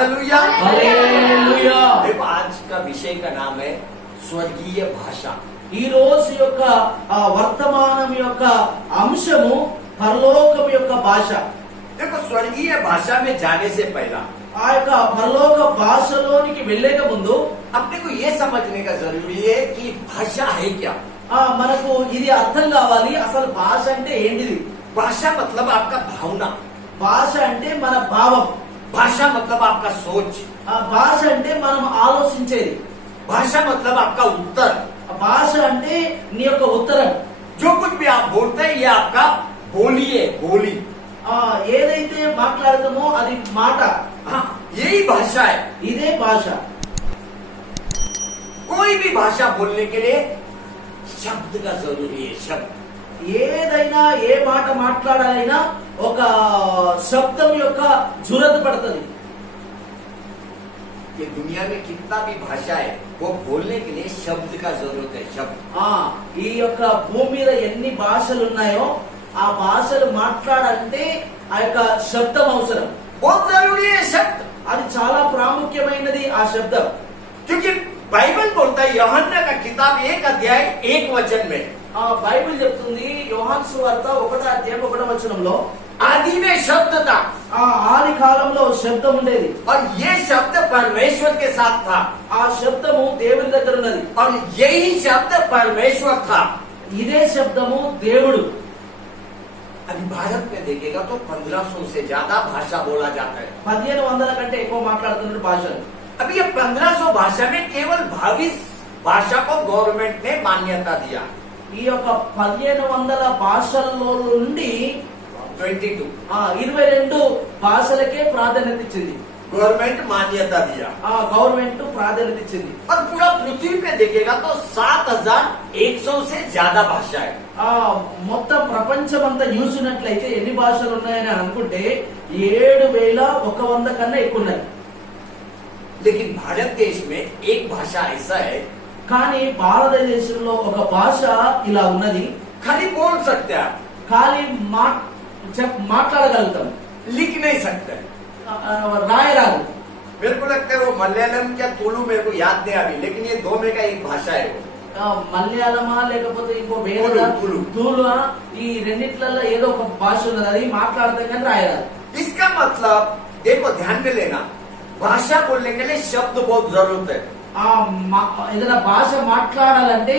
Hallelujah hallelujah. देखो आज का विषय का नाम है स्वर्गीय भाषा। ఈ రోజు యొక్క వర్తమానం యొక్క అంశము పరలోకం యొక్క భాష. देखो स्वर्गीय भाषा में जाने से पहला ఆ యొక్క పరలోక భాషలోనికి వెళ్ళేక ముందు अपने को ये समझने का जरूरी है कि भाषा है क्या। మనకు ఇది అర్థం కావాలి, అసలు భాష అంటే ఏంటిది. भाषा मतलब आपका भावना, భాష అంటే మన భావం, भाषा मतलब आपका सोच, భాష అంటే మనం ఆలోచించేది, भाषा मतलब आपका उत्तर। భాష అంటే నీ యొక్క ఉత్తరం. जो कुछ भी आप बोलते हैं ये आपका बोली है, बोली। ఏదైతే మాట్లాడతామో అది మాట. हाँ, यही भाषा है। ఇదే భాష. कोई भी भाषा बोलने के लिए शब्द का जरूरी है, शब्द। ఏదైనా ఏ మాట మాట్లాడాలైనా ఒక శబ్దం యొక్క జురత పడుతుంది. ये दुनिया में कितना भी भाषा है वो बोलने के लिए शब्द का जरूरत है, शब्द। ఈ యొక్క భూమి మీద ఎన్ని భాషలు ఉన్నాయో ఆ భాషలు మాట్లాడాలంటే ఆ యొక్క శబ్దం అవసరం. बहुत जरूरी है शब्द, అది చాలా ప్రాముఖ్యమైనది ఆ శబ్దం. क्योंकि बाइबल बोलता है यूहन्ना का किताब 1 अध्याय 1 वचन में, బైబిల్ చెప్తుంది యోహాను సువార్త 1వ అధ్యాయం 1వ వచనంలో, आदि में शब्द था ఆది కాలంలో శబ్దం ఉండేది. और ये शब्द परमेश्वर के साथ था ఆ శబ్దము దేవుని దగ్గర ఉన్నది. और यही शब्द परमेश्वर था। ఇదే శబ్దము దేవుడు. अभी भारत में देखेगा तो 1500 से ज्यादा भाषा बोला जाता है। 1500 కంటే ఎక్కువ మాట్లాడుతున్న భాషలు. अभी ये 1500 भाषा में केवल 22 भाषा को गवर्नमेंट ने मान्यता दिया। ఈ యొక్క 1500 భాషల్లో నుండి 22 22 భాషలకే ప్రాధాన్యత ఇచ్చింది. गवर्नमेंट मान्यता दिया। గవర్నమెంట్ ప్రాధాన్యత ఇచ్చింది. और पूरा पृथ्वी पे देखेगा तो 7100 से ज्यादा भाषा है। మొత్తం ప్రపంచం అంతా చూసినట్లయితే ఎన్ని భాషలు ఉన్నాయని అనుకుంటే 7100 కన్నా ఎక్కువ ఉన్నాయి. लेकिन भारत देश में एक भाषा ऐसा है కానీ భారతదేశంలో ఒక భాష ఇలా ఉన్నది, खाली बोल सकते हैं, ఖాళీ మాట్లాడగలుగుతాం, लिख नहीं सकते। రాయరాదు. मेरे को लगता है वो मलयालम क्या तुलु, मेरे को याद नहीं अभी, लेकिन ये दो में का एक भाषा है वो। మలయాళమా లేకపోతే ఇంకో తులు. తూలు, ఈ రెండిట్లలో ఏదో ఒక భాష ఉన్నది, అది మాట్లాడతాం కానీ రాయరాదు. इसका मतलब देखो ध्यान में लेना, भाषा बोलने के लिए शब्द बहुत जरूरत है। ఏదైనా భాష మాట్లాడాలంటే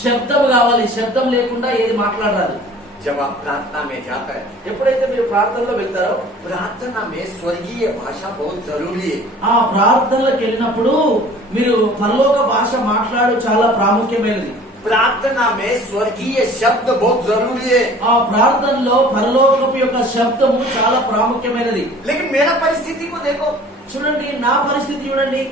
శబ్దం కావాలి, శబ్దం లేకుండా ఏది మాట్లాడరాదు. जब आप प्रार्थना में जाता है, ఎప్పుడైతే మీరు ప్రార్థనలో వెళ్తారో प्रार्थना में स्वर्गीय भाषा बहुत जरूरी है। ఆ ప్రార్థనలకు వెళ్ళినప్పుడు మీరు పరలోక భాష మాట్లాడు చాలా ప్రాముఖ్యమైనది. प्रार्थना में स्वर्गीय शब्द बहुत जरूरी है। ఆ ప్రార్థనలో పరలోకపు యొక్క శబ్దము చాలా ప్రాముఖ్యమైనది. लेकिन मेरा परिस्थिति को देखो, చూడండి, నా పరిస్థితి చూడండి.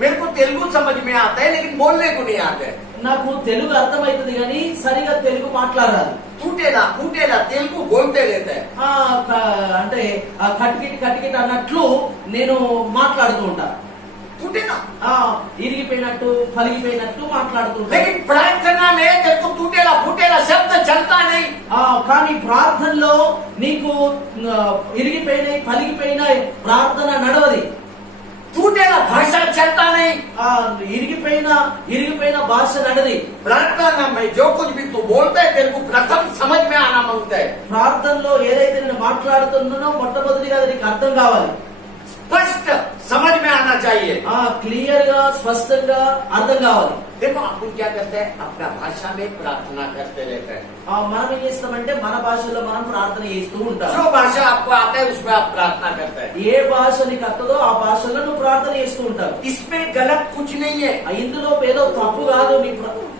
मेरे को तेलुगु समझ में आता है लेकिन बोलने को नहीं आता है। నాకు తెలుగు అర్థమవుతుంది కానీ సరిగా తెలుగు మాట్లాడరాదు. टूटेला फूटेला तेलुगु बोलते रहते हैं। అంటే కటికిటి కటికిటి అన్నట్లు నేను మాట్లాడుతూ ఉంటా. टूटेला ఇరిగిపోయినట్టు పలిగిపోయినట్టు మాట్లాడుతూ ఉంటా. लेकिन प्रार्थना में तेरे को टूटेला फूटेला शब्द चलता नहीं। కానీ ప్రార్థనలో నీకు ఇరిగిపోయినాయి పలిగిపోయిన ప్రార్థన నడవది. टूटेला भाषा चलता नहीं। ఇరిగిపోయిన భాష నడది. प्रार्थना में जो कुछ भी तू बोलता है तेरे को प्रथम समझ में आना मांगता है। ప్రార్థనలో ఏదైతే నేను మాట్లాడుతున్నానో మొట్టమొదటిగా అది నీకు అర్థం కావాలి, स्पष्ट समझ में आना चाहिए। క్లియర్ గా స్పష్టంగా అర్థం కావాలి. देखो अपन क्या करते हैं, अपना भाषा में प्रार्थना करते रहते हैं। మనం ఏం చేస్తామంటే మన భాషలో మనం ప్రార్థన చేస్తూ ఉంటాం. जो भाषा आपको आता है उसमें आप प्रार्थना करते हैं। ఏ భాష నీకు అత్తదో ఆ భాషలో నువ్వు ప్రార్థన చేస్తూ ఉంటావు. इसमें गलत कुछ नहीं है, ఇందులో ఏదో తప్పు కాదు,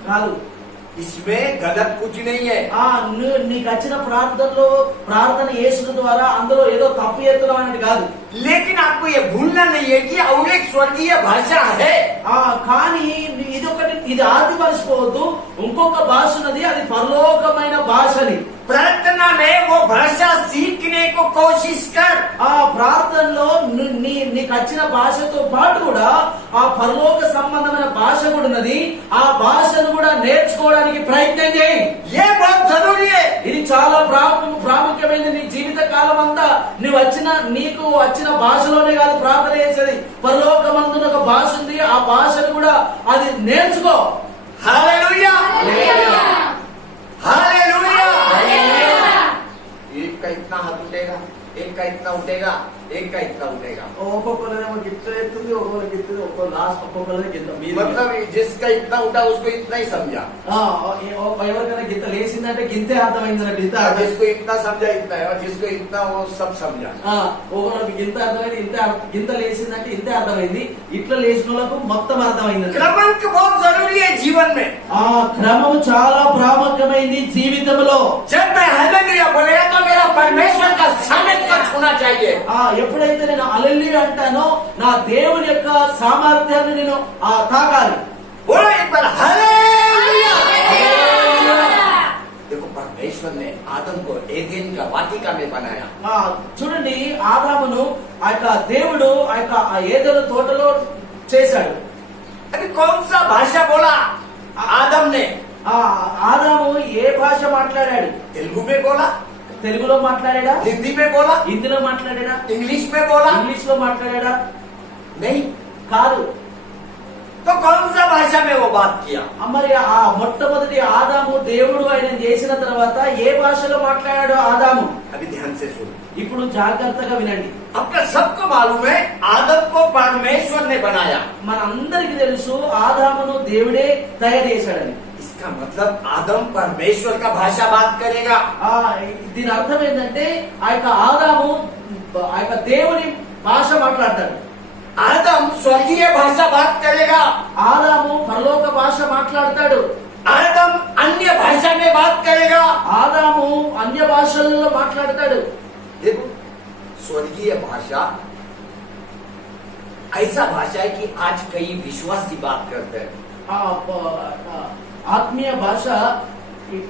కాదు. इसमें गलत कुछ नहीं है। నీకు వచ్చిన ప్రార్థనలో ప్రార్థన చేసిన ద్వారా అందులో ఏదో తప్పు చేస్తున్నావు అనేది కాదు. लेकिन आपको ये भूलना नहीं है कि और एक स्वर्गीय भाषा है। కానీ ఇది ఆది మర్చిపోవద్దు, ఇంకొక భాష ఉన్నది, అది పరలోకమైన భాషని. प्रार्थना में वो भाषा सीखने को कोशिश कर। ఆ ప్రార్థనలో నీకు వచ్చిన భాషతో పాటు కూడా ఆ పరలోక సంబంధమైన భాష కూడా ఉన్నది. ఆ భాషను కూడా నేర్చుకోవడానికి ప్రయత్నం చేయి. ये बहुत जरूरी है। ఇది చాలా ప్రాముఖ్యమైనది. నీ జీవిత కాలం అంతా నీకు వచ్చిన భాషలోనే కాదు ప్రార్థన చేసేది. పరలోకమందున ఒక భాష ఉంది. ఆ భాషను కూడా అది నేర్చుకో. Hallelujah, hallelujah. हालेलुया। एक का इतना हाथ उठेगा, एक का इतना उठेगा, एक का इतना उठेगा। ఒక్కొక్కరేమో గిట్ట ఎత్తుంది, ఒక్కొక్కరు గిట్టుంది, ఒక్కొక్కరు గిట్ట మీద. मतलब जिसका इतना उठा उसको इतना ही समझा। ఎవరికైనా గింత లేచిందంటే గింతే అర్థమైంది అన్నట్టు. ఇంత जिसको इतना समझा इतना है, और जिसको इतना वो सब समझा। ఒకరికి గింత అర్థమైంది, గింత లేచిందంటే ఇంతే అర్థమైంది. ఇట్లా లేచిన వాళ్ళకు మొత్తం అర్థమైంది. क्रमण बहुत जरूरी है जीवन में। ఆ క్రమం చాలా ప్రాముఖ్యమైంది జీవితంలో. जब मैं हालेलुया बोलेगा तो मेरा परमेश्वर का सानिध्य छूना चाहिए। ఎప్పుడైతే నేను హల్లెలూయా అంటానో నా దేవుని యొక్క సామర్థ్యాన్ని నేను తాకాలి. बोलो एक बार हालेलुया। देखो परमेश्वर ने आदम को एदेन का वाटिका में बनाया। చూడండి, ఆదామును ఆ యొక్క దేవుడు ఆ యొక్క ఏదెను తోటలో చేశాడు. अभी कौन सा भाषा बोला आदम ने? ఆదాము ఏ భాష మాట్లాడాడు? तेलुगु में बोला, తెలుగులో మాట్లాడాడా? हिंदी में बोला, హిందీలో మాట్లాడాడా? इंग्लिश में बोला? ఇంగ్లీష్ లో మాట్లాడాడా? नहीं। కాదు. तो कौन सा भाषा में वो बात किया? మరి ఆ మొట్టమొదటి ఆదాము దేవుడు ఆయన చేసిన తర్వాత ఏ భాషలో మాట్లాడాడు ఆదాము? अभी ध्यान से सुनो। ఇప్పుడు జాగ్రత్తగా వినండి. आपका सबको मालूम है आदम को परमेश्वर ने बनाया। మనందరికీ తెలుసు ఆదామును దేవుడే తయారు చేశాడని. इसका मतलब आदम परमेश्वर का भाषा बात करेगा। దీని అర్థం ఏంటంటే ఆ యొక్క ఆదాము ఆ యొక్క దేవుని భాష మాట్లాడతాడు. आदम स्वर्गीय भाषा बात करेगा। ఆదాము పరలోక భాష మాట్లాడతాడు. आदम अन्य भाषा में बात करेगा। ఆదాము అన్య భాషలలో మాట్లాడతాడు. देखो स्वर्गीय भाषा ऐसा भाषा है कि आज कई विश्वासी बात करते हैं। ఆత్మీయ భాష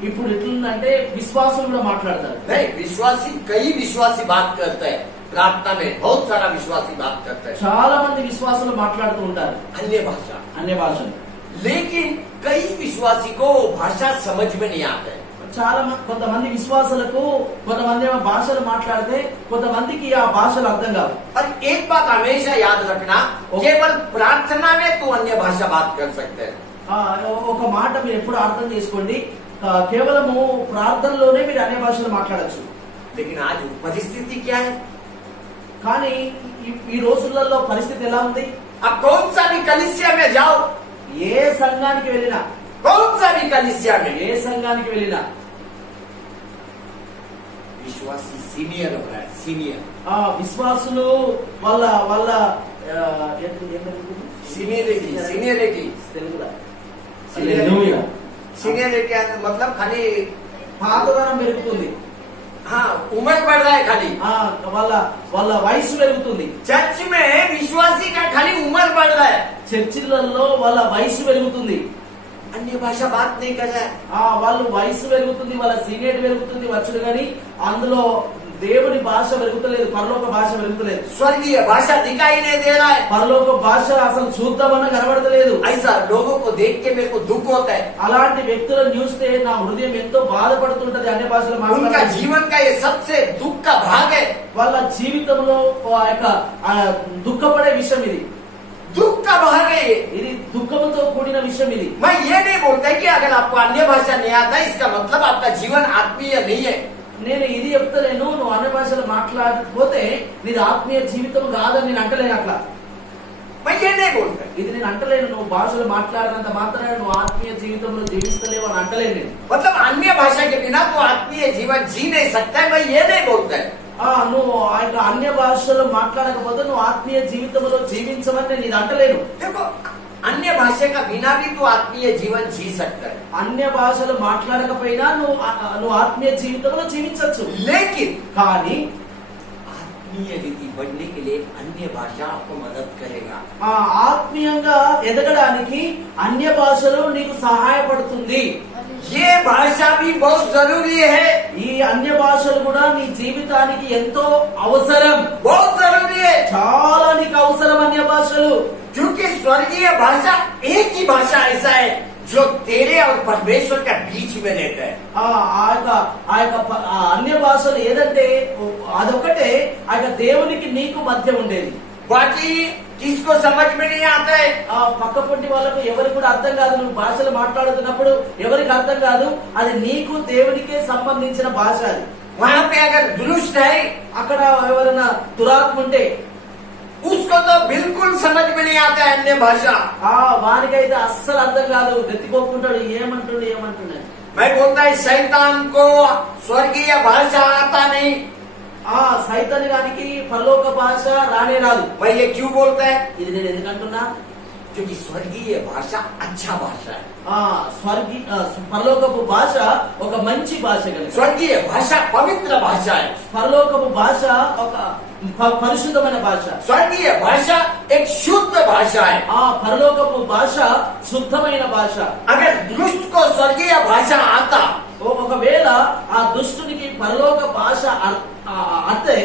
ఇప్పుడు ఎట్లుందంటే విశ్వాసం కూడా మాట్లాడతారు. नहीं, विश्वासी कई विश्वासी बात करते हैं। प्रार्थना में बहुत सारा विश्वासी बात करते हैं, చాలా మంది విశ్వాసులు మాట్లాడుతూ ఉంటారు अन्य भाषा। అన్య భాషలు. लेकिन कई विश्वासी को वो भाषा समझ में नहीं आते। కొంతమంది విశ్వాసులకు కొంతమంది భాషలు మాట్లాడితే కొంతమందికి ఆ భాషలు అర్థం కావు. और एक बात हमेशा याद रखना, केवल प्रार्थना में तो अन्य भाषा बात कर सकते हैं। ఒక మాట మీరు ఎప్పుడు అర్థం చేసుకోండి, కేవలము ప్రార్థనలోనే మీరు అన్య భాషలు మాట్లాడచ్చు. लेकिन आज परिस्थिति क्या है? కానీ ఈ రోజులలో పరిస్థితి ఎలా ఉంది? अब कौन सा भी कलीसिया में जाओ, ఏ సంఘానికి వెళ్ళినా, कौन सा भी कलीसिया में ఏ సంఘానికి వెళ్ళినా विश्वासी सीनियर हो रहा है, सीनियर। విశ్వాసులు వాళ్ళ వాళ్ళ सीनियरिटी, सीनियरिटी, తెలుగులో सीनियरिटी मतलब खाली పాతదనం పెరుగుతుంది. हाँ, उम्र बढ़ रहा है खाली। వాళ్ళ వాళ్ళ వయసు పెరుగుతుంది. चर्च में विश्वासी का खाली उम्र बढ़ रहा है, చర్చిలలో వాళ్ళ వయసు పెరుగుతుంది. अन्य भाषा बात नहीं कर रहा है। వాళ్ళు వయసు పెరుగుతుంది, వాళ్ళ సీనియర్ పెరుగుతుంది వచ్చుడు కానీ అందులో దేవుని భాష పెరుగుతలేదు, పరలోక భాష పెరుగుతలేదు. स्वर्गीय भाषा दिखाई नहीं दे रहा है। పరలోక భాష అసలు చూద్దామన్నా కనబడతలేదు. ऐसा लोगों को देख के मेरे को दुख होता है। అలాంటి వ్యక్తులను చూస్తే నా హృదయం ఎంతో బాధపడుతుంటది. అన్య భాషలో उनका మాట్లాడే जीवन का ये सबसे दुख का भाग है। వాళ్ళ జీవితంలో ఆ యొక్క దుఃఖపడే విషయం ఇది. दुख का भाग है ये। ఇది దుఃఖంతో కూడిన విషయం ఇది. मैं ये नहीं बोलता कि अगर आपको अन्य भाषा नहीं आता इसका मतलब आपका जीवन आत्मीय नहीं है। నేను ఇది చెప్తలేను, నువ్వు అన్య భాషలు మాట్లాడకపోతే నీది ఆత్మీయ జీవితం కాదని నేను అంటలేను. అట్లా मैं ये नहीं बोलता। ఇది నేను అంటలేను. నువ్వు భాషలు మాట్లాడినంత మాత్రమే నువ్వు ఆత్మీయ జీవితంలో జీవిస్తలేవు అని అంటలేను నేను. मतलब अन्य भाषा के बिना तो आत्मीय जीवन जी नहीं सकता है, मैं ये नहीं बोलता है। నువ్వు ఆ యొక్క అన్య భాషలు మాట్లాడకపోతే నువ్వు ఆత్మీయ జీవితంలో జీవించమని నేను ఇది అంటలేను. देखो अन्य भाषा का बिना भी तो आत्मीय जीवन जी सकता है, అన్య భాషలు మాట్లాడకపోయినా నువ్వు ఆత్మీయ జీవితంలో జీవించవచ్చు. लेकिन కానీ आत्मीय रीति बढ़ने के लिए अन्य भाषा आपको मदद करेगा। ఆత్మీయంగా ఎదగడానికి అన్య భాషలు నీకు సహాయపడుతుంది. ये भाषा भी बहुत जरूरी है, ఈ అన్య భాషలు కూడా నీ జీవితానికి ఎంతో అవసరం, बहुत जरूरी है, చాలా నీకు అవసరం అన్య భాషలు. क्योंकि स्वर्गीय भाषा एक ही भाषा ऐसा है जो तेरे और परमेश्वर के बीच में रहता है. ఆ అన్య భాషలు ఏదంటే అదొకటే ఆ యొక్క దేవునికి నీకు మధ్య ఉండేది. बाकी किसको समझ में नहीं आता है. ఆ పక్క పొంటి వాళ్ళకు ఎవరికి కూడా అర్థం కాదు. నువ్వు భాషలు మాట్లాడుతున్నప్పుడు ఎవరికి అర్థం కాదు. అది నీకు దేవునికే సంబంధించిన భాష. అది वहाँ पे अगर दुरुस्त है అక్కడ ఎవరైనా దురాత్మ ఉంటే उसको तो बिल्कुल समझ में नहीं आता है अन्य भाषा. వానికైతే అస్సలు అర్థం కాదు. గట్టిపోకుంటాడు, ఏమంటుండే. मैं बोलता है शैतान को स्वर्गीय भाषा आता नहीं. సైతాన్ గానికి పరలోక భాష రానే రాదు. मैं ये क्यों बोलता है, ఇది నేను ఎందుకంటున్నా, क्योंकि स्वर्गीय भाषा अच्छा भाषा है. పరలోకపు భాష ఒక మంచి భాష కనుక. स्वर्गीय भाषा पवित्र भाषा है. పరలోకపు భాష ఒక పరిశుద్ధమైన భాష. स्वर्गीय भाषा एक शुद्ध भाषा है. పరలోకపు భాష శుద్ధమైన భాష. अगर दुष्ट को स्वर्गीय भाषा आता ఒకవేళ ఆ దుష్టునికి పరలోక భాష అర్థే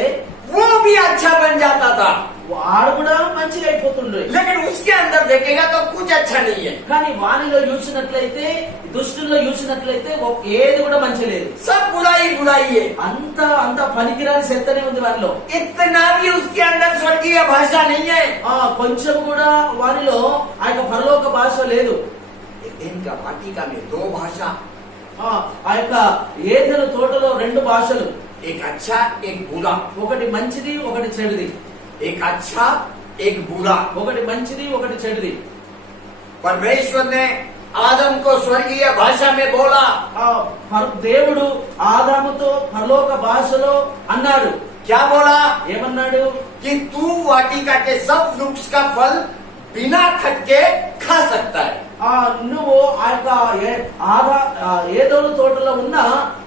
वो भी अच्छा बन जाता था, వాడు కూడా మంచిగా అయిపోతుండే. लेकिन उसके अंदर देखेगा तो कुछ अच्छा नहीं है. కానీ వానిలో చూసినట్లయితే, దుష్టుల్లో చూసినట్లయితే ఏది కూడా మంచి లేదు. सब बुराई बुराई है. అంత పనికిరాని చెత్తనే ఉంది వానిలో. इतना भी उसके अंदर स्वर्गीय भाषा नहीं है. కొంచెం కూడా వానిలో ఆ యొక్క పరలోక భాష లేదు. इनका वाटिका में दो भाषा, ఆ యొక్క ఏదెను తోటలో రెండు భాషలు, एक अच्छा एक बुरा. ఒకటి మంచిది ఒకటి చెడుది. एक अच्छा एक बुरा. ఒకటి మంచిది ఒకటి చెడుది. परमेश्वर ने आदम को स्वर्गीय भाषा में बोला. దేవుడు ఆదాముతో పరలోక భాషలో అన్నాడు. क्या बोला, ఏమన్నాడు? कि तू वाटिका के सब वृक्ष का फल बिना खटके खा सकता है. నువ్వు ఆ యొక్క ఏదోను తోటలో ఉన్న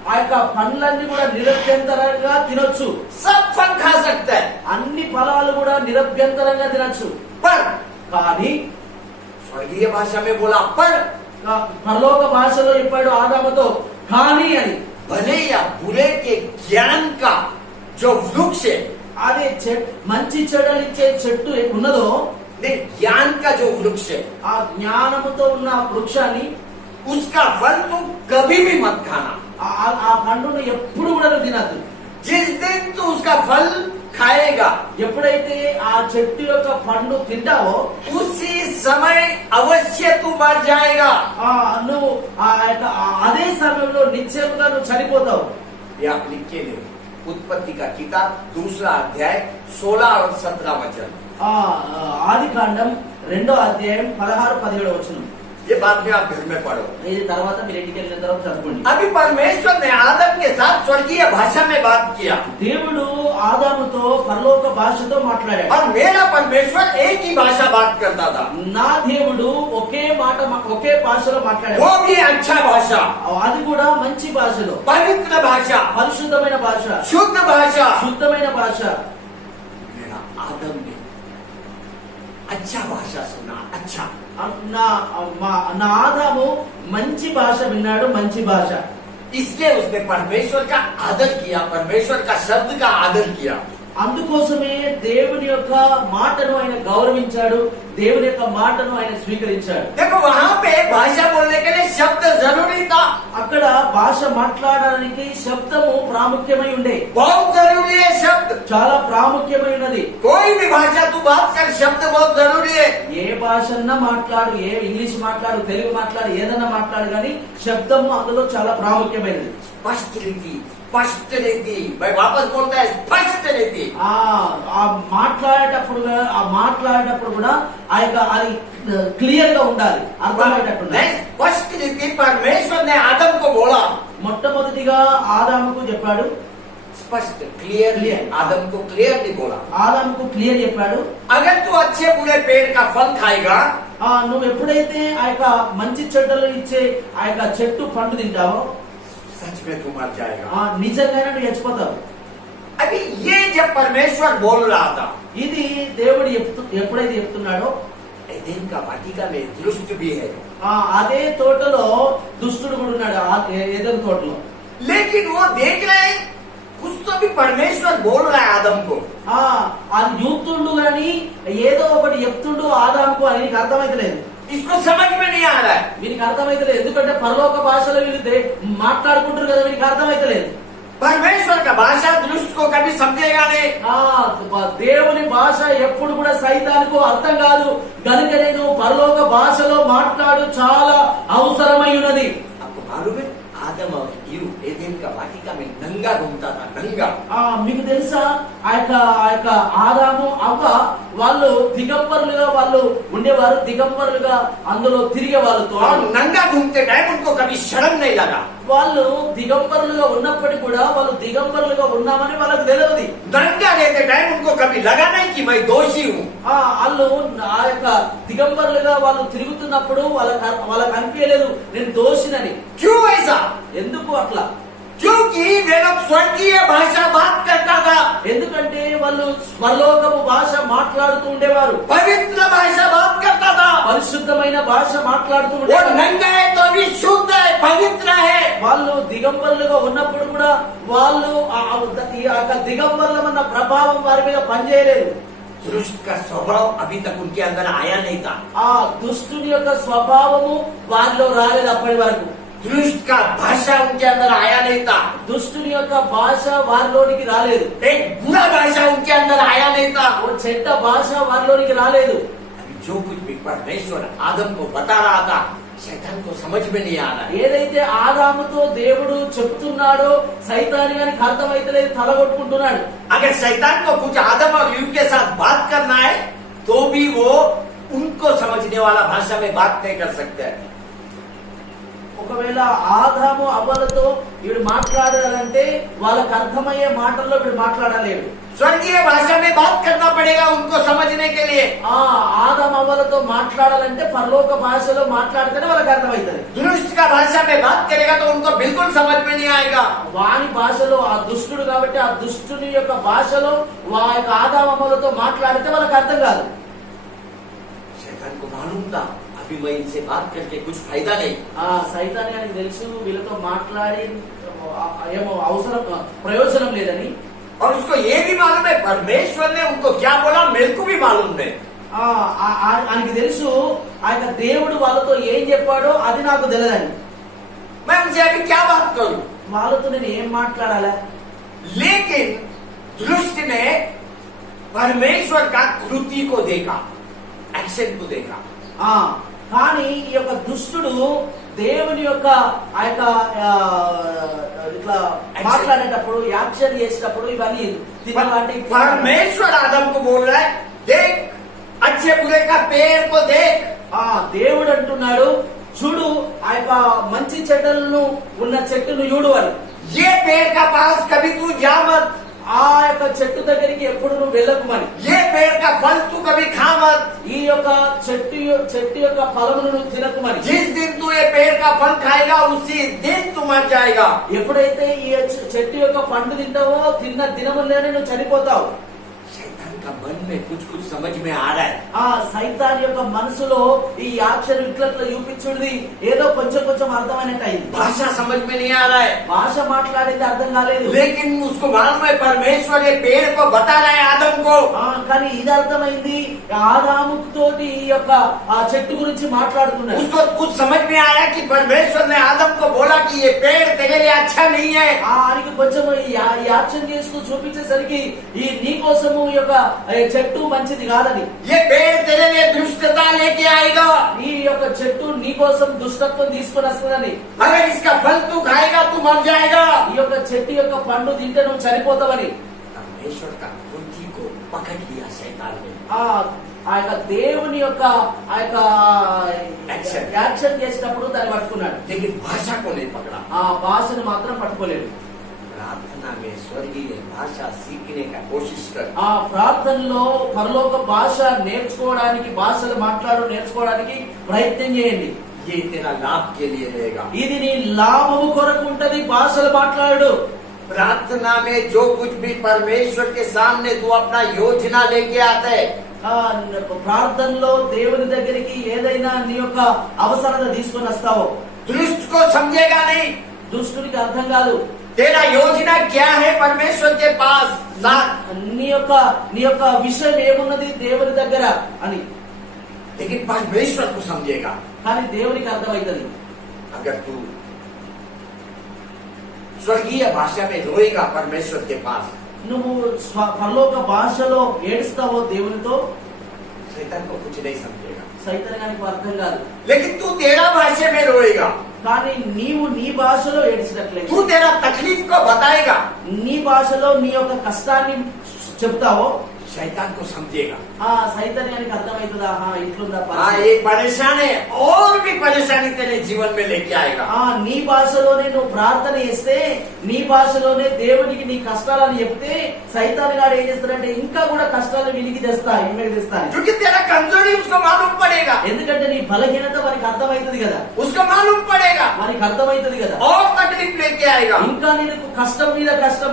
ఆ యొక్క పండ్లన్నీ కూడా నిరభ్యంతరంగా తినొచ్చు. सब फल खा सकता है. అన్ని ఫలాలు కూడా నిరభ్యంతరంగా తినొచ్చు. पर కానీ स्वर्गीय भाषा में बोला पर, పరలోక భాషలో చెప్పాడు ఆదాముతో కానీ అని. भले या बुरे के ज्ञान का जो वृक्ष है, అదే మంచి చెడులు ఇచ్చే చెట్టు ఉన్నదో, नहीं ज्ञान का जो वृक्ष है, ఆ జ్ఞానముతో ఉన్న వృక్షాన్ని उसका फल तुम कभी भी मत खाना. ఆ పండును ఎప్పుడు కూడా నువ్వు తినద్దు. जिस दिन तू उसका फल खाएगा, ఎప్పుడైతే ఆ చెట్టు యొక్క పండు తింటావో उसी समय अवश्य तू मर जाएगा. నువ్వు అదే సమయంలో నిశ్చయంగా నువ్వు చనిపోతావు. ये आप लिख के ले. उत्पत्ति का किताब 2 अध्याय 16 और 17 वचन. ఆది కాండం 2వ అధ్యాయం 16-17 వచనం. ये बात में आप घर में पढ़ो. ఇది తర్వాత మీరు ఇంటికి వెళ్ళిన తర్వాత చదువుకోండి. अभी परमेश्वर ने आदम के साथ स्वर्गीय भाषा में बात किया, దేవుడు ఆదాముతో పరలోక భాషతో మాట్లాడాడు. और मेरा परमेश्वर एक ही भाषा बात करता था. నా దేవుడు ఒకే భాషలో మాట్లాడాడు. वो भी अच्छा भाषा, అది కూడా మంచి భాషలో, पवित्र भाषा, పరిశుద్ధమైన భాష, शुद्ध भाषा. శుద్ధమైన భాష. मेरा आदम ने अच्छा भाषा सुना. अच्छा, నా ఆదాము మంచి భాష విన్నాడు, మంచి భాష. इसलिए उसने परमेश्वर का आदर किया, परमेश्वर का शब्द का आदर किया. అందుకోసమే దేవుని యొక్క మాటను ఆయన గౌరవించాడు, దేవుని యొక్క మాటను ఆయన స్వీకరించాడు. देखो वहाँ पे भाषा बोलने के लिए शब्द जरूरी था. అక్కడ భాష మాట్లాడడానికి శబ్దము ప్రాముఖ్యమై ఉండే. बहुत जरूरी है शब्द. చాలా ప్రాముఖ్యమై ఉన్నది. कोई भी भाषा तू बात कर, शब्द बहुत जरूरी है. ఏ భాషన్నా మాట్లాడు, ఏ ఇంగ్లీష్ మాట్లాడు, తెలుగు మాట్లాడు, ఏదన్నా మాట్లాడు, కానీ శబ్దము అందులో చాలా ప్రాముఖ్యమైనది. स्पष्ट रीति, स्पष्ट रीति. मैं वापस बोलता है स्पष्ट रीति. మాట్లాడేటప్పుడు కూడా ఆ యొక్క అది క్లియర్ గా ఉండాలి, అర్థమయ్యేటట్టు ఉండాలి. स्पष्ट रीति परमेश्वर ने आदम को बोला. మొట్టమొదటిగా ఆదాముకు చెప్పాడు, स्पष्ट क्लियरली आदम को क्लियरली बोला, ఆదాముకు క్లియర్ చెప్పాడు, अगर तू अच्छे बुरे पेड़ का फल खाएगा, నువ్వు ఎప్పుడైతే ఆ యొక్క మంచి చెడ్డలు ఇచ్చే ఆ యొక్క చెట్టు పండు తింటావో सच में तू मर जाएगा. నిజంగానే నువ్వు చచ్చిపోతావు. अभी ये जब परमेश्वर बोल रहा था, ఇది దేవుడు ఎప్పుడైతే చెప్తున్నాడో, एदेन का वाटिका में दुष्ट भी है, అదే తోటలో దుష్టుడు కూడా ఉన్నాడు, ఏదైనా తోటలో. लेकिन वो देख रहे हैं कुछ तो भी परमेश्वर बोल रहा है आदम को. అది యూతుండు గాని ఏదో ఒకటి చెప్తుండు ఆదాముకు అని నీకు అర్థమైతలేదు. इसको समझ में नहीं आ रहा है. వీనికి అర్థమైతలేదు, ఎందుకంటే పరలోక భాషలో వీళ్ళు మాట్లాడుకుంటారు కదా, వీనికి అర్థమైతలేదు. परमेश्वर का भाषा दुष्ट को कभी समझेगा नहीं. దేవుని భాష ఎప్పుడు కూడా సైతానికి అర్థం కాదు. కనుక నేను పరలోక భాషలో మాట్లాడు చాలా అవసరమై ఉన్నది. आपको मालूम है आदम और ईव एदेन का वाटिका में नंगा घूमता था, नंगा. మీకు తెలుసా ఆ యొక్క ఆదాము అవ్వ వాళ్ళు దిగంబరులుగా వాళ్ళు ఉండేవారు, దిగంబరులుగా అందులో తిరిగే వాళ్ళతో. और नंगा घूमते टाइम उनको कभी शर्म नहीं लगा. వాళ్ళు దిగంబరులుగా ఉన్నప్పటికీ కూడా వాళ్ళు దిగంబరులుగా ఉన్నామని వాళ్ళకి తెలియదు. नंगा रहते टाइम उनको कभी लगा नहीं कि मैं दोषी हूँ. వాళ్ళు ఆ యొక్క దిగంబరులుగా వాళ్ళు తిరుగుతున్నప్పుడు వాళ్ళకి అనిపించలేదు నేను దోషినని. क्यों ऐसा? ఎందుకు అట్లా? क्योंकि वे लोग स्वर्गीय भाषा बात करता था. ఎందుకంటే వాళ్ళు స్వర్లోకపు భాష మాట్లాడుతూ ఉండేవారు, पवित्र भाषा बात करता था. పరిశుద్ధమైన భాష మాట్లాడుతూ वो ఉండేవారు. नंगा है तो भी शुद्ध है, पवित्र है. వాళ్ళు దిగంబరులుగా ఉన్నప్పుడు కూడా వాళ్ళు ఈ యొక్క దిగంబరులమన్న ప్రభావం వారి మీద పనిచేయలేదు. दुष्ट का स्वभाव अभी तक उनके अंदर आया नहीं था. ఆ దుష్టుని యొక్క స్వభావము వారిలో రాలేదు అప్పటి వరకు. दुष्ट का भाषा उनके अंदर आया नहीं था. దుష్టుని యొక్క భాష వారిలోనికి రాలేదు. एक बुरा भाषा उनके अंदर आया नहीं था. ఓ చెడ్డ భాష వారిలోనికి రాలేదు. अभी जो कुछ भी परमेश्वर आदम को बता रहा था शैतान को समझ में नहीं आ रहा है. ఏదైతే ఆదాముతో దేవుడు చెప్తున్నాడో సైతానికి అర్థమైతలేదు, తలగొట్టుకుంటున్నాడు. अगर शैतान को कुछ आदम और ईव के साथ बात करना है तो भी वो उनको समझने वाला भाषा में बात नहीं कर सकते हैं. ఒకవేళ ఆదాము అవ్వలతో వీడు మాట్లాడాలంటే వాళ్ళకి అర్థమయ్యే మాటల్లో వీడు మాట్లాడలేడు. स्वर्गीय भाषा में बात करना पड़ेगा उनको समझने के लिए. ఆదాము అవ్వలతో మాట్లాడాలంటే పరలోక భాషలో మాట్లాడితేనే వాళ్ళకి అర్థమవుతుంది. दुष्ट का भाषा में बात करेगा तो उनको बिल्कुल समझ में नहीं आएगा. వాని భాషలో ఆ దుష్టుడు కాబట్టి ఆ దుష్టుని యొక్క భాషలో ఆదాము అవ్వలతో మాట్లాడితే వాళ్ళకి అర్థం కాదు. शैतान को मालूम था अभी मैं इनसे बात करके कुछ फायदा नहीं. సైతానికి తెలుసు వీళ్ళతో మాట్లాడి ఏమో అవసరం ప్రయోజనం లేదని. और उसको ये भी मालूम है परमेश्वर ने उनको क्या बोला मेरे को भी मालूम है. ఆయనకి తెలుసు ఆయన దేవుడు వాళ్ళతో ఏం చెప్పాడో అది నాకు తెలియదని. मैं उनसे अभी क्या बात करूं. వాళ్ళతో నేను ఏం మాట్లాడాలా? लेकिन दुष्ट ने परमेश्वर का कृति को देखा, एक्शन को देखा. కానీ ఈ యొక్క దుష్టుడు దేవుని యొక్క ఆ యొక్క ఇట్లా మాట్లాడేటప్పుడు యాక్షన్ చేసేటప్పుడు ఇవన్నీ తినవాటి. परमेश्वर आदम को बोल रहा है देख अच्छे बुरे का पेड़ को देख. దేవుడు అంటున్నాడు చూడు ఆ యొక్క మంచి చెడ్డలను ఉన్న చెట్టును చూడు అని. ये पेड़ का पास कभी तू जा मत. ఆ యొక్క చెట్టు దగ్గరికి ఎప్పుడు నువ్వు వెళ్ళకుమని. ये पेड़ का फल तू कभी खा मत. ఈ యొక్క చెట్టు యొక్క ఫలమును నువ్వు తినకుమని. जिस दिन तू ये पेड़ का फल खाएगा उसी दिन तू मर जाएगा. ఎప్పుడైతే ఈ చెట్టు యొక్క పండు తింటావో తిన్న దినములోనే నువ్వు చనిపోతావు. शैतान का मन में कुछ कुछ समझ में आ रहा है. సైతాన్ యొక్క మనసులో ఈ యాక్షన్ ఇట్లా చూపించుడిది ఏదో కొంచెం కొంచెం అర్థమైనట్టు అయింది. भाषा समझ में नहीं आ रहा है. భాష మాట్లాడేది అర్థం కాలేదు. लेकिन उसको मालूम है परमेश्वर ये पेड़ को बता रहा है आदम को. కానీ ఇది అర్థమైంది ఆదాము తోటి ఈ యొక్క ఆ చెట్టు గురించి మాట్లాడుతున్నాడు. उसको कुछ समझ में आया कि परमेश्वर ने आदम को बोला कि ये पेड़ तेरे लिए अच्छा नहीं है. ఆయనకి కొంచెం ఈ యాక్షన్ చేస్తూ చూపించేసరికి ఈ నీ కోసము ఈ యొక్క చెట్టు మంచిది కాదని. ये पेड़ तेरे लिए दुष्टता लेके आएगा. ఈ యొక్క చెట్టు నీ కోసం దుష్టత్వం తీసుకొని వస్తుందని. अगर इसका फल तू खाएगा तू मर जाएगा. ఈ యొక్క చెట్టు యొక్క పండు తింటే నువ్వు చనిపోతావని. परमेश्वर का कृति को पकड़ लिया शैतान ने. ఆ యొక్క దేవుని యొక్క ఆ యొక్క యాక్షన్ చేసినప్పుడు దాన్ని పట్టుకున్నాడు. लेकिन भाषा को नहीं पकड़ा. ఆ భాషను మాత్రం పట్టుకోలేదు. प्रार्थना में स्वर्गीय भाषा सीखने का कोशिश कर. ఆ ప్రార్థనలో పరలోక భాష నేర్చుకోవడానికి భాషలు నేర్చుకోవడానికి ప్రయత్నం చేయండి. ये तेरा लाभ के लिए रहेगा. ఇది నీ లాభము కొరకు ఉంటది. భాషలు మాట్లాడు. प्रार्थना में जो कुछ भी परमेश्वर के सामने तू अपना योजना लेके आता है ఆ, ప్రార్థనలో దేవుని దగ్గరికి ఏదైనా నీ యొక్క అవసరత తీసుకొని వస్తావో दुष्ट को समझेगा नहीं। దుష్టునికి అర్థం కాదు. तेरा योजना क्या है परमेश्वर के पास साथ, నీ యొక్క విషయం ఏమున్నది దేవుని దగ్గర అని. लेकिन परमेश्वर को समझेगा। కానీ దేవునికి అర్థమవుతుంది. अगर तू स्वर्गीय भाषा में रोएगा परमेश्वर के पास, నువ్వు పరలోక భాషలో ఏడుస్తావో దేవునితో, शैतान को कुछ नहीं समझेगा। సైతానికి అర్థం కాదు. लेकिन तू तेरा भाषा में रोएगा, కానీ నీవు నీ భాషలో ఏడ్చినట్లయితే, तू तेरा तकलीफ को बताएगा, నీ భాషలో నీ యొక్క కష్టాన్ని చెప్తావో शैतान को समझेगा। ఆ సైతానికి అర్థమవుతుందా, ఇట్లుందా हाँ, పరిస్థితి. एक परेशान है और भी परेशानी तेरे जीवन में लेके आएगा। నీ భాషలోనే నువ్వు ప్రార్థన చేస్తే, నీ భాషలోనే దేవునికి నీ కష్టాలను చెప్తే, సైతాన్ గారు ఏం చేస్తాడంటే ఇంకా కూడా కష్టాలను వినికి తెస్తాయి, ఇమ్మకి తెస్తాయి. क्योंकि तेरा कमजोरी उसको मालूम पड़ेगा, ఎందుకంటే నీ బలహీనత మనకి అర్థమవుతుంది కదా, उसको मालूम पड़ेगा మనకి అర్థమవుతుంది కదా. और तकलीफ लेके आएगा। ఇంకా నేను కష్టం మీద కష్టం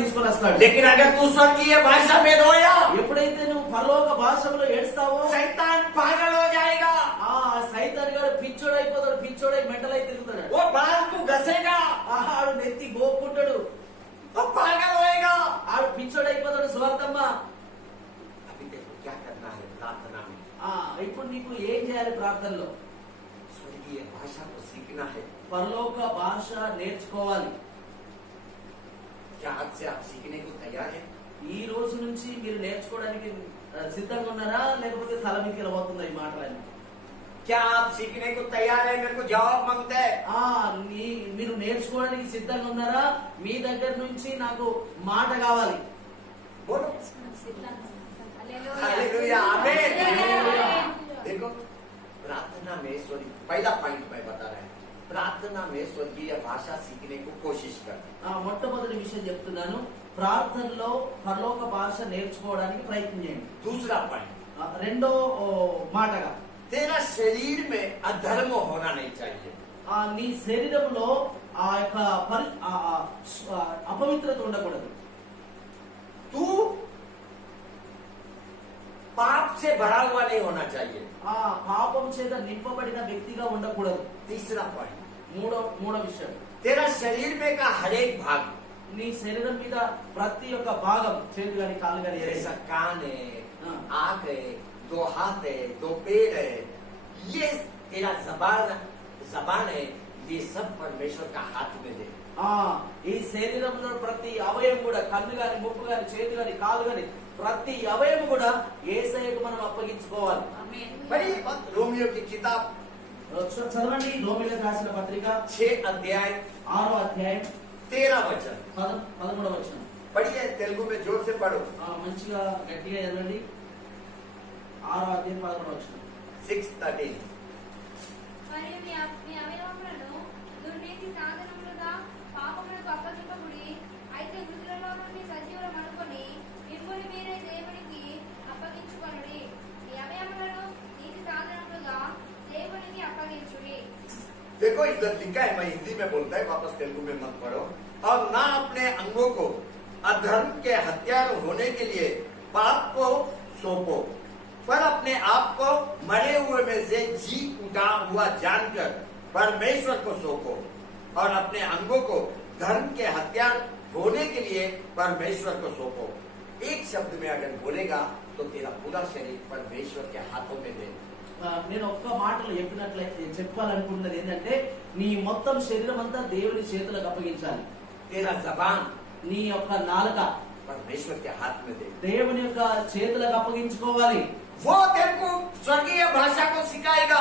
తీసుకొని వస్తాడు. लेकिन अगर तू स्वर्गीय भाषा में रोया, ఎప్పుడైతే నువ్వు పరలోక భాషలో ఏడుస్తావో शैतान पागल हो जाएगा, ఆ సైతాన్ గారు పిచ్చోడైపోతాడు, పిచ్చోడై మెంటలై తిరుగుతాడు. वो बाल को घसेगा, ఆడు నెత్తి గోక్కుంటాడు, वो पागल होएगा। ఆడు పిచ్చోడైపోతాడు. స్వార్థమ్మ, अभी देखो क्या करना है प्रार्थना में, ఇప్పుడు నీకు ఏం చేయాలి ప్రార్థనలో? स्वर्गीय भाषा को सीखना है। పరలోక భాష నేర్చుకోవాలి. क्या आज से आप सीखने को तैयार है? ఈ రోజు నుంచి మీరు నేర్చుకోవడానికి సిద్ధంగా ఉన్నారా, లేకపోతే తల మీదకి వెళ్ళబోతుందా ఈ మాటలన్నీ? क्या आप सीखने को तैयार है? मेरे को जवाब मांगते हैं। మీరు నేర్చుకోవడానికి సిద్ధంగా ఉన్నారా? మీ దగ్గర నుంచి నాకు మాట కావాలి. बोलो हालेलुया, आमीन। देखो प्रार्थना में पहला पॉइंट मैं बता रहा हूँ, प्रार्थना में स्वर्गीय भाषा सीखने को कोशिश कर। మొట్టమొదటి విషయం చెప్తున్నాను, ప్రార్థనలో పరలోక భాష నేర్చుకోవడానికి ప్రయత్నం చేయండి. दूसरा पॉइंट, రెండో మాటగా, तेरा शरीर में अधर्म होना नहीं चाहिए। నీ శరీరంలో ఆ యొక్క అపవిత్రత ఉండకూడదు. तू पाप से भरा हुआ नहीं होना चाहिए। పాపం చేత నింపబడిన వ్యక్తిగా ఉండకూడదు. तीसरा पॉइंट, మూడో విషయం, तेरा शरीर में का हर एक भाग, నీ శరీరం మీద ప్రతి ఒక్క భాగం, చేతి గాని కాలు గాని जैसा कान है, हाँ। आंख है, दो हाथ है, दो पैर है, ये तेरा जबान है, ये सब परमेश्वर का हाथ में दे। ఈ శరీరంలో ప్రతి అవయవం కూడా, కన్ను గాని, ముక్కు గాని, చేతి గాని, కాలు గాని, ప్రతి అవయవం కూడా యేసయ్యకు మనం అప్పగించుకోవాలి. बड़ी रोमियो की किताब చదవండి, రోమీయులకు రాసిన పత్రిక 6 अध्याय 6వ అధ్యాయం 13 वचन 13వ వచనం. पढ़िए, तेलुगु में जोर से पढ़ो। మంచిగా గట్టిగా చదవండి. 6వ అధ్యాయం 13వ వచనం. 6:13। మరియు మీ అవయవములను దుర్నీతి సాధనములుగా పాపములకు అప్పగింపకుడి. అయితే మృతులలో నుండి సజీవులం అనుకొని మిమ్ముని మీరే దేవునికి అప్పగించుకొనుడి. మీ అవయవములను నీతి సాధనములుగా దేవునికి అప్పగించుడి. देखो इधर लिखा है, मैं हिंदी में बोलता है, वापस तेलुगु में मत पढ़ो। और ना अपने अंगों को अधर्म के हथियार होने के लिए पाप को सौंपो, पर अपने आप को मरे हुए में से जी उठा हुआ जानकर परमेश्वर को सौंपो, और अपने अंगों को धर्म के हथियार होने के लिए परमेश्वर को सौंपो। एक शब्द में अगर बोलेगा तो तेरा पूरा शरीर परमेश्वर के हाथों में दे। నేను ఒక్క మాటలో చెప్పాలనుకుంటున్నది ఏంటంటే, నీ మొత్తం శరీరం అంతా దేవుని చేతులకు అప్పగించాలి. तेरा जबान నీ యొక్క నాలుక परमेश्वर के हाथ में दे। దేవుని యొక్క చేతులకు అప్పగించుకోవాలి. वो तेरे को स्वर्गीय भाषा को सिखाएगा।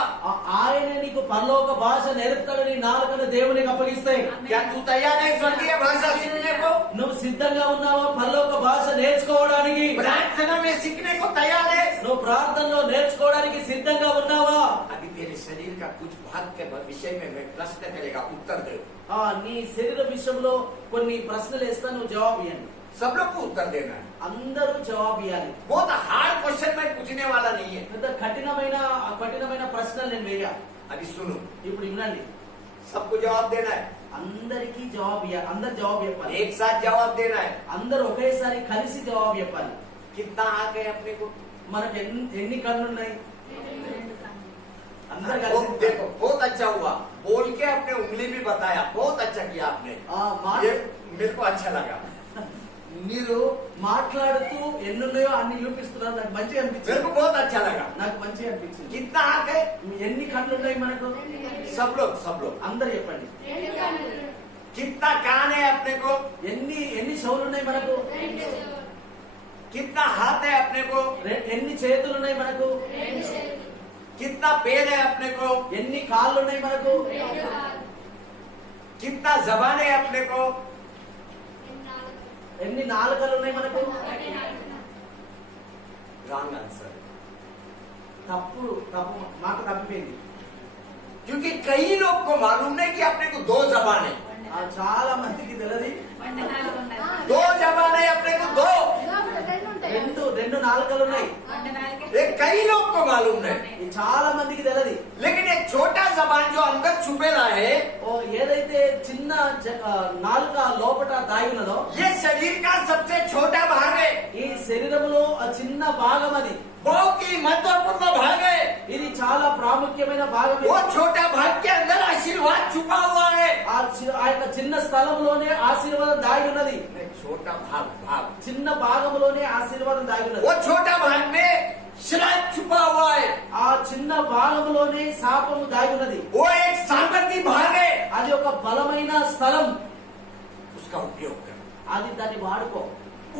ఆయన నీకు పరలోక భాష నేర్పుతాడు. నీ నాలుకను దేవునికి అప్పగిస్తాయి. क्या तू तैयार है स्वर्गीय भाषा सीखने को? నువ్వు సిద్ధంగా ఉన్నావా పరలోక భాష నేర్చుకోవడానికి? प्रार्थना में सीखने को तैयार है? నువ్వు ప్రార్థనలో నేర్చుకోవడానికి సిద్ధంగా ఉన్నావా? अभी तेरे शरीर का कुछ भाग के विषय में मैं प्रश्न करेगा, उत्तर दे। నీ శరీర విషయంలో కొన్ని ప్రశ్నలు వేస్తా, నువ్వు జవాబు ఇవ్వండి. सब लोग को उत्तर देना है। అందరూ జవాబు ఇవ్వాలి. बहुत हार्ड क्वेश्चन मैं पूछने वाला नहीं है। పెద్ద కఠినమైన ప్రశ్నలు నేను వేయ. अभी सुनो, ఇప్పుడు వినండి, सबको जवाब देना है, అందరికీ జవాబు ఇవ్వాలి. అందరు జవాబు చెప్పాలి. एक साथ जवाब देना है। అందరూ ఒకేసారి కలిసి జవాబు చెప్పాలి. कितना आ गए अपने को? మనకు ఎన్ని కళ్ళు ఉన్నాయి? అందరు वो కలిసి देखो बहुत अच्छा हुआ, बोल के अपने उंगली भी बताया, बहुत अच्छा किया आपने। ये मेरे को अच्छा लगा। మీరు మాట్లాడుతూ ఎన్నున్నాయో అన్ని చూపిస్తున్నారు. నాకు మంచిగా मेरे అనిపించింది. को बहुत अच्छा लगा। నాకు మంచిగా అనిపించింది. कितना आंख है? ఎన్ని కళ్ళు ఉన్నాయి మనకు? सब लोग అందరు చెప్పండి. कितना कान है अपने को? ఎన్ని చెవులు ఉన్నాయి మనకు? कितना हाथ है अपने को? ఎన్ని చేతులు ఉన్నాయి మనకు? कितना पैर है अपने को? ఎన్ని కాళ్ళు ఉన్నాయి మనకు? कितना जबान है अपने को? ఎన్ని నాలుకలు ఉన్నాయి మనకు? Wrong answer. తప్పు మాట తప్పిపోయింది. क्योंकि कई लोग को मालूम नहीं कि अपने को 2 जबान है। చాలా మందికి తెలియదు. 2 जबान है अपने को, 2। రెండు నాలుకలు ఉన్నాయి. ये कई लोग को मालूम नहीं। ఇది చాలా మందికి తెలియదు. लेकिन एक छोटा जबान जो अंदर छुपेला है, ఏదైతే చిన్న నాలుక లోపట దాగి ఉన్నదో ये शरीर का सबसे छोटा भाग है, ఈ శరీరంలో ఆ చిన్న భాగం అది. बहुत ही महत्वपूर्ण भाग है। ఇది చాలా ప్రాముఖ్యమైన భాగం. वो छोटा भाग के अंदर आशीर्वाद छुपा हुआ है। ఆ యొక్క చిన్న స్థలంలోనే ఆశీర్వాదం దాగి ఉన్నది. छोटा भाग చిన్న భాగంలోనే ఆశీర్వాదం దాగి ఉన్నది. वो छोटा भाग में श्राप छुपा हुआ है। ఆ చిన్న భాగంలోనే శాపము దాగి ఉన్నది. वो एक सामर्थ्य भाग है, అది ఒక బలమైన స్థలం. उसका उपयोग कर। అది దాన్ని వాడుకో.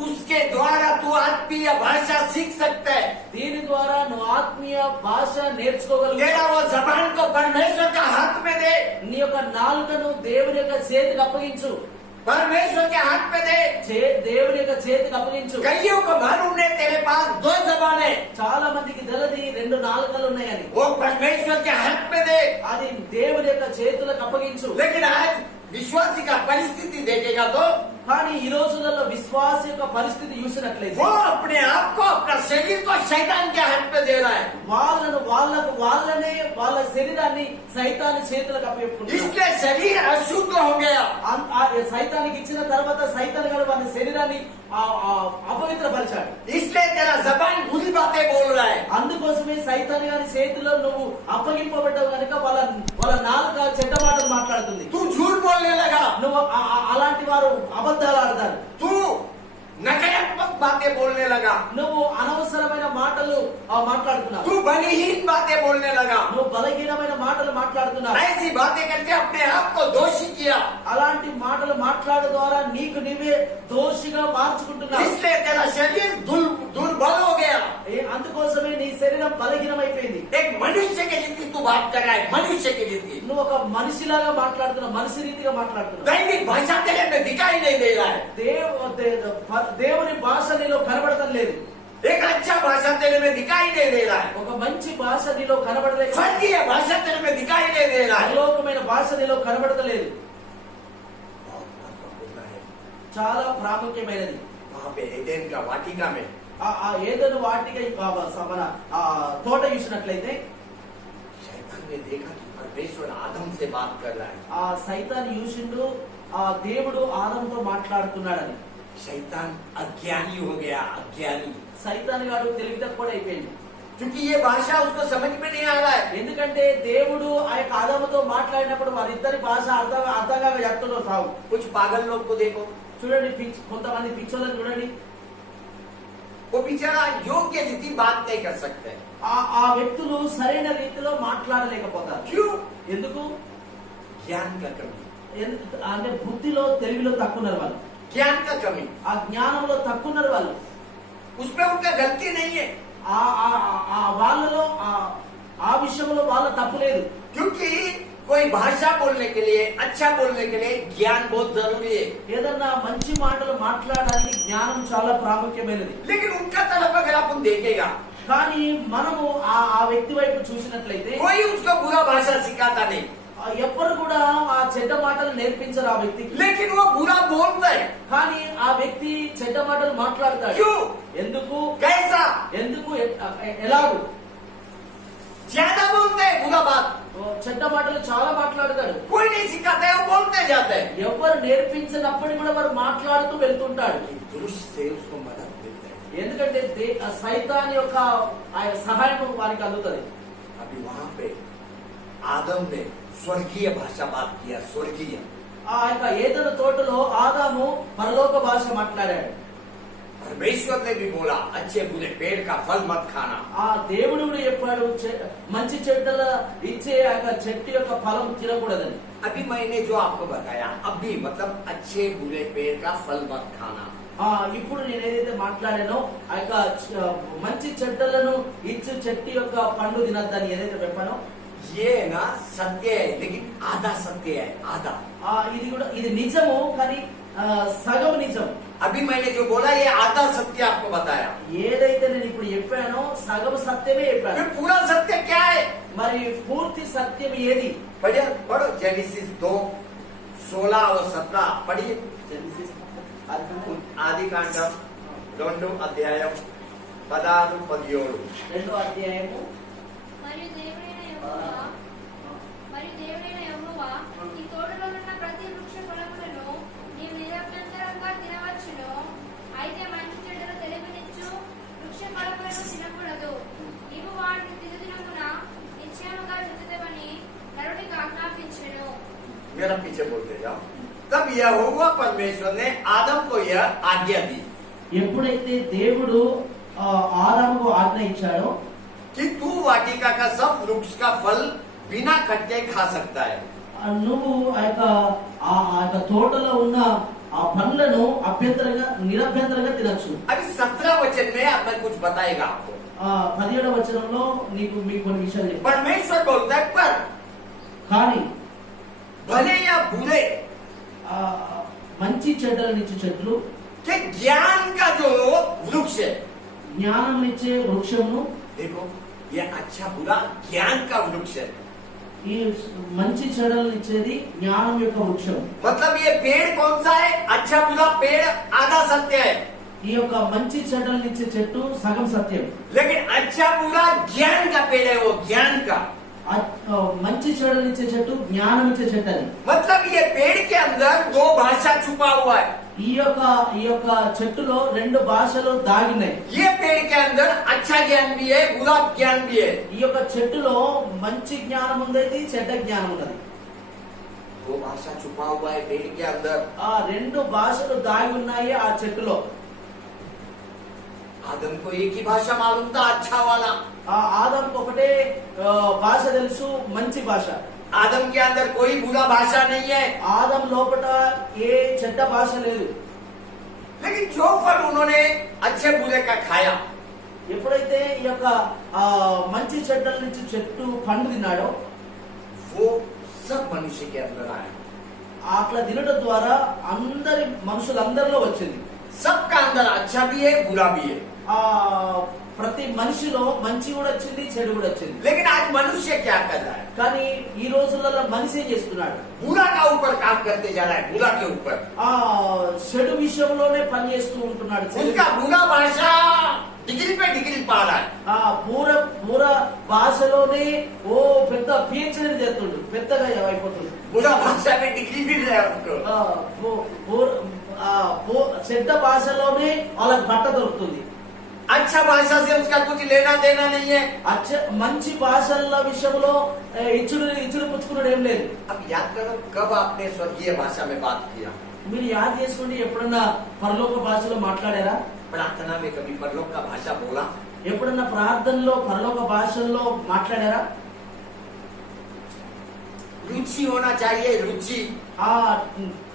उसके द्वारा तू आत्मीय भाषा सीख सकता है। దీని ద్వారా నువ్వు ఆత్మీయ భాష నేర్చుకోగలవు. तेरा वो जबान को परमेश्वर का हाथ में दे, నీ యొక్క నాలుకను దేవుని యొక్క చేతికి అప్పగించు. परमेश्वर के हाथ में दे। దేవుని యొక్క చేతికి అప్పగించు. कईयों को मालूम नहीं तेरे पास 2 जबान है, చాలా మందికి తెలియదు రెండు నాలుకలు ఉన్నాయని. वो परमेश्वर के हाथ में दे। అది దేవుని యొక్క చేతులకు అప్పగించు. लेकिन आज विश्वासी का परिस्थिति देखेगा तो కానీ ఈ రోజులలో విశ్వాస యొక్క పరిస్థితి చూసినట్లయితే वो अपने आप को, अपना शरीर को शैतान के हाथ में दे रहा है। వాళ్ళనే వాళ్ళ శరీరాన్ని సైతాన్ని చేతులకు అప్పచెప్పుకుంటున్నారు. इसलिए शरीर अशुद्ध हो गया। సైతానికి ఇచ్చిన తర్వాత సైతాన్ గారు వాళ్ళ శరీరాన్ని అపవిత్రపరిచాడు. इसलिए तेरा जबान बुरी बातें बोल रहा है। అందుకోసమే సైతాన్ గారి చేతిలో నువ్వు అప్పగింపబడ్డావు కనుక వాళ్ళ నాలుక చెడ్డ మాటలు మాట్లాడుతుంది. तू झूठ बोलने लगा, నువ్వు అలాంటి వారు అబద్ధాలు ఆడతారు. तू नकारात्मक बातें बोलने लगा, నువ్వు అనవసరమైన మాటలు మాట్లాడుతున్నావు. तू बलहीन बातें बोलने लगा, నువ్వు బలహీనమైన మాటలు మాట్లాడుతున్నావు. ऐसी बातें करके अपने आप को दोषी किया। అలాంటి మాటలు మాట్లాడడం ద్వారా నీకు నీవే దోషిగా మార్చుకుంటున్నావు. इसलिए तेरा शरीर दुर्बल हो गया। అందుకోసమే నీ శరీరం బలహీనమైపోయింది. एक मनुष्य के रीति तू बात कर रहा है, मनुष्य की रीति। నువ్వు ఒక మనిషిలాగా మాట్లాడుతున్నావు, మనిషి రీతిగా మాట్లాడుతున్నావు. दैनिक भाषा तेरे में दिखाई नहीं दे रहा है। దేవుని భాష నీలో కనబడటం లేదు. एक अच्छा भाषा तेरे में दिखाई नहीं दे रहा है। ఒక మంచి భాష నీలో కనబడలేదు. स्वर्गीय भाषा तेरे में दिखाई नहीं दे रहा है। అలోకమైన భాష నీలో కనబడతలేదు. बहुत महत्वपूर्ण है। చాలా ప్రాముఖ్యమైనది. वहाँ पे एदेन का वाटिका में ఆ ఏదైనా వాటిగా మన తోట చూసినట్లయితే शैतान ने देखा कि परमेश्वर आदम से बात कर रहा है। ఆ సైతాన్ చూసిండు ఆ దేవుడు ఆదంతో మాట్లాడుతున్నాడని. शैतान अज्ञानी हो गया, अज्ञानी। సైతాన్ గాడు తెలివి తక్కువ అయిపోయింది. क्योंकि ये भाषा उसको समझ में नहीं आ रहा है। ఎందుకంటే దేవుడు ఆ యొక్క ఆదాముతో మాట్లాడినప్పుడు వారిద్దరి భాష అర్థంగా చెప్తున్నాడు సాగు. कुछ पागल लोग को देखो, చూడండి కొంతమంది పిచ్చోళ్ళని చూడండి. वो बेचारा योग्य रीति बात नहीं कर सकते। ఆ వ్యక్తులు సరైన రీతిలో మాట్లాడలేకపోతారు. क्यों? ఎందుకు? ज्ञान का कमी, అంటే బుద్ధిలో తెలివిలో తక్కున్నారు వాళ్ళు. ज्ञान का कमी, ఆ జ్ఞానంలో తక్కున్నారు వాళ్ళు. उसमें उनका गलती नहीं है। వాళ్ళలో ఆ విషయంలో వాళ్ళ తప్పు లేదు. क्योंकि कोई भाषा बोलने के लिए, अच्छा बोलने के लिए ज्ञान बहुत जरूरी है। ఏదన్నా మంచి మాటలు మాట్లాడడానికి జ్ఞానం చాలా ప్రాముఖ్యమైనది. लेकिन उनका तरफ अगर अपन देखेगा, కానీ మనము ఆ వ్యక్తి వైపు చూసినట్లయితే कोई उसको बुरा भाषा सिखाता नहीं, ఎవ్వరు కూడా ఆ చెడ్డ మాటలు నేర్పించరు ఆ వ్యక్తికి. लेकिन वो बुरा बोलता है। కానీ ఆ వ్యక్తి చెడ్డ మాటలు మాట్లాడతాడు. क्यों? ఎందుకు? कैसा? ఎందుకు? ఎలాగూ ज्यादा बोलते हैं बुरा बात। చెడ్డ మాటలు చాలా మాట్లాడతాడు. कोई नहीं सिखाते, वो बोलते जाते हैं। ఎవరు నేర్పించినప్పటికీ కూడా వారు మాట్లాడుతూ వెళ్తుంటాడు. दुरुस्त से उसको मदद मिलता है। ఎందుకంటే సైతాన్ యొక్క ఆయన సహాయం వారికి అందుతుంది. अभी वहां पे आदम ने स्वर्गीय भाषा बात किया, स्वर्गीय। ఆ యొక్క ఏదైనా తోటలో ఆదాము పరలోక భాష మాట్లాడాడు. परमेश्वर ने भी बोला अच्छे बुरे पेड़ का फल मत खाना। ఆ దేవుడు కూడా చెప్పాడు మంచి చెడ్డల ఇచ్చే ఆ యొక్క చెట్టు యొక్క ఫలం తినకూడదని. अभी मैंने जो आपको बताया, अभी मतलब अच्छे बुरे पेड़ का फल मत खाना। ఇప్పుడు నేను ఏదైతే మాట్లాడానో ఆ యొక్క మంచి చెడ్డలను ఇచ్చే చెట్టు యొక్క పండు తినద్దని ఏదైతే చెప్పానో ये ना सत्य है, लेकिन आधा सत्य है, आधा। ఇది కూడా ఇది నిజము కానీ సగం నిజం. अभी मैंने जो बोला ये आधा सत्य आपको बताया। ఏదైతే నేను ఇప్పుడు చెప్పానో సగం సత్యమే చెప్పాను. फिर पूरा सत्य क्या है? మరి పూర్తి సత్యం ఏది? पढ़ो जेनेसिस 2:16 और 17 पढ़िए। आदि कांडम 2వ అధ్యాయం 16-17। 2వ అధ్యాయము. మరియు దేవుడైన యెహోవా ఈ తోటలోనున్న ప్రతి వృక్ష ఫలములను నీవు నిరభ్యంతరంగా తినవచ్చును, అయితే మంచి చెడ్డలు తెలివినిచ్చు వృక్ష ఫలములను తినకూడదు. నీవు వాటిని దినదినమున నిశ్చయముగా చుచుదవని నరునికి ఆజ్ఞాపించెను. मेरा पीछे बोलते जाओ। तब यहोवा परमेश्वर ने आदम को यह आज्ञा दी ఎప్పుడైతే దేవుడు ఆదాముకు ఆజ్ఞ ఇచ్చాడో कि तू वाटिका का सब वृक्ष का फल बिना कटे खा सकता है। నువ్వు ఆ యొక్క తోటలో ఉన్న ఆ పండ్లను నిరభ్యంతరంగా తినచ్చు. अभी 17 वचन में अब मैं कुछ बताएगा आपको। 17వ వచనంలో మీకు కొన్ని విషయాలు చెప్తాను. परमेश्वर बोलता है पर కానీ भले या बुरे మంచి చెడ్డలనిచ్చే చెట్లు के ज्ञान का जो वृक्ष है, జ్ఞానంనిచ్చే వృక్షమును, देखो ये अच्छा बुरा ज्ञान का वृक्ष है। ఈ మంచి చెడ్డలనిచ్చేది జ్ఞానం యొక్క వృక్షం. मतलब ये पेड़ कौन सा है? अच्छा बुरा पेड़ आधा सत्य है, ఈ యొక్క మంచి చెడ్డలనిచ్చే చెట్టు సగం సత్యం. लेकिन अच्छा बुरा ज्ञान का पेड़ है, वो ज्ञान का। మంచి చెడ్డలనిచ్చే చెట్టు జ్ఞానం ఇచ్చే చెట్టు అది. मतलब ये पेड़ के अंदर 2 भाषा छुपा हुआ है। ఈ యొక్క చెట్టులో 2 భాషలు దాగినాయి. ये पेड़ के अंदर अच्छा ज्ञान भी है, बुरा ज्ञान भी है। ఈ యొక్క చెట్టులో మంచి జ్ఞానం ఉంది, చెడ్డ జ్ఞానం ఉన్నది. 2 भाषा छुपा हुआ है पेड़ के अंदर। ఆ 2 భాషలు దాగి ఉన్నాయి ఆ చెట్టులో. आदम को एक ही भाषा मालूम था, अच्छा वाला। ఆదాముకు ఒకటే భాష తెలుసు, మంచి భాష. आदम के अंदर कोई बुरा भाषा नहीं है, ఆదం లోపట ఏ చెడ్డ భాష లేదు. लेकिन जो फल उन्होंने अच्छे बुरे का खाया, ఎప్పుడైతే ఈ యొక్క మంచి చెడ్డల నుంచి చెట్టు పండు తిన్నాడో वो सब मनुष्य के अंदर आया। అట్లా తినడం ద్వారా మనుషులందరిలో వచ్చింది. सबका अंदर अच्छा भी है, बुरा भी है। ప్రతి మనిషిలో మంచి కూడా వచ్చింది, చెడు కూడా వచ్చింది. लेकिन आज मनुष्य क्या कर रहा है? కానీ ఈ రోజులలో మనిషి ఏం చేస్తున్నాడు? बुरा का ऊपर काम करते जा रहा है, बुरा के ऊपर। చెడు విషయంలోనే పని చేస్తూ ఉంటున్నాడు. उसका बुरा भाषा डिग्री पे डिग्री पा रहा है। పూర భాషలోనే ఓ పెద్ద PhD చేస్తుండు, పెద్దగా అయిపోతుంది. बुरा भाषा में डिग्री भी है उसको। చెడ్డ భాషలోనే వాళ్ళకి బట్ట దొరుకుతుంది. अच्छा भाषा से उसका कुछ लेना देना नहीं है। మంచి భాషల విషయంలో ఇచ్చుడు పుచ్చుకున్నాడు ఏం లేదు. अब याद करो कब आपने स्वर्गीय भाषा में बात किया? మీరు యాద్ చేసుకోండి, ఎప్పుడన్నా పరలోక భాషలో మాట్లాడారా? प्रार्थना में कभी परलोक का भाषा बोला? ఎప్పుడన్నా ప్రార్థనలో పరలోక భాషల్లో మాట్లాడారా? रुचि होना चाहिए, रुचि।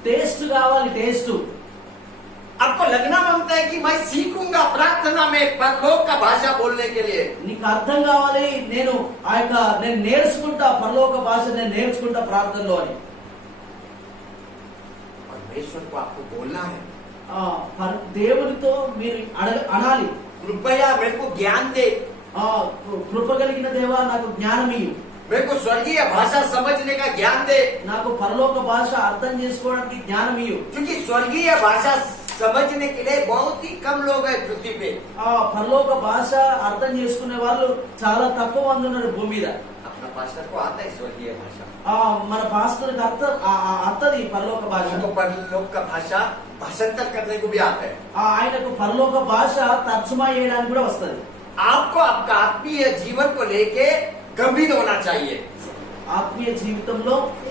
టేస్ట్ కావాలి, టేస్ట్. आपको लगना बनता है कि मैं सीखूंगा प्रार्थना में परलोक का भाषा बोलने के लिए। నీకు అర్థం కావాలి, నేను నేర్చుకుంటా పరలోక భాష, నేను నేర్చుకుంటా ప్రార్థనలో అని. परमेश्वर को आपको बोलना है, దేవునితో మీరు అనాలి, कृपया मेरे को ज्ञान दे, కృప కలిగిన దేవా నాకు జ్ఞానం ఇయ్యి, मेरे को स्वर्गीय भाषा समझने का ज्ञान दे। నాకు పరలోక భాష అర్థం చేసుకోవడానికి జ్ఞానం ఇయ్యి. क्योंकि स्वर्गीय भाषा समझने के लिए बहुत ही कम लोग हैं पृथ्वी पे। పరలోక భాష అర్థం చేసుకునే వాళ్ళు చాలా తక్కువ మంది ఉన్నారు భూమి మీద. अब अपना पास्टर को आता है स्वर्गीय भाषा, మన పాస్టర్ అత్తది పరలోక భాష. उनको परलोक का भाषा भाषांतर करने को भी आता है. ఆయనకు పరలోక భాష తర్జుమా చేయడానికి కూడా వస్తది. आपको आपका आत्मीय जीवन को लेके गंभीर होना चाहिए, ఆత్మీయ జీవితంలో उसके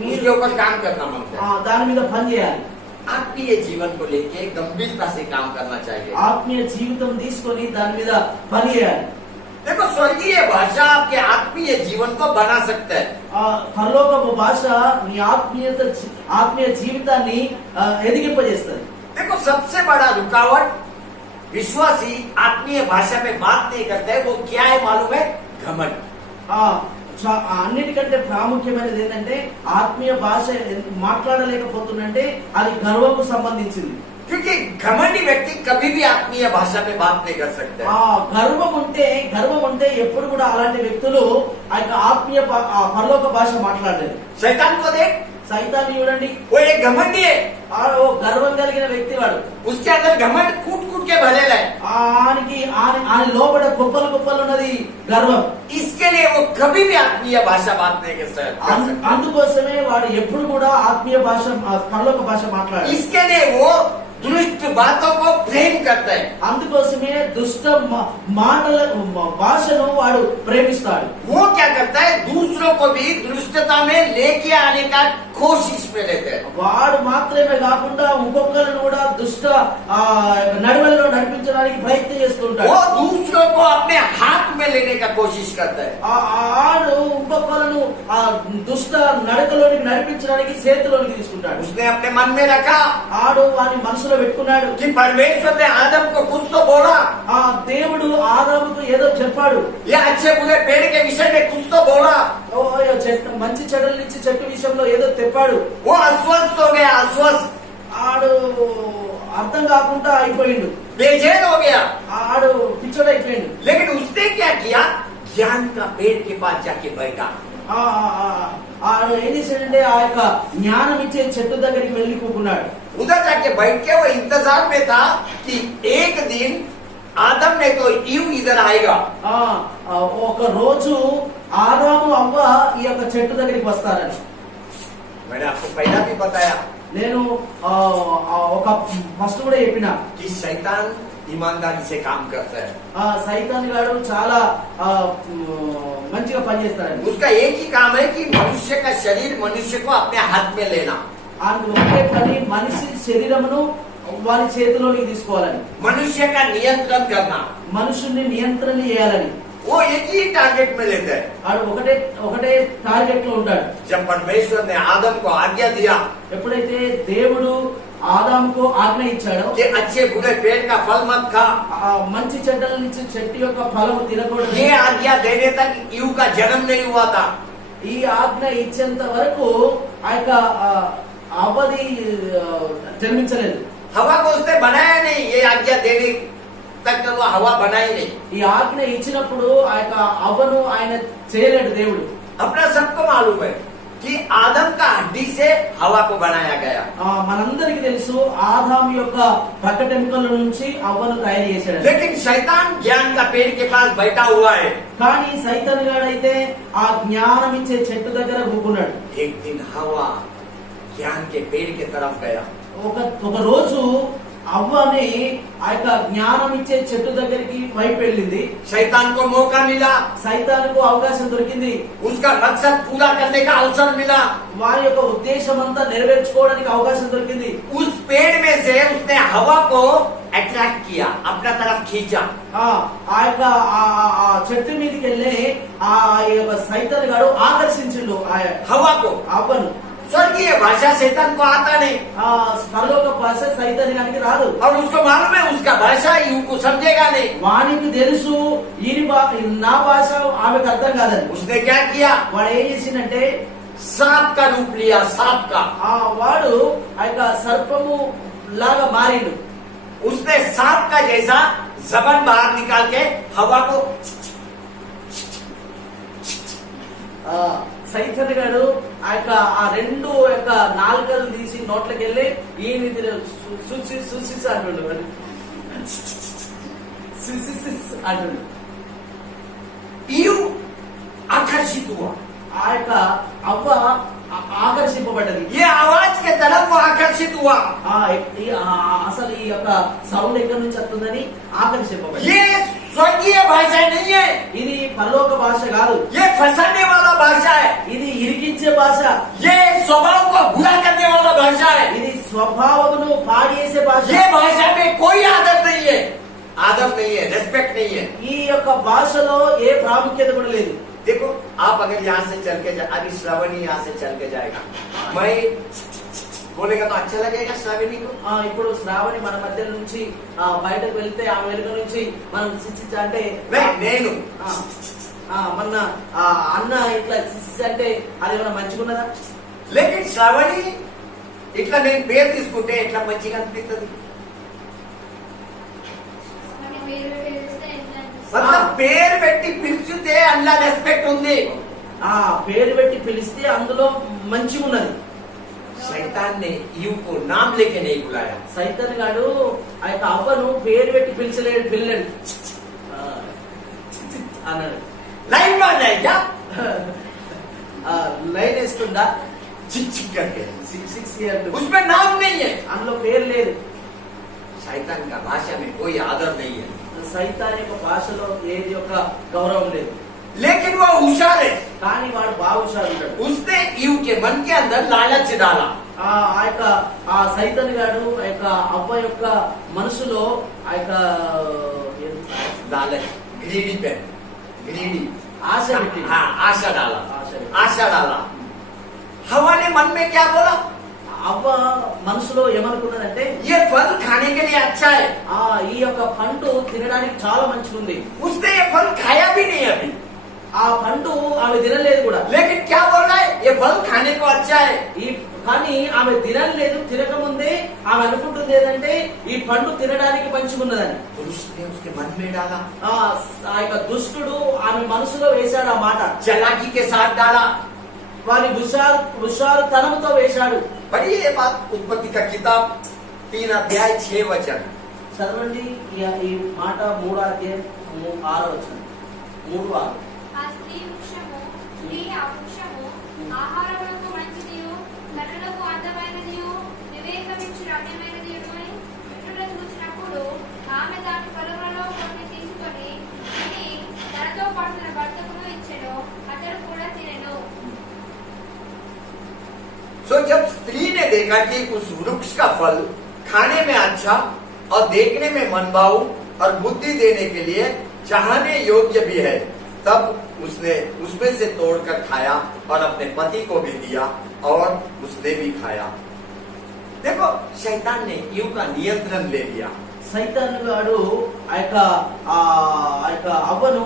మీరు ऊपर काम करना मांगते हैं. దాని మీద పని చేయాలి. आत्मीय जीवन को लेके गंभीरता से काम करना चाहिए. ఆత్మీయ జీవితం తీసుకొని దాని మీద పని చేయాలి. देखो, स्वर्गीय भाषा आपके आत्मीय जीवन को बना सकता है. పరలోకపు భాష నీ ఆత్మీయ జీవితాన్ని ఎదిగింపజేస్తుంది. देखो, सबसे बड़ा रुकावट विश्वासी आत्मीय भाषा में बात नहीं करता है, वो क्या है मालूम है? घमंड. అన్నిటికంటే ప్రాముఖ్యమైనది ఏంటంటే ఆత్మీయ భాష మాట్లాడలేకపోతుందంటే అది గర్వకు సంబంధించింది. क्योंकि घमंडी व्यक्ति कभी भी आत्मीय भाषा में बात नहीं कर सकते. గర్వం ఉంటే ఎప్పుడు కూడా అలాంటి వ్యక్తులు ఆ యొక్క ఆత్మీయ పరలోక భాష మాట్లాడలేరు. शैतान को देख, సైతాన్ని చూడండి, वो एक घमंडी है. ఓ గర్వం కలిగిన వ్యక్తి వాడు. उसके अंदर घमंड कूट कूट के भरेला है. ఆయన లోపల కుప్పలు ఉన్నది గర్వం. इसके लिए वो कभी भी आत्मीय भाषा बात नहीं कर सकता. అందుకోసమే వాడు ఎప్పుడు కూడా ఆత్మీయ భాష పరలోక భాష మాట్లాడాడు. इसके लिए वो दुष्ट बातों को प्रेम करता है. అందుకోసమే దుష్ట మాటల భాషను వాడు ప్రేమిస్తాడు. वो क्या करता है? दूसरों को भी दुष्टता में लेके आने का कोशिश में लेते हैं. వాడు మాత్రమే కాకుండా ఇంకొకరిని కూడా దుష్ట నడవల్లో నడిపించడానికి ప్రయత్నం చేస్తుంటాడు. वो दूसरों को अपने हाथ में लेने का कोशिश करता है. ఆడు ఇంకొకరిని దుష్ట నడకలోనికి నడిపించడానికి చేతిలోనికి తీసుకుంటాడు. उसने अपने मन में रखा ఆడు వాని మనసులో పెట్టుకున్నాడు कि परमेश्वर ने आदम को कुछ तो बोला, దేవుడు ఆదాముకు ఏదో చెప్పాడు, या अच्छे बुरे पेड़ के विषय में कुछ तो बोला. మంచి చెడుల నుంచి చెట్టు విషయంలో ఏదో చెప్పాడు. वो अस्वस्थ हो गया, अस्वस्थ, ఆడు అర్థం కాకుండా అయిపోయిండు, बेचैन हो गया. ఆడు పిచ్చోడైపోయిండు. लेकिन उसने क्या किया? ज्ञान का पेड़ के पास जाके बैठा. ఆడు ఏం చేశాడంటే ఆ యొక్క జ్ఞానం ఇచ్చే చెట్టు దగ్గరికి వెళ్లి కూకున్నాడు. उधर जाके बैठ के वो इंतजार में था कि एक दिन आदम ने तो ईव इधर आएगा. ఒక రోజు ఆదాము అవ్వ ఈ యొక్క చెట్టు దగ్గరికి వస్తారని मैंने आपको पहला भी बताया నేను ఒక ఫస్ట్ కూడా చెప్పిన कि शैतान ईमानदारी से काम करता है. సైతాన్ గాడు చాలా మంచిగా పనిచేస్తాడని. उसका एक ही काम है कि मनुष्य का शरीर मनुष्य को अपने हाथ में लेना. అందుకు ఒకే పని మనిషి శరీరమును వారి చేతిలోనికి తీసుకోవాలని, मनुष्य का नियंत्रण करना. మనుషుల్ని నియంత్రణ చేయాలని. वो एक ही टारगेट में लेते हैं. ఆడు ఒకటే టార్గెట్ లో ఉంటాడు. जब परमेश्वर ने आदम को आज्ञा दिया ఎప్పుడైతే దేవుడు ఆదాముకు ఆజ్ఞ ఇచ్చాడో कि अच्छे बुरे पेड़ का फल मत खा, మంచి చెడ్డల నుంచి చెట్టు యొక్క ఫలము తినకూడదు, ये आज्ञा देने तक ईव का जन्म नहीं हुआ था. ఈ ఆజ్ఞ ఇచ్చేంత వరకు ఆ యొక్క అవ్వది జన్మించలేదు. हवा को उसने बनाया नहीं, ये आज्ञा देने तक वो हवा बनाई नहीं. ఈ ఆజ్ఞ ఇచ్చినప్పుడు ఆ యొక్క అవ్వను ఆయన చేయలేడు దేవుడు. अपना सबको मालूम है कि आदम का हड्डी से हवा को बनाया गया. మనందరికి తెలుసు ఆదాము యొక్క ప్రకటెముకల నుంచి అవ్వను తయారు చేశాడు. लेकिन शैतान ज्ञान का पेड़ के पास बैठा हुआ है. కానీ సైతాన్ గాడైతే ఆ జ్ఞానం ఇచ్చే చెట్టు దగ్గర కూకున్నాడు. एक दिन हवा ज्ञान के पेड़ की तरफ गया. ఒక రోజు అవ్వని ఆ యొక్క జ్ఞానం ఇచ్చే చెట్టు దగ్గరికి వైపు వెళ్ళింది. शैतान को मौका मिला, సైతానుకు అవకాశం దొరికింది, उसका मकसद पूरा करने का अवसर मिला. వారి యొక్క ఉద్దేశం అంతా నెరవేర్చుకోవడానికి అవకాశం దొరికింది. उस पेड़ में से उसने हवा को अट्रैक्ट किया, अपना तरफ खींचा. ఆ యొక్క ఆ చెట్టు మీదకి వెళ్ళి ఆ యొక్క సైతాన్ గాడు ఆకర్షించిండు ఆ हवा को. అవ్వను. स्वर्गीय भाषा शैतान को आता नहीं, పరలోక భాష సైతాన్ గానికి రాదు. और उसको मालूम है उसका भाषा ईव को समझेगा नहीं. వానికి తెలుసు నా భాష ఆమెకు అర్థం కాదని. उसने क्या किया? వాడు ఏం చేసిందంటే सांप का रूप लिया, सांप का. వాడు ఆ యొక్క సర్పము లాగా మారిండు. उसने सांप का जैसा जबान बाहर निकाल के हवा को సైతాన్ గాడు ఆ యొక్క ఆ రెండు యొక్క నాలుకలు తీసి నోట్లకి వెళ్ళి ఈయన చూసి అంటుండు అంటుండు. ईव आखिर आकर्षित हुआ। ఆ యొక్క అవ్వ ఆకర్షింపబడ్డది. ये आवाज के तरफ वो आकर्षित हुआ। అసలు ఈ యొక్క సౌండ్ ఎక్కడి నుంచి వస్తుందని ఆకర్షింపబడ్డది. ये स्वर्गीय भाषा नहीं है, ఇది పరలోక భాష కాదు, ये फंसाने वाला भाषा है, ఇది ఇరికించే భాష, ये स्वभाव को बुरा करने वाला भाषा है। ఇది స్వభావమును పాడేసే భాష. ये भाषा में कोई आदर नहीं है, आदर नहीं है, रेस्पेक्ट नहीं है। ఈ యొక్క భాషలో ఏ ప్రాముఖ్యత కూడా లేదు. देखो आप अगर यहाँ से चल के अभी श्रावणी यहाँ से चल के जाएगा, मैं बोलेगा तो अच्छा लगेगा श्रावणी को? ఇప్పుడు శ్రావణి మన మధ్య నుంచి బయటకు వెళ్తే ఆమె వెనుక నుంచి మనం చిచ్చి అంటే నేను మొన్న అన్న ఇట్లా చిచ్చి అంటే అది ఏమైనా మంచిగున్నదా? लेकिन श्रावणी ఇట్లా నేను పేరు తీసుకుంటే ఎట్లా మంచిగా అనిపిస్తుంది? మన పేరు తెలిస్తే ఎట్లా అనిపిస్తుంది? मतलब పేరు పెట్టి పిలిచితే అల్లా రెస్పెక్ట్ ఉంది. ఆ పేరు పెట్టి పిలిస్తే అందులో మంచి ఉన్నది. शैतान ने ईव को नाम लेके नहीं बुलाया। సైతాన్ గాడు ఆ యొక్క అవ్వను పేరు పెట్టి పిల్లడు అన్నాడు. लाइन में जाएगा లైన్ వేస్తుందా चिक चिक करके, 6 ఇయర్ उसमें नाम नहीं है। అందులో పేరు లేదు. शैतान का भाषा में कोई आदर नहीं है, సైతాన్ యొక్క భాషలో ఏది యొక్క గౌరవం లేదు. लेकिन वो होशियार है। కానీ వాడు బాగా హుషారుంటాడు. उसने ईव के मन के अंदर लालच डाला। ఆ యొక్క ఆ సైతాన్ గాడు ఆ యొక్క అవ్వ యొక్క మనసులో ఆ యొక్క लालच, ग्रीडी पे ग्रीडी ఆశ పెట్టి हाँ आशा डाला, आशा। आशा डाला। हवा ने मन में क्या बोला? అవ్వ మనసులో ఏమనుకున్నదంటే ये फल खाने के लिए अच्छा है। ఈ యొక్క పండు తినడానికి చాలా మంచిగుంది. उसने ये फल खाया भी नहीं अभी, ఆ పండు ఆమె తినలేదు కూడా. लेकिन क्या बोल रहा है? ये फल खाने को अच्छा है। కానీ ఆమె తినలేదు. తినకముందే ఆమె అనుకుంటుంది ఏంటంటే ఈ పండు తినడానికి మంచిగున్నదని. तो उसने उसके मन में डाला, ఆ యొక్క దుష్టుడు ఆమె మనసులో వేశాడు ఆ మాట. चालाकी के साथ डाला। వారి హుషారు తనముతో వేశాడు. पढ़िए ये बात, उत्पत्ति का किताब 3 अध्याय 6 वचन। చదవండి ఈ మాట 3వ అధ్యాయం 6వ వచనం. 3:6. ఆ స్త్రీ ఆ వృక్షము ఆహారములకు మంచిదియు కన్నులకు అందమైనదియు వివేకమిచ్చు రమ్యమైనదియు చుట్టూ చూచినప్పుడు ఆమె దాని ఫలములలో కొన్ని తీసుకొని తిని తనతో పాటు తన భర్తకును ఇచ్చెను, అతడు కూడా తినెను. तो जब स्त्री ने देखा कि उस वृक्ष का फल खाने में अच्छा और देखने में मनभाऊ और बुद्धि देने के लिए चाहने योग्य भी है, तब उसने उसमें से तोड़कर खाया और अपने पति को भी दिया और उसने भी खाया। देखो शैतान ने ईव का नियंत्रण ले लिया। సైతాన్ గాడు ఆ యొక్క అవ్వను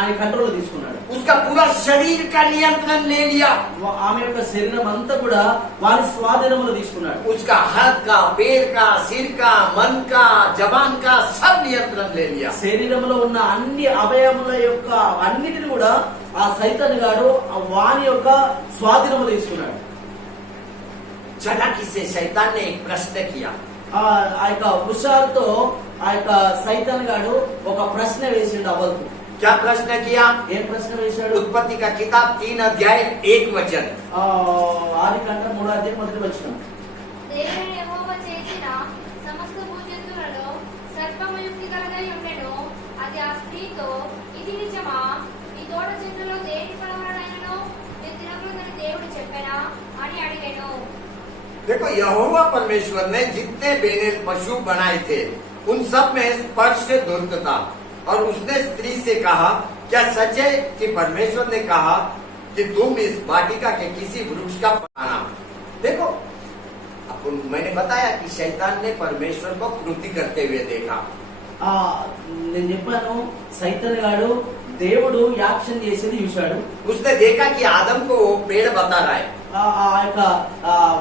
ఆయన కంట్రోల్ తీసుకున్నాడు. उसका पूरा शरीर का नियंत्रण ले लिया। ఆమె యొక్క శరీరం అంతా కూడా వారి స్వాధీనంలో తీసుకున్నాడు. उसका हाथ का, पैर का, सिर का, मन का, जबान का सब नियंत्रण ले लिया। శరీరంలో ఉన్న అన్ని అవయముల యొక్క అన్నిటిని కూడా ఆ సైతాన్ గాడు వాని యొక్క స్వాధీనంలో తీసుకున్నాడు. चालाकी से शैतान ने एक प्रश्न किया। ఆ యొక్క హుషారుతో ఆ యొక్క సైతాన్ గాడు ఒక ప్రశ్న వేసిండు అవ్వకు. क्या प्रश्न किया? ఏం ప్రశ్న వేశాడు? उत्पत्ति का किताब 3 अध्याय 1 वचन। ఆదికాండ 3వ అధ్యాయం 1వ వచనం. దేవుని యెహోవా చేసిన సమస్త భూజంతువులలో సర్పము యుక్తి గలదై ఉండెను. అది ఆ స్త్రీతో, ఇది నిజమా? ఈ తోట చెట్టులో దేని ఫలములనైనను నేను తినకూడదని దేవుడు చెప్పెనా అని అడిగెను. देखो यहोवा परमेश्वर ने जितने बेनेल पशु बनाए थे उन सब में स्पर्श से धुर्त था, और उसने स्त्री से कहा, क्या सच है कि परमेश्वर ने कहा कि तुम इस वाटिका के किसी वृक्ष का फल खाना? देखो अपन मैंने बताया कि शैतान ने परमेश्वर को कृति करते हुए देखा। నేను చెప్పాను సైతాన్ గాడు దేవుడు యాక్షన్ చేసేది చూశాడు. उसने देखा कि आदम को वो पेड़ बता रहा है।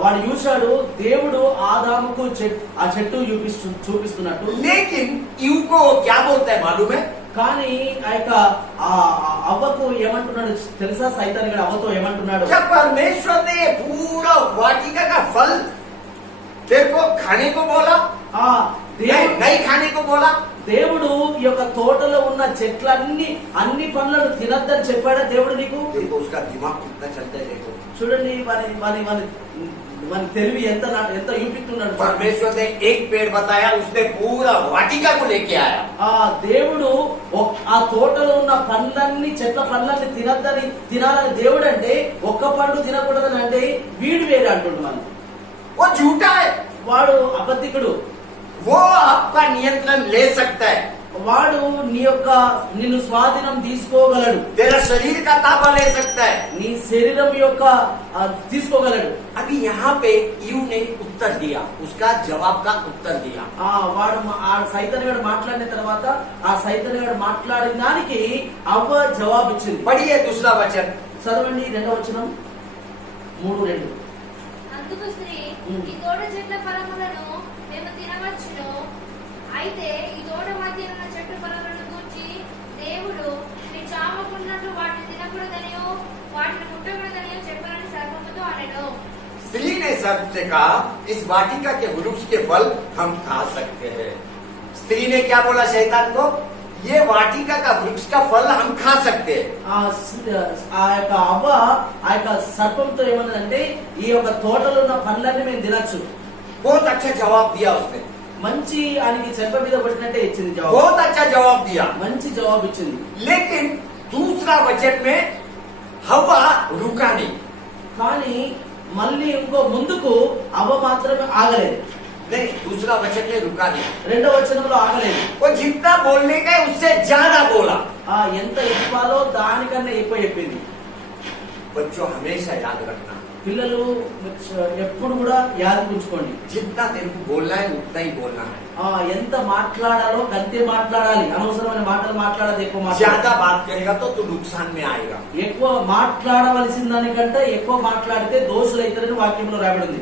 వాడు చూశాడు దేవుడు ఆదాముకు ఆ చెట్టు చూపిస్తున్నట్టు. लेकिन ईव को वो क्या बोलता है मालूम है? కానీ ఆ యొక్క అవ్వకు ఏమంటున్నాడు తెలుసా? సైతాన్ గాడు అవ్వతో ఏమంటున్నాడు? क्या परमेश्वर ने ये पूरा वाटिका का फल तेरे को खाने को बोला? नहीं खाने को बोला? దేవుడు ఈ యొక్క తోటలో ఉన్న చెట్లన్నీ అన్ని పండ్లను తినద్దని చెప్పాడా దేవుడు నీకు? देखो उसका दिमाग कितना चलता है, देखो చూడండి మన తెలివి ఎంత యూపిక్ట్ ఉన్నాడు. परमेश्वर ने एक पेड़ बताया, उसने पूरा वाटिका को लेके आया। ఆ దేవుడు ఆ తోటలో ఉన్న పండ్లన్నీ చెట్ల పండ్లన్నీ తినాలని దేవుడు అంటే ఒక్క పండు తినకూడదని అంటే వీడు వేరే అంటుండు మనం. वो झूठा है, వాడు అబద్ధికుడు. वो आपका नियंत्रण ले सकता है, వాడు నిన్ను స్వాధీనం తీసుకోగలడు. तेरा शरीर का ताबा ले सकता है। నీ శరీరం యొక్క తీసుకోగలడు. अभी यहाँ पे यू ने उत्तर दिया, उसका जवाब का उत्तर दिया। వాడు ఆ సైతానుగాడు మాట్లాడిన తర్వాత ఆ సైతానుగాడు మాట్లాడిన దానికి అవ్వ జవాబు ఇచ్చింది. पढ़िए दूसरा वचन, చదవండి 2వ వచనం 3:2. అందుకు స్త్రీ, ఈ తోట చెట్ల ఫలములను మేము తినవచ్చును, అయితే ఈ తోట మధ్య ఉన్న చెట్టు ఫలములను గూర్చి దేవుడు మీ చావకున్నట్లు వాటిని తినకూడదనియో వాటిని ముట్టకూడదనియో చెప్పాలని సర్పముతో అనెను. स्त्री ने सर्प से कहा, इस वाटिका के वृक्ष के फल हम खा सकते हैं। स्त्री ने क्या बोला शैतान को? ये वाटिका का वृक्ष का फल हम खा सकते हैं। ఆ యొక్క అవ్వ ఆ యొక్క సర్పంతో ఏమన్నదంటే ఈ యొక్క తోటలో ఉన్న పండ్లన్నీ మేము తినచ్చు. बहुत अच्छा जवाब दिया उसने, మంచి ఆయనకి చెంప మీద పట్టినట్టే ఇచ్చింది జవాబు. बहुत अच्छा जवाब दिया। మంచి జవాబు ఇచ్చింది. लेकिन दूसरा वचन में हवा रुका नहीं। కానీ మళ్ళీ ఇంకో ముందుకు అవ్వ మాత్రమే ఆగలేదు. नहीं, दूसरा वचन में रुका नहीं। 2వ వచనంలో ఆగలేదు. वो जितना बोलने का है उससे ज्यादा बोला। ఎంత ఇవ్వాలో దానికన్నా ఎక్కువ చెప్పింది. बच्चों हमेशा याद रखना, పిల్లలు ఎప్పుడు కూడా యాద ఉంచుకోండి, जितना तेरे को बोलना है उतना ही बोलना है। ఎంత మాట్లాడాలో అంతే మాట్లాడాలి. అనవసరమైన మాటలు మాట్లాడదు. ఎక్కువ ज्यादा बात करेगा तो तू नुकसान में आएगा। ఎక్కువ మాట్లాడవలసిన దానికంటే ఎక్కువ మాట్లాడితే దోషులు అవుతారని వాక్యంలో రాబడింది.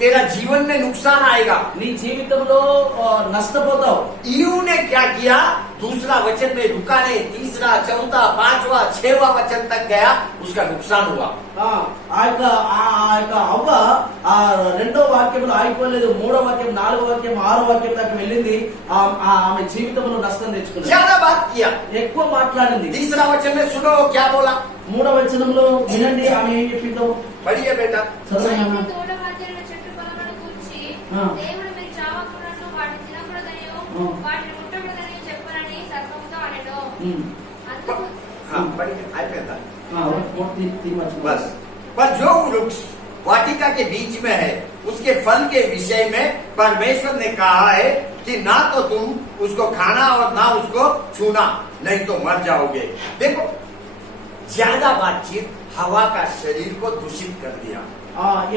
तेरा जीवन में नुकसान आएगा। నీ జీవితంలో నష్టపోతావు. यू ने क्या किया? दूसरा वचन में रुका नहीं, तीसरा, चौथा, पांचवा, 6वां वचन तक गया, उसका नुकसान हुआ। ఆ యొక్క అవ్వ ఆ 2వ వాక్యంలో ఆగిపోలేదు. 3వ వాక్యం, 4వ వాక్యం, 6వ వాక్యం దాకా వెళ్ళింది. ఆమె జీవితంలో నష్టం తెచ్చుకున్నది. ज्यादा बात किया, ఎక్కువ మాట్లాడింది. तीसरा वचन में सुनो क्या बोला। 3వ వచనంలో వినండి ఆమె ఏం చెప్పిందో. पढ़िए बेटा। చదవండి అమ్మా. అయితే తోట మధ్య ఉన్న చెట్టు ఫలములను గూర్చి దేవుడు మీరు చావకున్నట్లు వాటిని తినకూడదనియో వాటిని ముట్టకూడదనియో చెప్పాలని సర్పముతో అనెను. అందుకు हाँ पढ़िए, आए बेटा। బస్ बस, पर जो वृक्ष वाटिका के बीच में है उसके फल के विषय में परमेश्वर ने कहा है कि ना तो तुम उसको खाना और ना उसको छूना, नहीं तो मर जाओगे। देखो, ज्यादा बातचीत हवा का शरीर को दूषित कर दिया।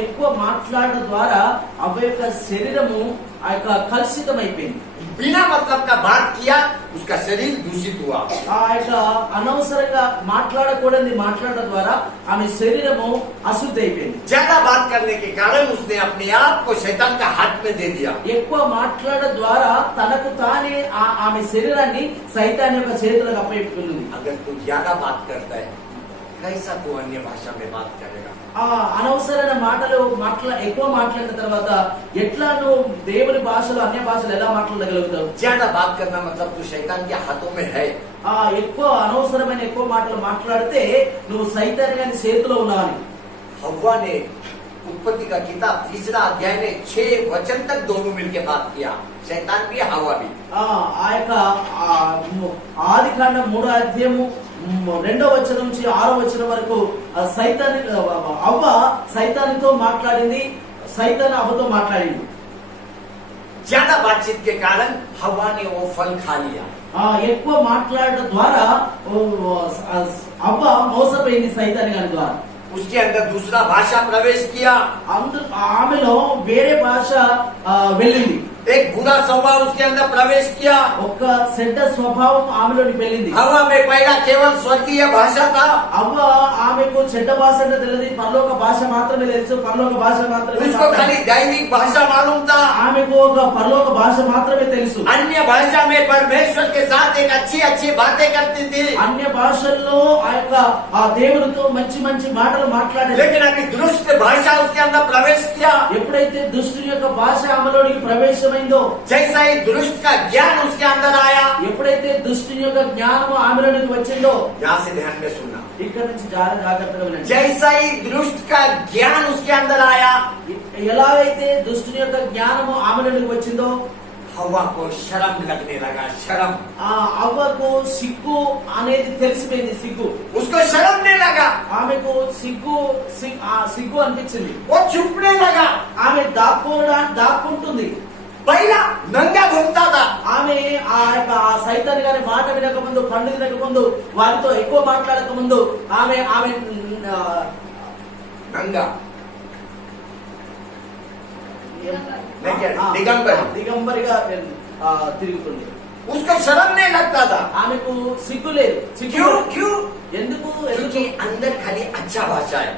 ఎక్కువ మాట్లాడడం ద్వారా అవ్వ యొక్క శరీరము ఆ యొక్క కలుషితం అయిపోయింది. बिना मतलब का बात किया, उसका शरीर दूषित हुआ। ఆ యొక్క అనవసరంగా మాట్లాడకూడని మాట్లాడడం ద్వారా ఆమె శరీరము అశుద్ధి అయిపోయింది. ज्यादा बात करने के कारण उसने अपने आप को शैतान का हाथ में दे दिया। ఎక్కువ మాట్లాడడం ద్వారా తనకు తానే ఆమె శరీరాన్ని సైతాన్ యొక్క చేతులకు అప్పచెప్పుకున్నది. अगर तू ज्यादा बात करता है, कैसा तू अन्य भाषा में बात करेगा? అనవసరమైన మాటలు ఎక్కువ మాట్లాడిన తర్వాత ఎట్లా నువ్వు దేవుని భాషలో అన్య భాషలు ఎలా మాట్లాడగలుగుతావు? ज्यादा बात करना मतलब तू शैतान के हाथों में है। ఎక్కువ అనవసరమైన ఎక్కువ మాటలు మాట్లాడితే నువ్వు సైతాన్ గారి చేతిలో ఉన్నావని. हव्वा ने उत्पत्ति का किताब 3रा अध्याय में 6 वचन तक दोनों मिलकर बात किया, शैतान भी हवा भी। ఆ యొక్క ఆదికాండం 3వ అధ్యాయము 2వ వచనం నుంచి 6వ వచనం వరకు అవ్వ సైతానితో మాట్లాడింది, సైతాన్ అవ్వతో మాట్లాడింది. ज्यादा बातचीत के कारण हवा ने वो फल खा लिया। ఎక్కువ మాట్లాడడం ద్వారా అవ్వ మోసపోయింది సైతాన్ గారి ద్వారా. उसके अंदर दूसरा भाषा प्रवेश किया, ఆమెలో వేరే భాష వెళ్ళింది. एक बुरा स्वभाव उसके अंदर प्रवेश किया। ఒక చెడ్డ స్వభావం ఆమెలోకి వెళ్ళింది. हवा में पहला केवल स्वर्गीय भाषा था, అవ్వ ఆమెకు చెడ్డ భాష అంటే తెలియదు, పరలోక భాష మాత్రమే తెలుసు. పరలోక భాష మాత్రమే उसको खाली दैविक भाषा मालूम था। ఆమెకు ఒక పరలోక భాష మాత్రమే తెలుసు. अन्य भाषा में परमेश्वर के साथ एक अच्छी अच्छी बातें करती थी, అన్య భాషల్లో ఆ దేవునితో మంచి మంచి మాటలు మాట్లాడేది. लेकिन अभी दुष्ट भाषा उसके अंदर प्रवेश किया। ఎప్పుడైతే దుష్టుని యొక్క భాష ఆమెలోనికి ప్రవేశం అదృశ్యమైందో, जैसा ही दुष्ट का ज्ञान उसके अंदर आया, ఎప్పుడైతే దుష్టుని యొక్క జ్ఞానము ఆమెలోనికి వచ్చిందో, यहाँ से ध्यान में सुनना, ఇక్కడ నుంచి జాగ్రత్తగా వినండి. जैसा ही दुष्ट का ज्ञान उसके अंदर आया, ఎలాగైతే దుష్టుని యొక్క జ్ఞానము ఆమెలోనికి వచ్చిందో, हवा को शर्म लगने लगा, शर्म, ఆ అవ్వకు సిగ్గు అనేది తెలిసిపోయింది. సిగ్గు, उसको शर्म नहीं लगा, ఆమెకు సిగ్గు అనిపించింది. वो छुपने लगा। ఆమె దాక్కుంటుంది. पहला नंगा घूमता था, ఆమె ఆ యొక్క సైతాన్ గారి మాట వినక ముందు, పండు వినక ముందు, వారితో ఎక్కువ మాట్లాడక ముందు ఆమె नंगा దిగంబరిగా తిరుగుతుంది. उसको शर्म नहीं लगता था। ఆమెకు సిగ్గు లేదు. क्यों क्यों? ఎందుకు? क्योंकि अंदर खाली अच्छा भाषा है।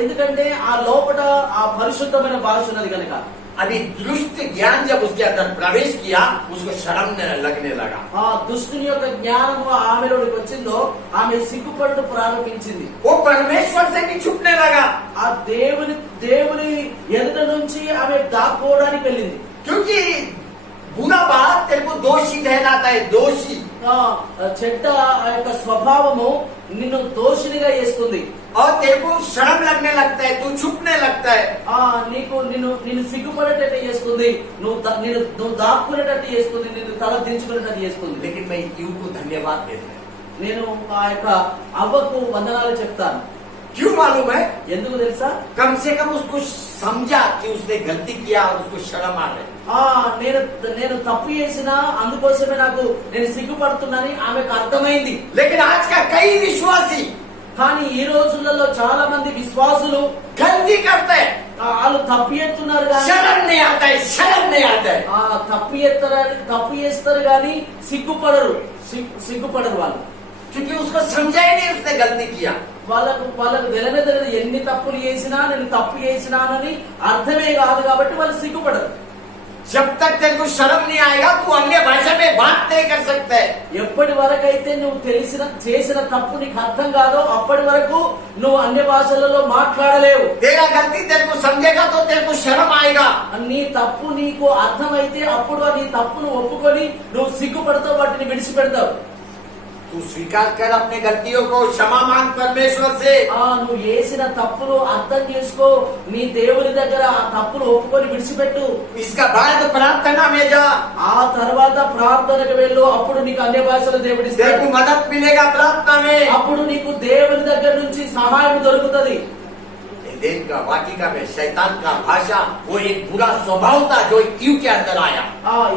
ఎందుకంటే ఆ లోపల ఆ పరిశుద్ధమైన భాష ఉన్నది కనుక. अभी दुष्ट ज्ञान जब उसके अंदर प्रवेश किया, उसको शर्म लगने लगा। ఆ దుష్టుని యొక్క జ్ఞానము ఆమెలోకి వచ్చిందో, ఆమె సిగ్గుపడడం ప్రారంభించింది. वो परमेश्वर से भी छुपने लगा, ఆ దేవుని ఎదుట నుంచి ఆమె దాక్కోవడానికి వెళ్ళింది. क्योंकि बुरा बात तेरे को दोषी ठहराता है, दोषी। చెడ్డ ఆ యొక్క స్వభావము నిన్ను దోషినిగా చేస్తుంది. और तेरे को शर्म लगने लगता है, तू छुपने लगता है। నిన్ను సిగ్గుపడేటట్టు చేస్తుంది, నువ్వు దాక్కునేటట్టు చేస్తుంది, నిన్ను తల దించుకునేటట్టు చేస్తుంది. लेकिन मैं यू को धन्यवाद देता हूं। నేను ఆ యొక్క అవ్వకు వందనాలు చెప్తాను. क्यों मालूम है? ఎందుకు తెలుసా? कम से कम उसको समझा कि उसने गलती किया और उसको शर्म आ रही। నేను తప్పు చేసినా అందుకోసమే నేను సిగ్గుపడుతున్నానని ఆమెకు అర్థమైంది. लेकिन आज का कई विश्वासी కానీ ఈ రోజులలో చాలా మంది విశ్వాసులు गलती करते हैं, వాళ్ళు తప్పు చేస్తున్నారు కానీ शर्म नहीं आता है, शर्म नहीं आता है। తప్పు చేస్తారు కానీ సిగ్గుపడరు వాళ్ళు. क्योंकि उसको समझा ही नहीं उसने गलती किया। వాళ్ళకు తెలియదు ఎన్ని తప్పులు చేసినా నేను తప్పు చేసినానని అర్థమే కాదు కాబట్టి వాళ్ళు సిగ్గుపడరు. जब तक तेरे को शर्म नहीं आएगा, तू अन्य भाषा में बात नहीं कर सकता है। ఎప్పటి వరకైతే నువ్వు చేసిన తప్పు నీకు అర్థం కాదో అప్పటి వరకు నువ్వు అన్య భాషలలో మాట్లాడలేవు. तेरा गलती तेरे को समझेगा तो तेरे को शर्म आएगा। నీ తప్పు నీకు అర్థమైతే అప్పుడు నీ తప్పును ఒప్పుకొని నువ్వు సిగ్గుపడతావు, వాటిని విడిచిపెడతావు. तू स्वीकार कर अपने गलतियों को, क्षमा मांग परमेश्वर से। నువ్వు చేసిన తప్పులు అర్థం చేసుకో, నీ దేవుని దగ్గర ఆ తప్పులు ఒప్పుకొని విడిచిపెట్టు. इसका बाद प्रार्थना में जा, ఆ తర్వాత ప్రార్థనకు వెళ్ళు, అప్పుడు నీకు అన్య భాషలు तेरे దేవుడిస్తాడు. को मदद मिलेगा प्रार्थना में। అప్పుడు నీకు దేవుని దగ్గర నుంచి సహాయం దొరుకుతది. एदेन का वाटिका में शैतान का भाषा वो एक बुरा स्वभाव था जो यू के अंदर आया।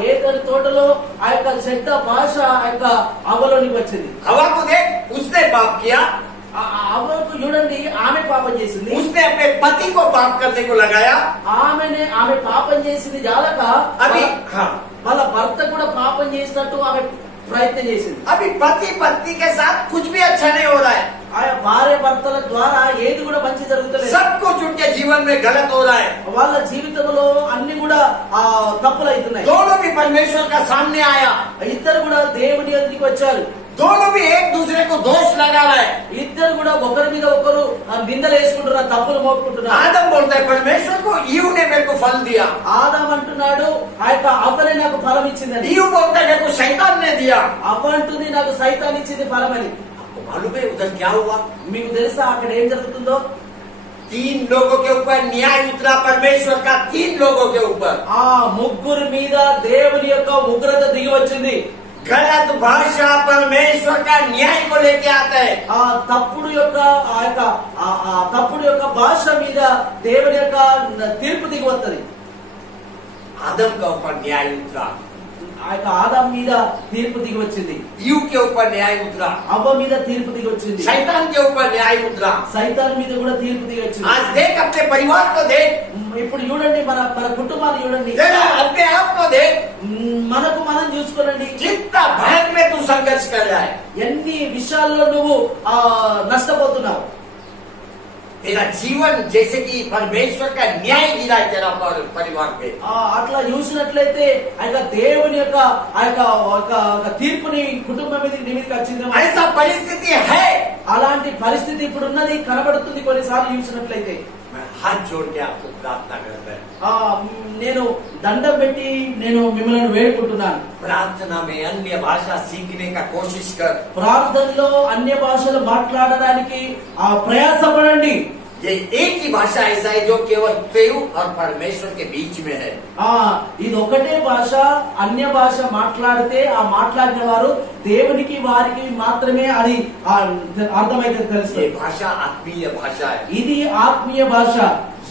ఏదైనా తోటలో ఆ యొక్క చెడ్డ భాష ఆ యొక్క అవ్వలోనికి వచ్చింది. हवा को देख, उसने पाप किया, అవ్వకు చూడండి, ఆమె పాపం చేసింది. उसने अपने पति को पाप करने को लगाया। ఆమె పాపం చేసింది జాలక अभी हाँ, వాళ్ళ భర్త కూడా పాపం చేసినట్టు ఆమె ప్రయత్నం చేసింది. अभी पति पत्नी के साथ कुछ भी अच्छा नहीं हो रहा है। ఆయా భార్య భర్తల ద్వారా ఏది కూడా మంచి జరుగుతలేదు. सब कुछ उनके जीवन में गलत हो रहा है। వాళ్ళ జీవితంలో అన్ని కూడా తప్పులు అవుతున్నాయి. दोनों भी परमेश्वर का सामने आया, ఇద్దరు కూడా దేవుని ఎదుటికి వచ్చారు. दोनों भी एक दूसरे को दोष लगा रहा है। ఇద్దరు కూడా ఒకరి మీద ఒకరు నిందలు వేసుకుంటున్నారు, తప్పులు మోపుకుంటున్నారు. आदम बोलता है परमेश्वर को, ईव ने मेरे को फल दिया। ఆదాం అంటున్నాడు ఆ యొక్క అవ్వనే నాకు ఫలం ఇచ్చిందని. ईव बोलता है मेरे को शैतान ने दिया। అవ్వ అంటుంది నాకు సైతాన్ ఇచ్చింది ఫలమని. आपको मालूम है उधर क्या हुआ? మీకు తెలుసా అక్కడ ఏం జరుగుతుందో? 3 लोगों के ऊपर न्याय उतरा परमेश्वर का, 3 लोगों के ऊपर। ఆ ముగ్గురు మీద దేవుని యొక్క ఉగ్రత దిగి వచ్చింది. गलत भाषा परमेश्वर का न्याय को लेके आता है। ఆ తప్పుడు యొక్క భాష మీద దేవుని యొక్క తీర్పు దిగి వస్తుంది. आदम का ऊपर न्याय उतरा, ఆ యొక్క ఆదాం మీద తీర్పు దిగి వచ్చింది. ईव के ऊपर न्याय उतरा, అవ్వ మీద తీర్పు దిగి వచ్చింది. शैतान के ऊपर न्याय उतरा। సైతాన్ మీద కూడా తీర్పు దిగి వచ్చింది. आज देख अपने परिवार को देख, ఇప్పుడు చూడండి మన కుటుంబాలు చూడండి, जरा अपने आप को देख, మనకు మనం చూసుకోనండి. कितना भय में तू संघर्ष कर रहा है। ఎన్ని విషయాల్లో నువ్వు నష్టపోతున్నావు. तेरा जीवन जैसे कि परमेश्वर का न्याय गिरा है तेरा परिवार पे। అట్లా చూసినట్లయితే ఆ యొక్క దేవుని యొక్క ఆ యొక్క తీర్పుని కుటుంబం మీద నీ మీదకి వచ్చింది. ऐसा परिस्थिति है। అలాంటి పరిస్థితి ఇప్పుడు ఉన్నది, కనబడుతుంది కొన్నిసార్లు చూసినట్లయితే. मैं हाथ जोड़ के आपको प्रार्थना करता है, ఆ, నేను దండం పెట్టి నేను మిమ్మల్ని వేడుకుంటున్నాను. प्रार्थना में अन्य भाषा सीखने का कोशिश कर. ప్రార్థనలో అన్య భాషలు మాట్లాడడానికి ఆ ప్రయాసపడండి. ये एक ही भाषा ऐसा है जो केवल तेरू और परमेश्वर के बीच में है. ఇది ఒకటే భాష. అన్య భాష మాట్లాడితే ఆ మాట్లాడిన వారు దేవునికి వారికి మాత్రమే అది అర్థమైతే ये తెలుస్తుంది. भाषा आत्मीय भाषा है. ఇది ఆత్మీయ భాష.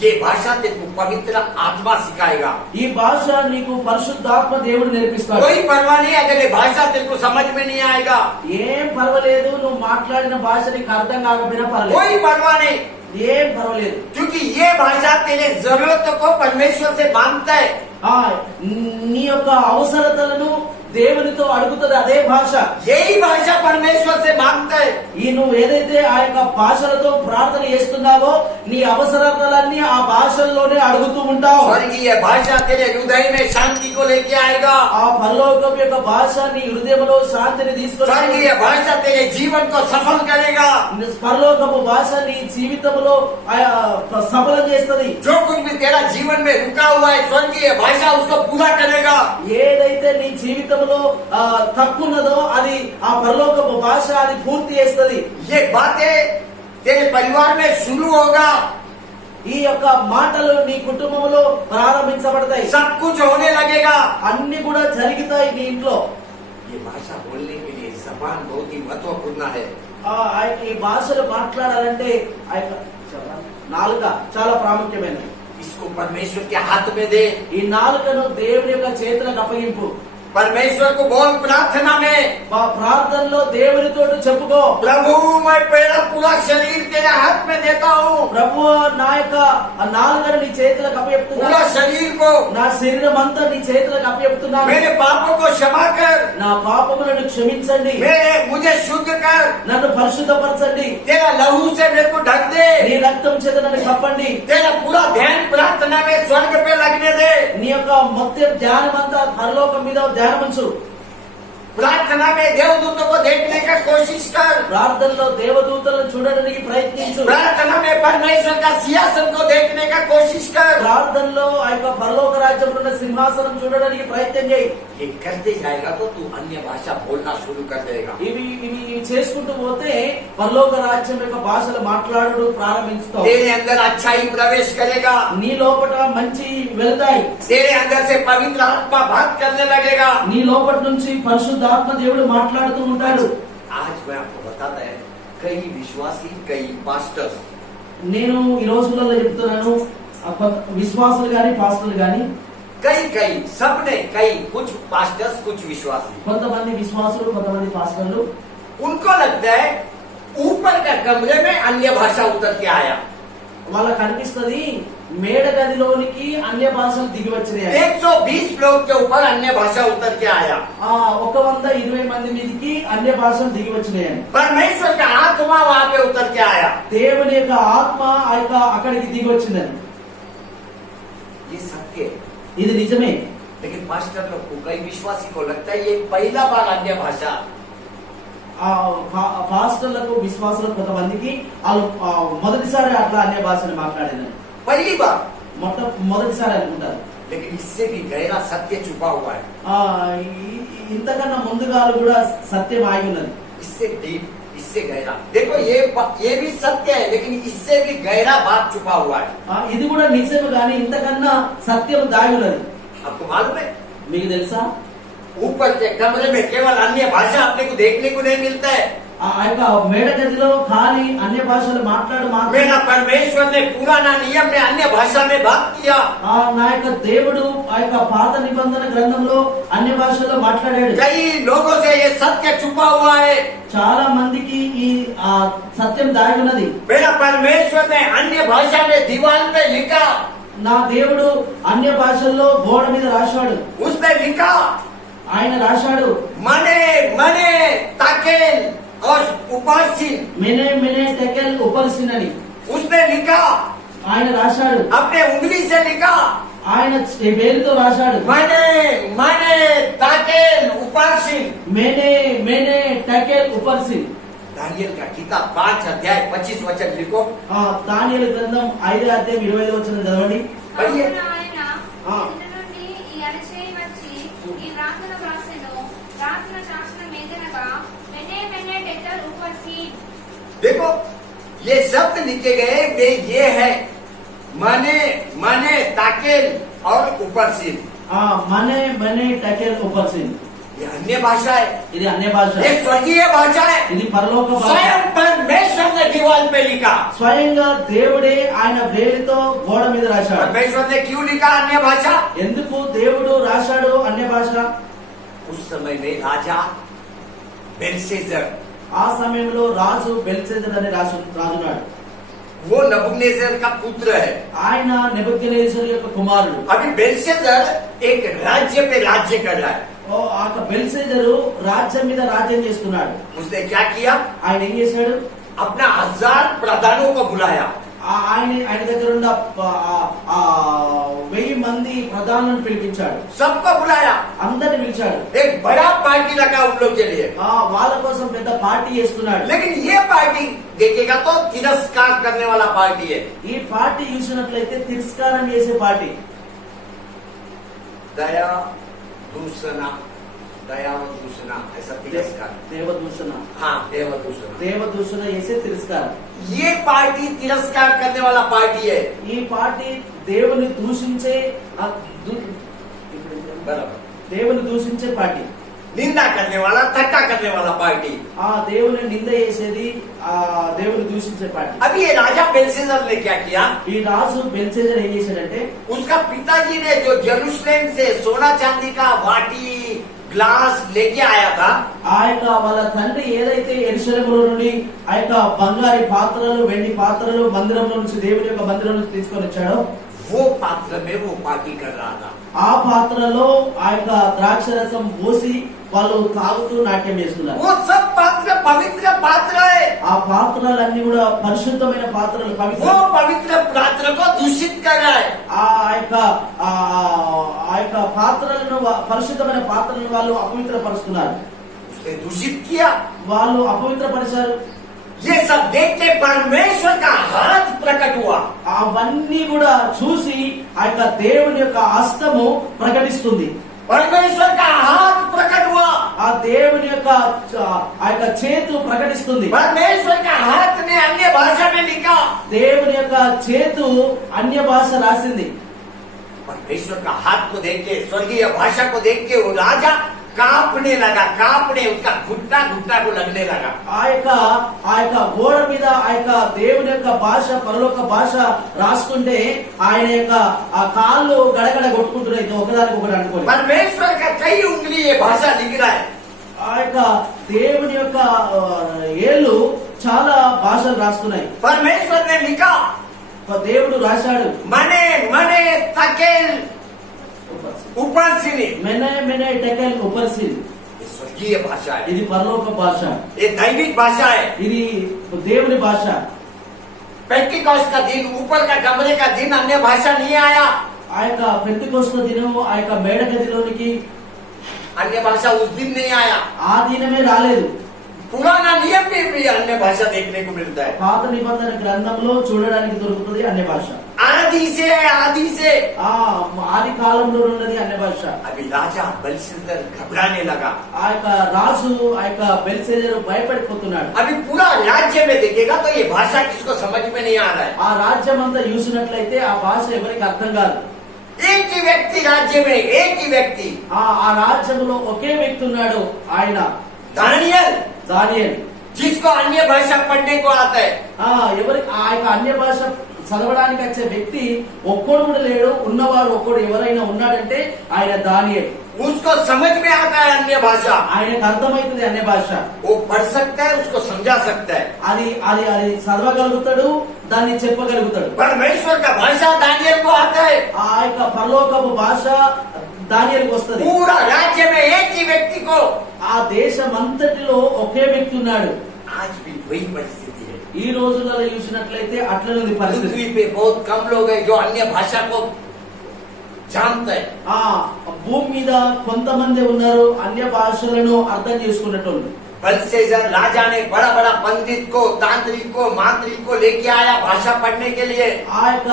ये भाषा तेरे पवित्र आत्मा सिखाएगा. ఈ భాష నీకు పరిశుద్ధాత్మ దేవుడు నేర్పిస్తాడు. कोई परवाह नहीं अगर ये भाषा तेरे को समझ में नहीं आएगा. ఏం పర్వాలేదు, నువ్వు మాట్లాడిన భాష నీకు అర్థం కాకపోయినా పర్లేదు. कोई परवाह नहीं, ఏం పర్వాలేదు. क्योंकि ये भाषा तेरे जरूरतों को परमेश्वर से मांगता है. ఆ నీ యొక్క అవసరతలను దేవునితో అడుగుతుంది అదే భాష. यही भाषा परमेश्वर से मांगता है. ఈ నువ్వు ఏదైతే ఆ యొక్క భాషలతో ప్రార్థన చేస్తున్నావో నీ అవసరతలన్నీ ఆ భాషల్లోనే అడుగుతూ ఉంటావు. स्वर्गीय भाषा तेरे हृदय में शांति को लेके आएगा. ఆ పరలోకం యొక్క భాష నీ హృదయంలో శాంతిని తీసుకొని, स्वर्गीय भाषा तेरे जीवन को सफल करेगा. పరలోకపు భాష నీ జీవితంలో సఫలం చేస్తుంది. जो कुछ भी तेरा जीवन में रुका हुआ है, स्वर्गीय भाषा उसको पूरा करेगा. ఏదైతే నీ జీవితంలో తక్కున్నదో అది ఆ పరలోకపు భాష అది పూర్తి చేస్తుంది. ये बातें तेरे परिवार में शुरू होगा. ఈ యొక్క మాటలు నీ కుటుంబంలో ప్రారంభించబడతాయి. सब कुछ होने लगेगा. అన్ని కూడా జరుగుతాయి నీ ఇంట్లో. ये भाषा बोलने के लिए जबान बहुत ही महत्वपूर्ण है. ఆ యొక్క ఈ భాషలు మాట్లాడాలంటే ఆ యొక్క నాలుక చాలా ప్రాముఖ్యమైనది. इसको परमेश्वर के हाथ में दे. ఈ నాలుకను దేవుని యొక్క చేతులకు అప్పగింపు. परमेश्वर को बोल प्रार्थना में, ప్రార్థనలో దేవునితో చెప్పుకో, प्रभु मैं मेरा पूरा शरीर तेरे हाथ में देता हूँ. ప్రభు నా యొక్క నాలుకను నీ చేతులకు అప్పచెప్తున్నా, पूरा शरीर को, నా శరీరం అంతా నీ చేతులకు అప్పచెప్తున్నాను. मेरे पापों को क्षमा कर. నా పాపములను క్షమించండి, मुझे शुद्ध कर. నన్ను పరిశుద్ధపరచండి, तेरा लहू से मेरे को ढक दे. నీ రక్తం చేత నన్ను కప్పండి. तेरा पूरा ध्यान प्रार्थना में स्वर्ग पे लगने दे. నీ యొక్క మొత్తం ధ్యానం అంతా పరలోకం మీద ధ్యానముంచు. प्रार्थना में देवदूतों को देखने का कोशिश कर. ప్రార్థనలో దేవదూతలను చూడడానికి ప్రయత్నించు. प्रार्थना में परमेश्वर का सिंहासन को देखने का कोशिश कर. ప్రార్థనలో ఆ యొక్క పరలోక రాజ్యంలో ఉన్న సింహాసనం చూడడానికి ప్రయత్నం చేయి. ये करते जाएगा तो तू अन्य भाषा बोलना शुरू कर देगा. ఇవి చేసుకుంటూ పోతే పరలోక రాజ్యం యొక్క భాషలు మాట్లాడుడు ప్రారంభిస్తావు. तेरे अंदर अच्छाई प्रवेश करेगा. నీ లోపల మంచి వెళ్తాయి. तेरे अंदर से पवित्र आत्मा बात करने लगेगा. నీ లోపల నుంచి పరిశుద్ధాత్మ దేవుడు మాట్లాడుతూ ఉంటాడు. आज मैं आपको बताता है, कई विश्वासी, कई पास्टर्स, నేను ఈ రోజులలో చెప్తున్నాను, విశ్వాసులు గాని పాస్టర్లు గాని, कई सबने कई, कुछ पास्टर्स कुछ विश्वासी, కొంతమంది విశ్వాసులు కొంతమంది పాస్టర్లు उनको लगता है ऊपर का कमरे में अन्य भाषा उतर के आया. వాళ్ళకి అనిపిస్తుంది మేడ గదిలోనికి అన్య భాషలు దిగి వచ్చినాయి. 120 लोग के ऊपर अन्य भाषा उतर के आया. 120 మంది మీదకి అన్య భాషలు దిగి వచ్చినాయని. परमेश्वर का आत्मा वहां पे उतर के आया. దేవుని యొక్క ఆత్మ ఆ యొక్క అక్కడికి దిగి వచ్చిందని. ये सत्य है. ఇది నిజమే. लेकिन पास्टर लोग को, कई विश्वासी को लगता है ये पहला बार अन्य भाषा. పాస్టర్లకు విశ్వాసులకు కొంతమందికి వాళ్ళు మొదటిసారి అట్లా అన్య భాషను మాట్లాడేదని पहली बार. మొదటిసారి అనుకుంటారు. लेकिन इससे भी गहरा सत्य छुपा हुआ है. ఇంతకన్నా ముందుగాలు కూడా సత్యం ఆగి ఉన్నది. इससे डीप, इससे गहरा. देखो ये भी सत्य है, लेकिन इससे भी गहरा बात छुपा हुआ है. ఇది కూడా నిజం, కానీ ఇంతకన్నా సత్యం దాగి ఉన్నది. आपको मालूम है, మీకు తెలుసా? ऊपर के कमरे में केवल अन्य भाषा अपने को देखने को नहीं मिलता है. ఆ యొక్క మేడ గదిలో ఖాళీ అన్య భాషలు మాట్లాడు मेरा परमेश्वर ने पुराना नियम में अन्य भाषा में बात किया. నా యొక్క దేవుడు ఆ యొక్క పాత నిబంధన గ్రంథంలో అన్య భాషల్లో మాట్లాడాడు. कई लोगों से ये सत्य छुपा हुआ है. చాలా మందికి ఈ సత్యం దాగి ఉన్నది. मेरा परमेश्वर ने अन्य भाषा में दीवार पे लिखा. నా దేవుడు అన్య భాషల్లో గోడ మీద రాశాడు. उसने लिखा, ఆయన రాశాడు, मने मने ताकेल और उपासीन. మెనే మెనే టెకెల్ ఉపర్సిన్ అని उसने लिखा, ఆయన రాశాడు. अपने उंगली से लिखा, ఆయన వేలుతో రాశాడు, मने मने ताकेल उपासीन. మెనే మెనే టెకెల్ ఉపర్సిన్. दानियल का किताब 5 अध्याय 25 वचन लिखो। దానియేలు గ్రంథం 5:25 చదవండి. పడియే. అప్పుడు ఆయన ఆ. ఎదుట నుండి ఈ అరచేయి వచ్చి ఈ వ్రాతను వ్రాసెను. వ్రాసిన శాసనం ఏదనగా మెనే మెనే టెకల్ ऊपर सीन। देखो ये शब्द लिखे गए वे ये है मने मने ताकेल और ऊपर सीन। మనే మనే టకెల్ ऊपर सीन, ये अन्य भाषा है, ఇది అన్య భాష, ये स्वर्गीय भाषा है। ఇది పరలోక భాష. स्वयं परमेश्वर ने दीवार पे लिखा। స్వయంగా దేవుడే ఆయన వేలితో గోడ మీద రాశాడు. परमेश्वर ने क्यों लिखा अन्य भाषा? ఎందుకు దేవుడు రాశాడు అన్య భాష? उस समय में राजा बेलशस्सर, ఆ సమయంలో రాజు బెల్షస్సర్ అనే రాజున్నాడు. वो नबूकदनेस्सर का पुत्र है। ఆయన నెబుకద్నెజరు యొక్క కుమారుడు. अभी बेलशस्सर एक राज्य पे राज्य कर रहा है। ఆ బెల్షస్సరు రాజ్యం మీద రాజ్యం చేస్తున్నాడు. उसने क्या किया? ఆయన ఏం చేశాడు? अपना 1000 प्रधानों को बुलाया। ఆయన దగ్గర ఉన్న 1000 మంది ప్రధానులను పిలిపించాడు. सबको बुलाया, అందరిని పిలిచాడు. एक बड़ा पार्टी लगा उन लोग के लिए। వాళ్ళ కోసం పెద్ద పార్టీ చేస్తున్నాడు. लेकिन ये पार्टी देखेगा तो तिरस्कार करने वाला पार्टी है। ఈ పార్టీ చూసినట్లయితే తిరస్కారం చేసే పార్టీ. दया दूसरा, दया और दूसरा, ऐसा तिरस्कार। దేవదూషణ, हाँ, देव दूसरा। దేవదూషణ చేసే తిరస్కారం. ये पार्टी तिरस्कार करने वाला पार्टी है। ఈ పార్టీ దేవుని దూషించే बराबर। దేవుని దూషించే పార్టీ. निंदा करने वाला, थट्टा करने वाला पार्टी। ఆ దేవుని నింద చేసేది, ఆ దేవుని దూషించే పార్టీ. अभी ये राजा बेलशस्सर ने क्या किया? ఈ రాజు బెల్షస్సర్ ఏం చేశాడంటే, उसका पिताजी ने जो जेरूसलेम से सोना चांदी का वाटी ग्लास लेके आया था, ఆ యొక్క వాళ్ళ తండ్రి ఏదైతే యెరూషలేములో నుండి ఆ యొక్క బంగారు పాత్రలు, వెండి పాత్రలు మందిరంలో నుంచి, దేవుని యొక్క మందిరం నుంచి తీసుకొని వచ్చాడో, वो पात्र में वो पार्टी कर रहा था। ఆ పాత్రలో ఆ యొక్క ద్రాక్షరసం పోసి వాళ్ళు తాగుతూ నాట్యం చేస్తున్నారు. वो सब पात्र पवित्र पात्र है। ఆ పాత్రలన్నీ కూడా పరిశుద్ధమైన పాత్రలు, वो पवित्र पात्र को दूषित कर रहा है। ఆ యొక్క పాత్రలను, పరిశుద్ధమైన పాత్రలను వాళ్ళు అపవిత్రపరుస్తున్నారు. उसने दूषित किया। వాళ్ళు అపవిత్రపరిచారు. ये सब देख के परमेश्वर का हाथ प्रकट हुआ। అవన్నీ కూడా చూసి ఆ యొక్క దేవుని యొక్క హస్తము ప్రకటిస్తుంది. परमेश्वर का हाथ प्रकट हुआ। ఆ దేవుని యొక్క ఆ యొక్క చేతు ప్రకటిస్తుంది. परमेश्वर का हाथ ने अन्य भाषा में लिखा। దేవుని యొక్క చేతు అన్య భాష రాసింది. परमेश्वर का हाथ को देख के, स्वर्गीय भाषा को देख के वो राजा कांपने लगा, कांपने, उसका घुटना घुटना को लगने लगा। ఆ యొక్క గోడ మీద ఆ యొక్క దేవుని యొక్క భాష, పరలోక భాష రాసుకుంటే ఆయన యొక్క ఆ కాళ్ళు గడగడ కొట్టుకుంటున్నాయి ఒకదానికి ఒకటి అనుకోని. परमेश्वर का कई उंगली ये भाषा लिख रहा है। ఆ యొక్క దేవుని యొక్క ఏళ్ళు చాలా భాషలు రాస్తున్నాయి. परमेश्वर ने लिखा, దేవుడు రాశాడు, मने मने तकेल ऊपर सिनी। మెనే మెనే టెకెల్ ఉపర్సిల్. ये स्वर्गीय भाषा है, ఇది పరలోక భాష, ये दैविक भाषा है। ఇది దేవుని భాష. पेंटिकॉस्ट का दिन, ऊपर का कमरे का दिन, अन्य भाषा नहीं आया। ఆ యొక్క పెంతెకొస్తు దినము ఆ యొక్క మేడ గదిలోనికి अन्य भाषा उस दिन नहीं आया। ఆ దినమే రాలేదు. पुराना नियम में भी अन्य भाषा देखने को मिलता है। పాత నిబంధన గ్రంథంలో చూడడానికి దొరుకుతుంది అన్య భాష. आदि से ఆ ఆది కాలంలో ఉన్నది అన్య భాష. अभी राजा बेलशस्सर घबराने लगा। ఆ యొక్క రాజు ఆ యొక్క బెల్షస్సరు భయపడిపోతున్నాడు. अभी पूरा राज्य में देखेगा तो ये भाषा किसको समझ में नहीं आ रहा है। ఆ రాజ్యం అంతా చూసినట్లయితే ఆ భాష ఎవరికి అర్థం కాదు. एक ही व्यक्ति राज्य में, एक ही व्यक्ति ఆ రాజ్యంలో ఒకే వ్యక్తి ఉన్నాడు, ఆయన दानियल, దానియేలు. जिसको अन्य भाषा पढ़ने को आता है। ఎవరి ఆ యొక్క అన్య భాష చదవడానికి వచ్చే వ్యక్తి ఒక్కడు కూడా లేడు. ఉన్నవాడు ఒక్కడు ఎవరైనా ఉన్నాడంటే ఆయన దానియేలు. उसको समझ में आता है अन्य भाषा, ఆయనకు అర్థమవుతుంది అన్య భాష. वो पढ़ सकता है, उसको समझा सकता है। అది అది అది చదవగలుగుతాడు, దాన్ని చెప్పగలుగుతాడు. परमेश्वर का भाषा दानियल को आता है। ఆ యొక్క పరలోకపు భాష దానియేలుకు వస్తది. पूरा राज्य में एक ही व्यक्ति को। ఆ దేశం అంతటిలో ఒకే వ్యక్తి ఉన్నాడు. आज भी वही परिस्थिति है। ఈ రోజులలో చూసినట్లయితే అట్లనే పరిస్థితి. पृथ्वी पे बहुत कम लोग हैं जो अन्य भाषा को जानते हैं। ఆ భూమి మీద కొంతమంది ఉన్నారు అన్య భాషలను అర్థం చేసుకున్నట్టు. बेलशस्सर राजा ने बड़ा बड़ा पंडित को, तांत्रिक को, मांत्रिक को लेके आया भाषा पढ़ने के लिए। ఆ యొక్క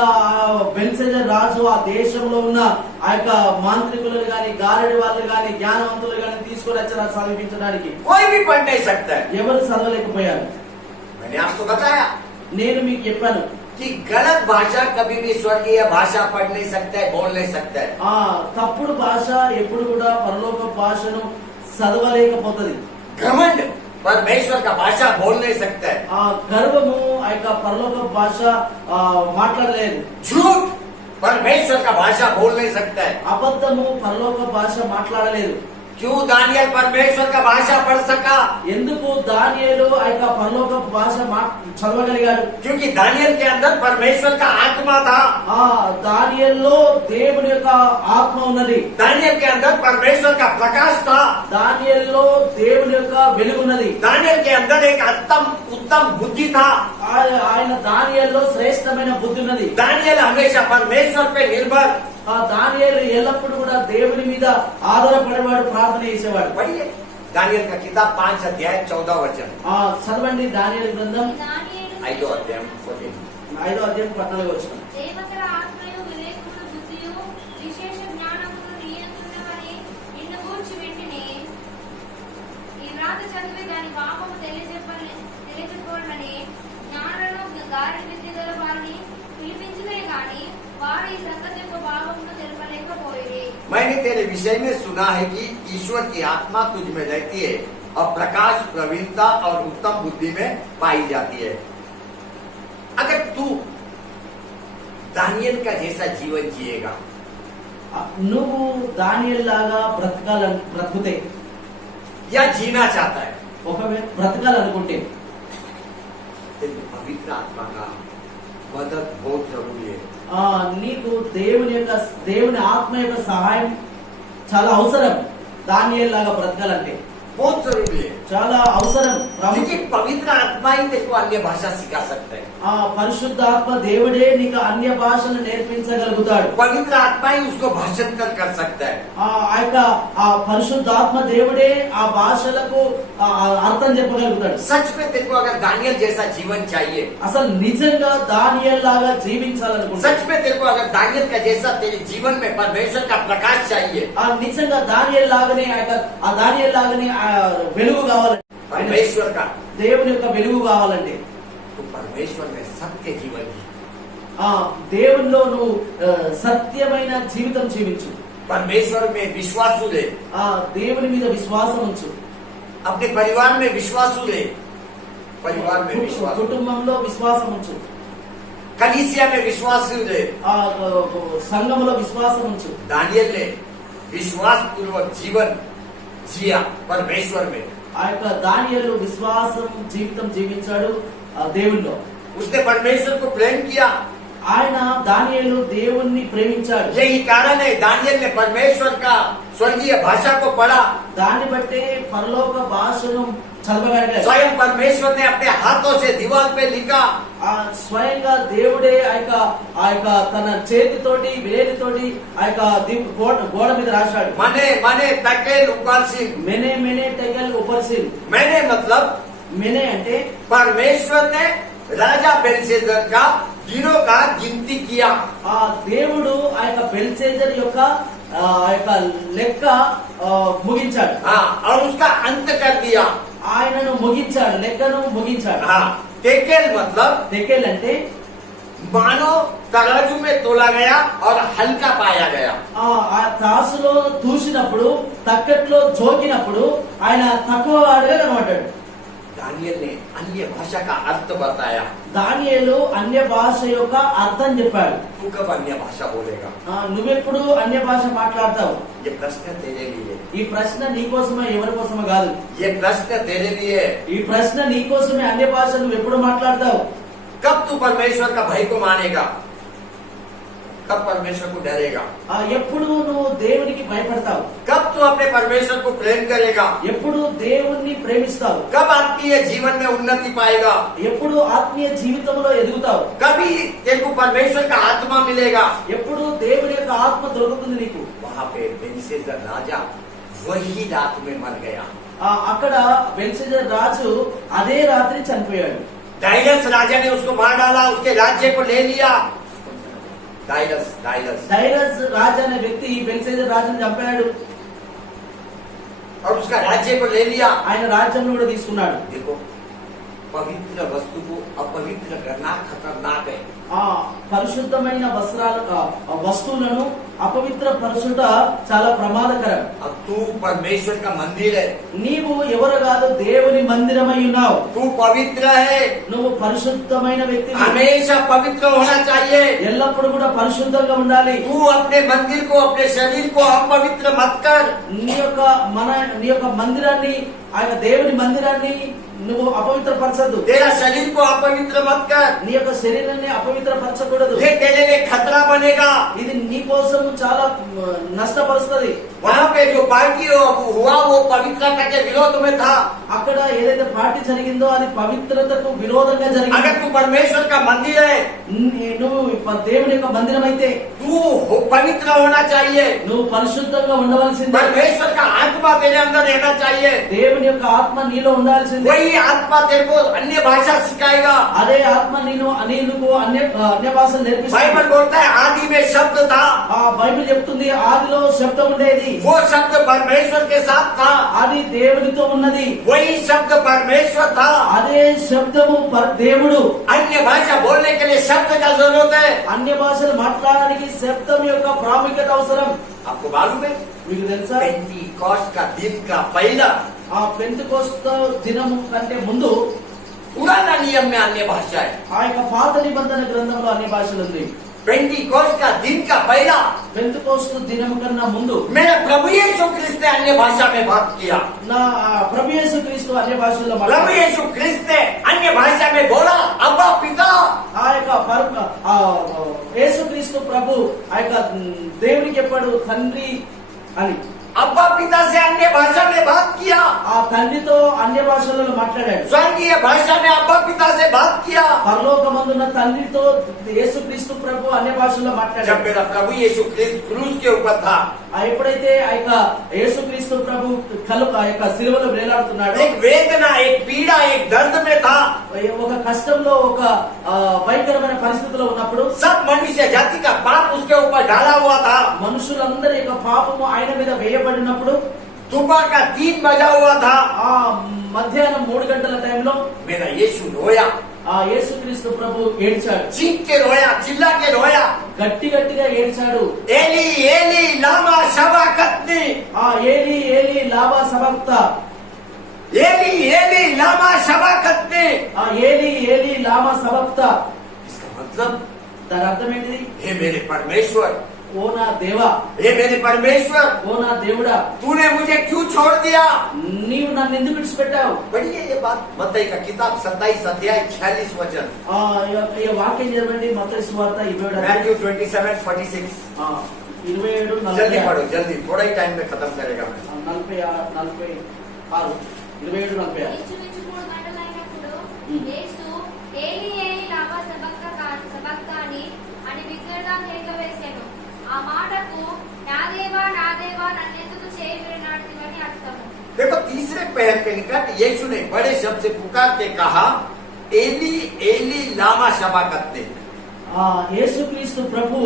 బెల్షెజర్ రాజు ఆ దేశంలో ఉన్న ఆ యొక్క మాంత్రికులను గాని, గారడి వాళ్ళు గాని, జ్ఞానవంతులు గాని తీసుకొని వచ్చారు చదివించడానికి. कोई भी पढ़ नहीं सकता है। ఎవరు చదవలేకపోయారు. मैंने आपको बताया నేను మీకు చెప్పాను कि गलत भाषा कभी भी स्वर्गीय भाषा पढ़ नहीं सकता है, बोल नहीं सकता है। ఆ తప్పుడు భాష ఎప్పుడు కూడా పరలోక భాషను చదవలేకపోతది. घमंड परमेश्वर का भाषा बोल नहीं सकता है। ఆ గర్వము ఆ యొక్క పరలోక భాష మాట్లాడలేదు. झूठ परमेश्वर का भाषा बोल नहीं सकता है। అబద్ధము పరలోక భాష మాట్లాడలేదు. क्यों दानियल परमेश्वर का भाषा पढ़ सका? ఎందుకు దానియేలు ఆ యొక్క పరలోక భాష చదవగలిగాడు? क्योंकि दानियल के अंदर परमेश्वर का आत्मा था। ఆ దానియేలులో దేవుని యొక్క ఆత్మ ఉన్నది. दानियल के अंदर परमेश्वर का प्रकाश था। దానియేలులో దేవుని యొక్క వెలుగు ఉన్నది. दानियल के अंदर एक उत्तम बुद्धि था। ఆయన దానియేలులో శ్రేష్టమైన బుద్ధి ఉన్నది. दानियल हमेशा परमेश्वर पे निर्भर। ఆ దానియేలు ఎల్లప్పుడూ కూడా దేవుని మీద ఆధారపడేవాడు, ప్రార్థన చేసేవాడు. पढ़िए दानियल का किताब 5 अध्याय 14 वचन। చదవండి దానియేలు గ్రంథం దానియేలు 5 అధ్యాయం 14। 5వ అధ్యాయం 14వ వచనం. దేవతల ఆత్మయు వివేకమును బుద్ధియు విశేష జ్ఞానమును నీయందున్నవని నిన్ను గూర్చి వెంటనే ఈ వ్రాత చదివి దాని పాపము తెలియజెప్పవాలని జ్ఞానులను గారడి విద్య గల వారిని పిలిపించలే గాని వారు ఈ సంగతి యొక్క భావమును తెలపలేకపోయిరి. मैंने तेरे विषय में सुना है कि ईश्वर की आत्मा तुझ में रहती है और प्रकाश, प्रवीणता और उत्तम बुद्धि में पाई जाती है। अगर तू दानियल का जैसा जीवन जिएगा, నువ్వు దానియేలు లాగా బ్రతుకుతే या जीना चाहता है, ఒకవేళ బ్రతకాలనుకుంటే तेरे पवित्र आत्मा का मदद बहुत जरूरी है। నీకు దేవుని ఆత్మ యొక్క సహాయం చాలా అవసరం. దానియేలు లాగా బ్రతకాలంటే बहुत जरूरी है, చాలా అవసరం. क्योंकि पवित्र आत्मा ही तेरे को अन्य भाषा सिखा सकता है। ఆ పరిశుద్ధాత్మ దేవుడే నీకు అన్య భాషలు నేర్పించగలుగుతాడు. पवित्र आत्मा ही उसको भाषांतर कर सकता है। ఆ యొక్క ఆ పరిశుద్ధాత్మ దేవుడే ఆ భాషలకు అర్థం చెప్పగలుగుతాడు. सच में तेरे को अगर दानियल जैसा जीवन चाहिए, అసలు నిజంగా దానియేలు లాగా జీవించాలనుకుంటే, सच में तेरे को अगर दानियल का जैसा तेरे जीवन में परमेश्वर का प्रकाश चाहिए, నిజంగా దానియేలు లాగానే ఆ దానియేలు లాగానే వెలుగు కావాలంటే, परमेश्वर का, దేవుని యొక్క వెలుగు కావాలంటే तो परमेश्वर में सत्य जीवन जी, దేవునిలో నువ్వు సత్యమైన జీవితం జీవించు. परमेश्वर में विश्वास ले, దేవుని మీద విశ్వాసం ఉంచు. अपने परिवार में विश्वास ले, परिवार में विश्वास, కుటుంబంలో విశ్వాసం ఉంచు. कलीसिया में विश्वास ले। సంఘములో విశ్వాసం ఉంచు. दानियल ने विश्वास पूर्वक जीवन जिया परमेश्वर में। ఆ యొక్క దానియేలు విశ్వాసం జీవితం జీవించాడు దేవునిలో. उसने परमेश्वर को प्रेम किया। ఆయన దానియేలు దేవుణ్ణి ప్రేమించాడు. यही कारण है दानियल ने परमेश्वर का स्वर्गीय भाषा को पढ़ा। దాన్ని బట్టే పరలోక భాషను చదవగలిగాడు. स्वयं परमेश्वर ने अपने हाथों से दीवार पे लिखा। స్వయంగా దేవుడే ఆ యొక్క తన చేతితోటి వేలితోటి ఆ యొక్క గోడ మీద రాశాడు. मने मने तकेल उपासिन। మెనే మెనే టెగల్ ఉపర్సిన్. मैंने मतलब మెనే అంటే परमेश्वर ने राजा बेलशस्सर का दिनों का गिनती किया। ఆ దేవుడు ఆ యొక్క బెల్షెజర్ యొక్క ఆ యొక్క లెక్క ముగించాడు. हाँ, और उसका अंत कर दिया। ఆయనను ముగించాడు, లెక్కను ముగించాడు. हाँ, तेकेल मतलब టెకెల్ అంటే मानो तराजू में तोला गया और हल्का पाया गया। ఆ త్రాసులో తూసినప్పుడు, తక్కట్లో జోకినప్పుడు ఆయన తక్కువ వాడుగా కనబడ్డాడు. दानियल ने अन्य भाषा का अर्थ बताया। దానియేలు అన్య భాష యొక్క అర్థం చెప్పాడు. तू कब अन्य भाषा बोलेगा? నువ్వెప్పుడు అన్య భాష మాట్లాడతావు? ये प्रश्न तेरे लिए, ఈ ప్రశ్న నీకోసమా ఎవరి కోసమా కాదు. ये प्रश्न तेरे लिए। ఈ ప్రశ్న నీకోసమే. అన్య భాష నువ్వు ఎప్పుడు మాట్లాడతావు? कब तू परमेश्वर का भय को मानेगा? कब परमेश्वर को डरेगा? ఎప్పుడు నువ్వు దేవునికి భయపడతావు? कब तू अपने परमेश्वर को प्रेम करेगा? ఎప్పుడు దేవుణ్ణి ప్రేమిస్తావు? कब आत्मीय जीवन में उन्नति पाएगा? ఎప్పుడు ఆత్మీయ జీవితంలో ఎదుగుతావు? कभी तेरे को परमेश्वर का आत्मा मिलेगा? ఎప్పుడు దేవుని యొక్క ఆత్మ దొరుకుతుంది నీకు? वहाँ पे बेलशस्सर राजा वही रात में मर गया। అక్కడ బెల్షెజర్ రాజు అదే రాత్రి చనిపోయాడు. डायलस राजा ने उसको मार डाला, उसके राज्य को ले लिया. डायलस డైరస్ రాజు అనే వ్యక్తి బెల్షెజర్ రాజుని చంపాడు, और उसका राज्य को ले लिया. ఆయన రాజ్యం కూడా తీసుకున్నాడు. देखो, पवित्र वस्तु को अपवित्र करना खतरनाक है. ఆ పరిశుద్ధమైన వస్తువులను అపవిత్ర పరచుట చాలా ప్రమాదకరం. अब तू परमेश्वर का मंदिर है, నీవు ఎవరు కాదు, దేవుని మందిరమై ఉన్నావు. तू पवित्र है, నువ్వు పరిశుద్ధమైన వ్యక్తి, हमेशा पवित्र होना चाहिए. ఎల్లప్పుడూ కూడా పరిశుద్ధంగా ఉండాలి. तू अपने मंदिर को, अपने शरीर को अपवित्र मत कर. నీ యొక్క మందిరాన్ని, ఆ యొక్క దేవుని మందిరాన్ని నువ్వు అపవిత్రపరచద్దు. तेरा शरीर को अपवित्र मत कर. నీ యొక్క శరీరాన్ని అపవిత్రపరచకూడదు. ये तेरे लिए खतरा बनेगा. ఇది నీ కోసం చాలా నష్టపరుస్తుంది. वहाँ पे जो पार्टी हुआ वो पवित्रता के विरोध में था. అక్కడ ఏదైతే పార్టీ జరిగిందో అది పవిత్రతకు విరోధంగా జరిగింది. अगर तू परमेश्वर का मंदिर है, నువ్వు దేవుని యొక్క మందిరం అయితే तू पवित्र होना चाहिए. నువ్వు పరిశుద్ధంగా ఉండవలసిందే. परमेश्वर का आत्मा तेरे अंदर रहना चाहिए. దేవుని యొక్క ఆత్మ నీలో ఉండాల్సిందే. वही आत्मा तेरे को अन्य भाषा सिखाएगा. అదే ఆత్మ నీకు అన్య భాషలు నేర్పిస్తుంది. बाइबल बोलता है आदि में शब्द था, ఆ బైబిల్ చెప్తుంది ఆదిలో శబ్దం ఉండేది, वो शब्द परमेश्वर के साथ था. అది దేవునితో ఉన్నది. वही शब्द परमेश्वर था. అదే శబ్దము దేవుడు. अन्य भाषा बोलने के लिए शब्द का जरूरत है. అన్య భాషలు మాట్లాడడానికి శబ్దం యొక్క ప్రాముఖ్యత అవసరం. आपको मालूम है, మీకు తెలుసా, पेंटिकॉस्ट का दिन का पहला ఆ పెంతెకోస్తు దినము కంటే ముందు पुराना नियम में अन्य भाषा है. ఆ యొక్క పాత నిబంధన గ్రంథంలో అన్ని భాషలు ఉంది. पेंटिकॉस्ट का दिन का पहला పెంతెకోస్తు దినము కన్నా ముందు मेरा प्रभु यीशु ख्रिस्त ने अन्य भाषा में बात किया. నా ప్రభు యేసుక్రీస్తు అన్య భాషల్లో प्रभु మాట్లాడాడు. यीशु ख्रिस्त ने अन्य भाषा में बोला, अब्बा पिता. ఆ యొక్క యేసుక్రీస్తు ప్రభు ఆ యొక్క దేవునికి చెప్పాడు తండ్రి అని. अब्बा पिता से अन्य भाषा में बात किया. ఆ తండ్రితో అన్య భాషలలో మాట్లాడాడు. स्वर्गीय भाषा में अब्बा पिता से बात किया. పరలోకమందున్న తండ్రితో యేసుక్రీస్తు ప్రభు అన్య భాషల్లో जब మాట్లాడాడు. मेरा प्रभु यीशु ख्रिस्त क्रूस के ऊपर था, ఎప్పుడైతే ఆ యొక్క యేసుక్రీస్తు ప్రభు ఆ యొక్క సిలువలో వేలాడుతున్నాడు, एक वेदना, एक पीड़ा, एक दर्द में था. ఒక కష్టంలో, ఒక భయంకరమైన పరిస్థితిలో ఉన్నప్పుడు सब मनुष्य जाति का पाप उसके ऊपर डाला हुआ था. మనుషులందరి యొక్క పాపము ఆయన మీద వేయబడినప్పుడు दोपहर का 3 बजा हुआ था. ఆ మధ్యాహ్నం 3 గంటల టైంలో मेरा यीशु रोया, ఆ యేసుక్రీస్తు ప్రభు ఏడ్చాడు. चीख के रोया, चिल्ला के रोया. గట్టిగా ఏడ్చాడు. एली एली लामा शबाकत्नी. ఆ ఏలి ఏలి లాబా సబక్త, एली एली लामा शबाकत्नी. ఆ ఏలి ఏలి లామా సబక్త. इसका मतलब, దాని అర్థం ఏంటిది? हे मेरे परमेश्वर, ఓ నా దేవా, हे मेरे परमेश्वर, ఓ నా దేవుడా, तूने मुझे क्यों छोड़ दिया. నీవు నన్ను ఎందుకు విడిచిపెట్టావు? पढ़िए ये बात, मत्ती का किताब 27 अध्याय 46 वचन. ఈ వాక్యం చదవండి, మత్తయి సువార్త 27 मैथ्यू 27:46. 27 जल्दी पढ़ो 46 जल्दी, थोड़ा ही टाइम में खत्म करेगा मैं. 46 27 46. ఇంచుమించు 3 గంటలైనప్పుడు ఉమ్. యేసు ఏలీ ఏలీ లామా సబక్తాని అని బిగ్గరగా కేక వేసెను. ఆ మాటకు నా దేవా నన్నెందుకు చేయవిడినాడితివని అర్థము. देखो, तीसरे पहर के निकट यीशु ने बड़े शब्द से पुकार के कहा, एली एली लामा शबाकत्नी. యేసుక్రీస్తు ప్రభు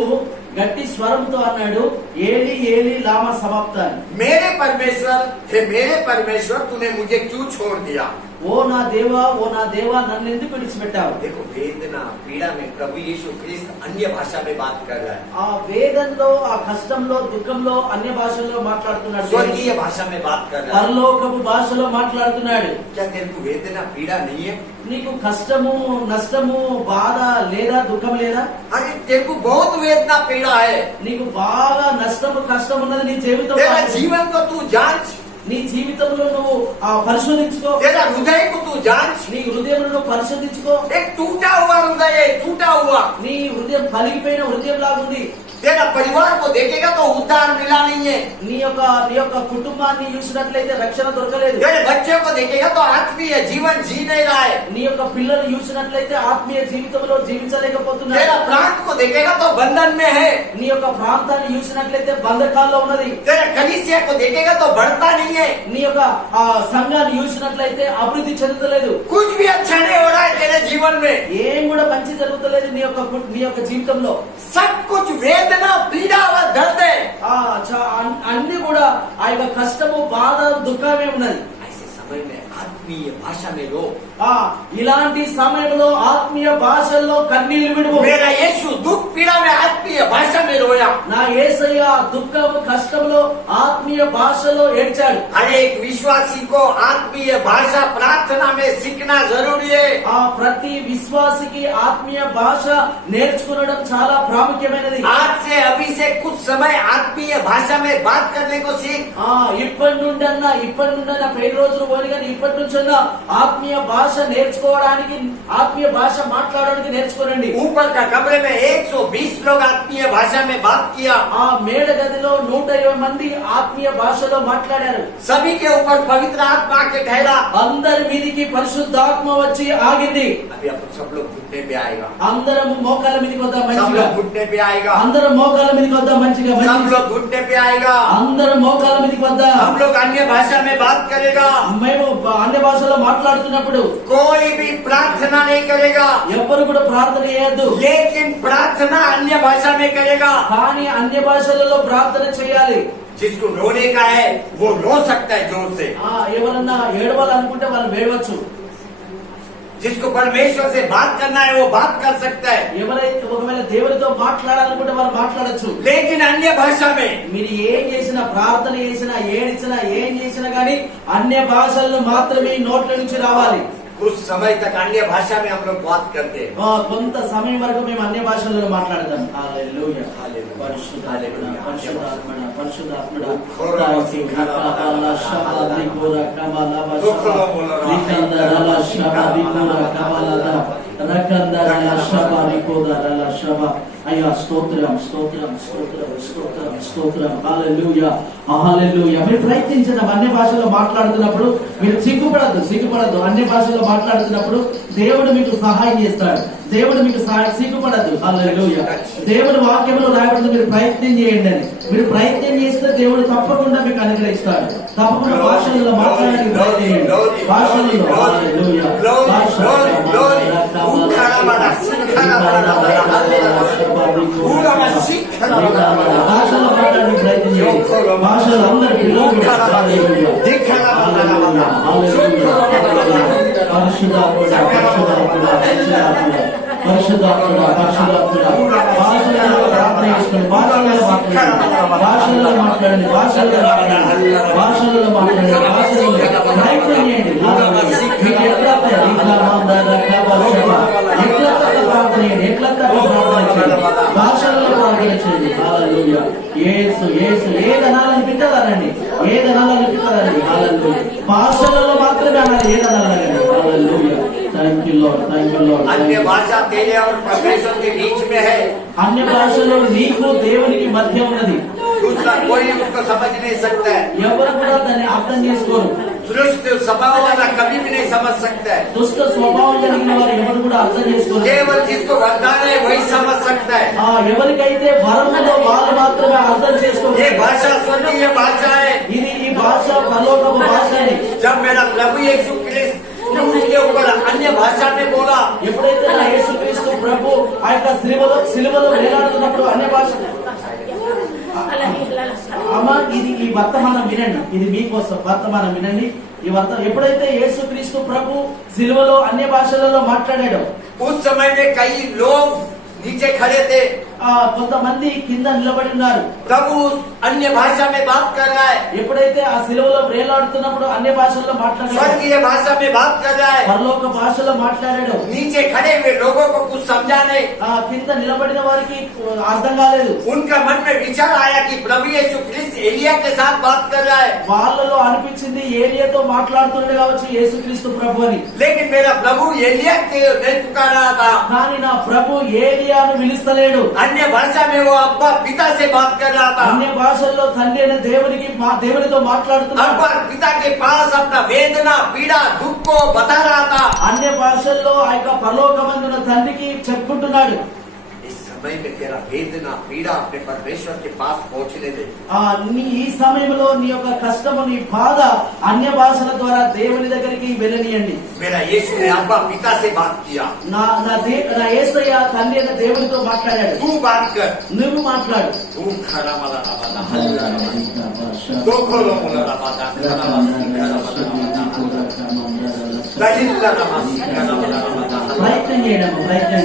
గట్టి స్వరంతో అన్నాడు, ఏలి ఏలి లామా సబక్త అని. मेरे परमेश्वर, हे मेरे परमेश्वर, तूने मुझे क्यों छोड़ दिया. ఓ నా దేవా నన్ను ఎందుకు విడిచిపెట్టావు? देखो, वेदना पीड़ा में प्रभु यीशु ख्रिस्त अन्य भाषा में बात कर रहा है. ఆ వేదనలో, ఆ కష్టంలో, దుఃఖంలో అన్య భాషల్లో మాట్లాడుతున్నాడు. स्वर्गीय भाषा में बात कर रहा है. పరలోకపు భాషలో మాట్లాడుతున్నాడు. क्या तेरे को वेदना पीड़ा नहीं है. నీకు కష్టము, నష్టము, బాధ లేదా, దుఃఖం లేదా? अरे तेरे को बहुत वेदना पीड़ा है. నీకు బాగా నష్టము, కష్టం ఉన్నది నీ జీవితంలో. तेरा जीवन को तू जांच. నీ జీవితంలో నువ్వు పరిశోధించుకో. तेरा हृदय को तू जांच. నీ హృదయంలో పరిశోధించుకో. एक टूटा हुआ हृदय है, टूटा हुआ. నీ హృదయం పలిగిపోయిన హృదయం లాగుంది. तेरा परिवार को देखेगा तो उद्धार मिला नहीं है। నీ యొక్క కుటుంబాన్ని చూసినట్లయితే రక్షణ దొరకలేదు. तेरे बच्चे को देखेगा तो आत्मीय जीवन जी नहीं रहा है। నీ యొక్క పిల్లలు చూసినట్లయితే ఆత్మీయ జీవితంలో జీవించలేకపోతున్నారు. तेरा प्रांत को देखेगा तो बंधन में है। నీ యొక్క ప్రాంతాన్ని చూసినట్లయితే బంధకాల్లో ఉన్నది. तेरा कलीसिया को देखेगा तो बढ़ता नहीं है। నీ యొక్క సంఘాన్ని చూసినట్లయితే అభివృద్ధి చెందుతలేదు. कुछ भी अच्छा नहीं हो रहा है तेरे जीवन में। ఏం కూడా మంచి జరుగుతలేదు నీ యొక్క జీవితంలో. सब कुछ वेदना पीड़ा व दर्द है। అన్ని కూడా ఆ యొక్క కష్టము బాధ దుఃఖమే ఉన్నది. ऐसे समय में आत्मीय भाषा में रो। ఇలాంటి సమయంలో ఆత్మీయ భాషల్లో కన్నీళ్లు విడువు. मेरा यीशु दुख पीड़ा में आत्मीय भाषा में रोया। నా యేసయ్య దుఃఖము కష్టంలో ఆత్మీయ భాషలో ఏడ్చాడు. हर एक विश्वासी को आत्मीय भाषा प्रार्थना में सीखना जरूरी है। ప్రతి విశ్వాసికి ఆత్మీయ భాష నేర్చుకోవడం చాలా ప్రాముఖ్యమైనది. आज से अभी से कुछ समय आत्मीय भाषा में बात करने को सीख। ఇప్పటి నుండి 5 రోజులు పోయి కానీ ఇప్పటి నుంచి ఆత్మీయ భాష నేర్చుకోవడానికి ఆత్మీయ భాష మాట్లాడడానికి నేర్చుకోనండి. ऊपर का कमरे में 120 लोग आत्मीय भाषा में बात किया। ఆ మేడ గదిలో 120 మంది ఆత్మీయ భాషలో మాట్లాడారు. सभी के ऊपर पवित्र आत्मा के ठहरा। అందరి మీదికి పరిశుద్ధాత్మ వచ్చి ఆగింది. अभी अपन सब लोग घुटने पे आएगा। అందరం మోకాళ్ళ మీదకి వద్దాం सब మంచిగా. लोग घुटने पे आएगा। అందరం మోకాళ్ళ మీదకి వద్దాం మంచిగా. सब लोग घुटने पे आएगा। అందరం మోకాళ్ళ మీదకి వద్దాం. हम लोग अन्य भाषा में बात करेगा। మేము అన్య భాషలో మాట్లాడుతున్నప్పుడు कोई भी प्रार्थना नहीं करेगा, ఎవ్వరు కూడా ప్రార్థన చేయొద్దు. लेकिन प्रार्थना अन्य भाषा में करेगा। కానీ అన్య భాషలలో ప్రార్థన చేయాలి. जिसको रोने का है वो रो सकता है जोर से। ఎవరన్నా ఏడవాలనుకుంటే వాళ్ళు ఏడవచ్చు. जिसको परमेश्वर से बात करना है वो बात कर सकता है। ఎవరైతే ఒకవేళ దేవుడితో మాట్లాడాలనుకుంటే వాళ్ళు మాట్లాడచ్చు. लेकिन अन्य भाषा में మీరు ఏం చేసినా ప్రార్థన చేసినా ఏడిచినా ఏం చేసినా గానీ అన్య భాషలను మాత్రమే నోట్ల నుంచి రావాలి. कुछ समय तक अन्य भाषा में हम लोग बात करते हैं। కొంత సమయం వరకు మేము అన్య భాషలలో మాట్లాడతాం. హల్లెలూయా. హల్లెలూయా. పరిశుద్ధాత్మడా, పరిశుద్ధాత్మడా, పరిశుద్ధాత్మడా. అయ్యా స్తోత్రం స్తోత్రం స్తోత్రం స్తోత్రం స్తోత్రం. హల్లెలూయా హల్లెలూయా. మీరు ప్రయత్నించిన అన్య భాషలో మాట్లాడుతున్నప్పుడు మీరు సిగ్గుపడద్దు. అన్య భాషలో మాట్లాడుతున్నప్పుడు దేవుడు మీకు సహాయం చేస్తాడు. దేవుడు మీకు సిగ్గుపడద్దు. హల్లెలూయా. దేవుడు వాక్యంలో రాయబడింది మీరు ప్రయత్నం చేయండి అని. మీరు ప్రయత్నం చేస్తే దేవుడు తప్పకుండా మీకు అనుగ్రహిస్తాడు. తప్పకుండా భాషలలో మాట్లాడడానికి ప్రయత్నం చేయండి. భాషలలో హల్లెలూయా. భాషలో మాట్లాడడానికి ప్రయత్నం చేయండి. భాషలు అందరికీ పరిశుద్ధాత్మడా భాషలలో ప్రార్థన చేసుకుని భాషలలో మాట్లాడండి. ప్రయత్నం చేయండి. మీకు ఎట్లా ప్రార్థన చేయండి. భాషలలో ప్రార్థన చేయండి. హల్లెలూయా. యేసు యేసు ఏదనాలనిపించదానండి. హల్లెలూయా. భాషలలో మాత్రమే అనాలి. ఏదనాలండి. హల్లెలూయా. Thank you Lord. अन्य भाषा तेरे और परमेश्वर के बीच में है। అన్య భాషలో నీకు దేవునికి మధ్య ఉన్నది. दूसरा कोई उसको समझ नहीं सकता है। ఎవరు కూడా దాన్ని అర్థం చేసుకోరు. दुष्ट स्वभाव वाला कभी भी नहीं समझ सकता है। దుష్ట స్వభావం కలిగిన వారు ఎవరు కూడా అర్థం చేసుకోరు. केवल जिसको वरदान है वही समझ सकता है। ఎవరికైతే వరములో వాళ్ళు మాత్రమే అర్థం చేసుకోరు. ये भाषा स्वर्गीय भाषा है। ఈ భాష పరలోకపు భాష. जब मेरा प्रभु यीशु क्रिस्त ने उसके ऊपर अन्य भाषा में बोला, ఎప్పుడైతే నా యేసుక్రీస్తు ప్రభు ఆ యొక్క సిలువలో వేలాడుతున్నప్పుడు అన్య భాష. అమ్మా ఈ వర్తమానం వినండి. ఇది మీకోసం వర్తమానం వినండి. ఎప్పుడైతే యేసుక్రీస్తు ప్రభు సిలువలో అన్య భాషలలో మాట్లాడాడో उस समय में कई लोग नीचे खड़े थे। కొంతమంది కింద నిలబడి ఉన్నారు. प्रभु अन्य भाषा में बात कर रहा है। ఎప్పుడైతే ఆ సిలువలో వేలాడుతున్నప్పుడు అన్య భాషల్లో మాట్లాడాడు. स्वर्गीय भाषा में बात कर रहा है। పరలోక భాషలో మాట్లాడాడు. नीचे खड़े हुए लोगों को कुछ समझा नहीं। కింద నిలబడిన వారికి అర్థం కాలేదు. उनका मन में विचार आया कि प्रभु यीशु क्रिस्त एलिया के साथ बात कर रहा है। వాళ్ళలో అనిపించింది ఏలియాతో మాట్లాడుతుండే కావచ్చు యేసుక్రీస్తు ప్రభు అని. लेकिन मेरा प्रभु एलिया के नहीं पुकार रहा था। కానీ నా ప్రభు ఏలియాను పిలుస్తలేడు. अन्य भाषा में वो अब्बा पिता से बात कर रहा था। అన్య భాషల్లో తండ్రి అయిన దేవునితో మాట్లాడుతున్నాడు. अब्बा पिता के पास अपना वेदना पीड़ा दुख को बता रहा था। అన్య భాషల్లో ఆ యొక్క పరలోకమందున్న తండ్రికి చెప్పుకుంటున్నాడు. इस समय में तेरा वेदना पीड़ा अपने परमेश्वर के पास पहुंचने दे। ఈ సమయంలో నీ యొక్క కష్టము నీ బాధ అన్య భాషల ద్వారా దేవుని దగ్గరికి వెళ్ళనియండి. मेरा यीशु ने अब्बा पिता से बात किया। నా యేసయ్య తండ్రి అయిన దేవునితో మాట్లాడాడు. तू बात कर, నువ్వు మాట్లాడు. तू खड़ा वाला दो खोलो मोला राबादा ప్రయత్నం చేయడం ప్రయత్నం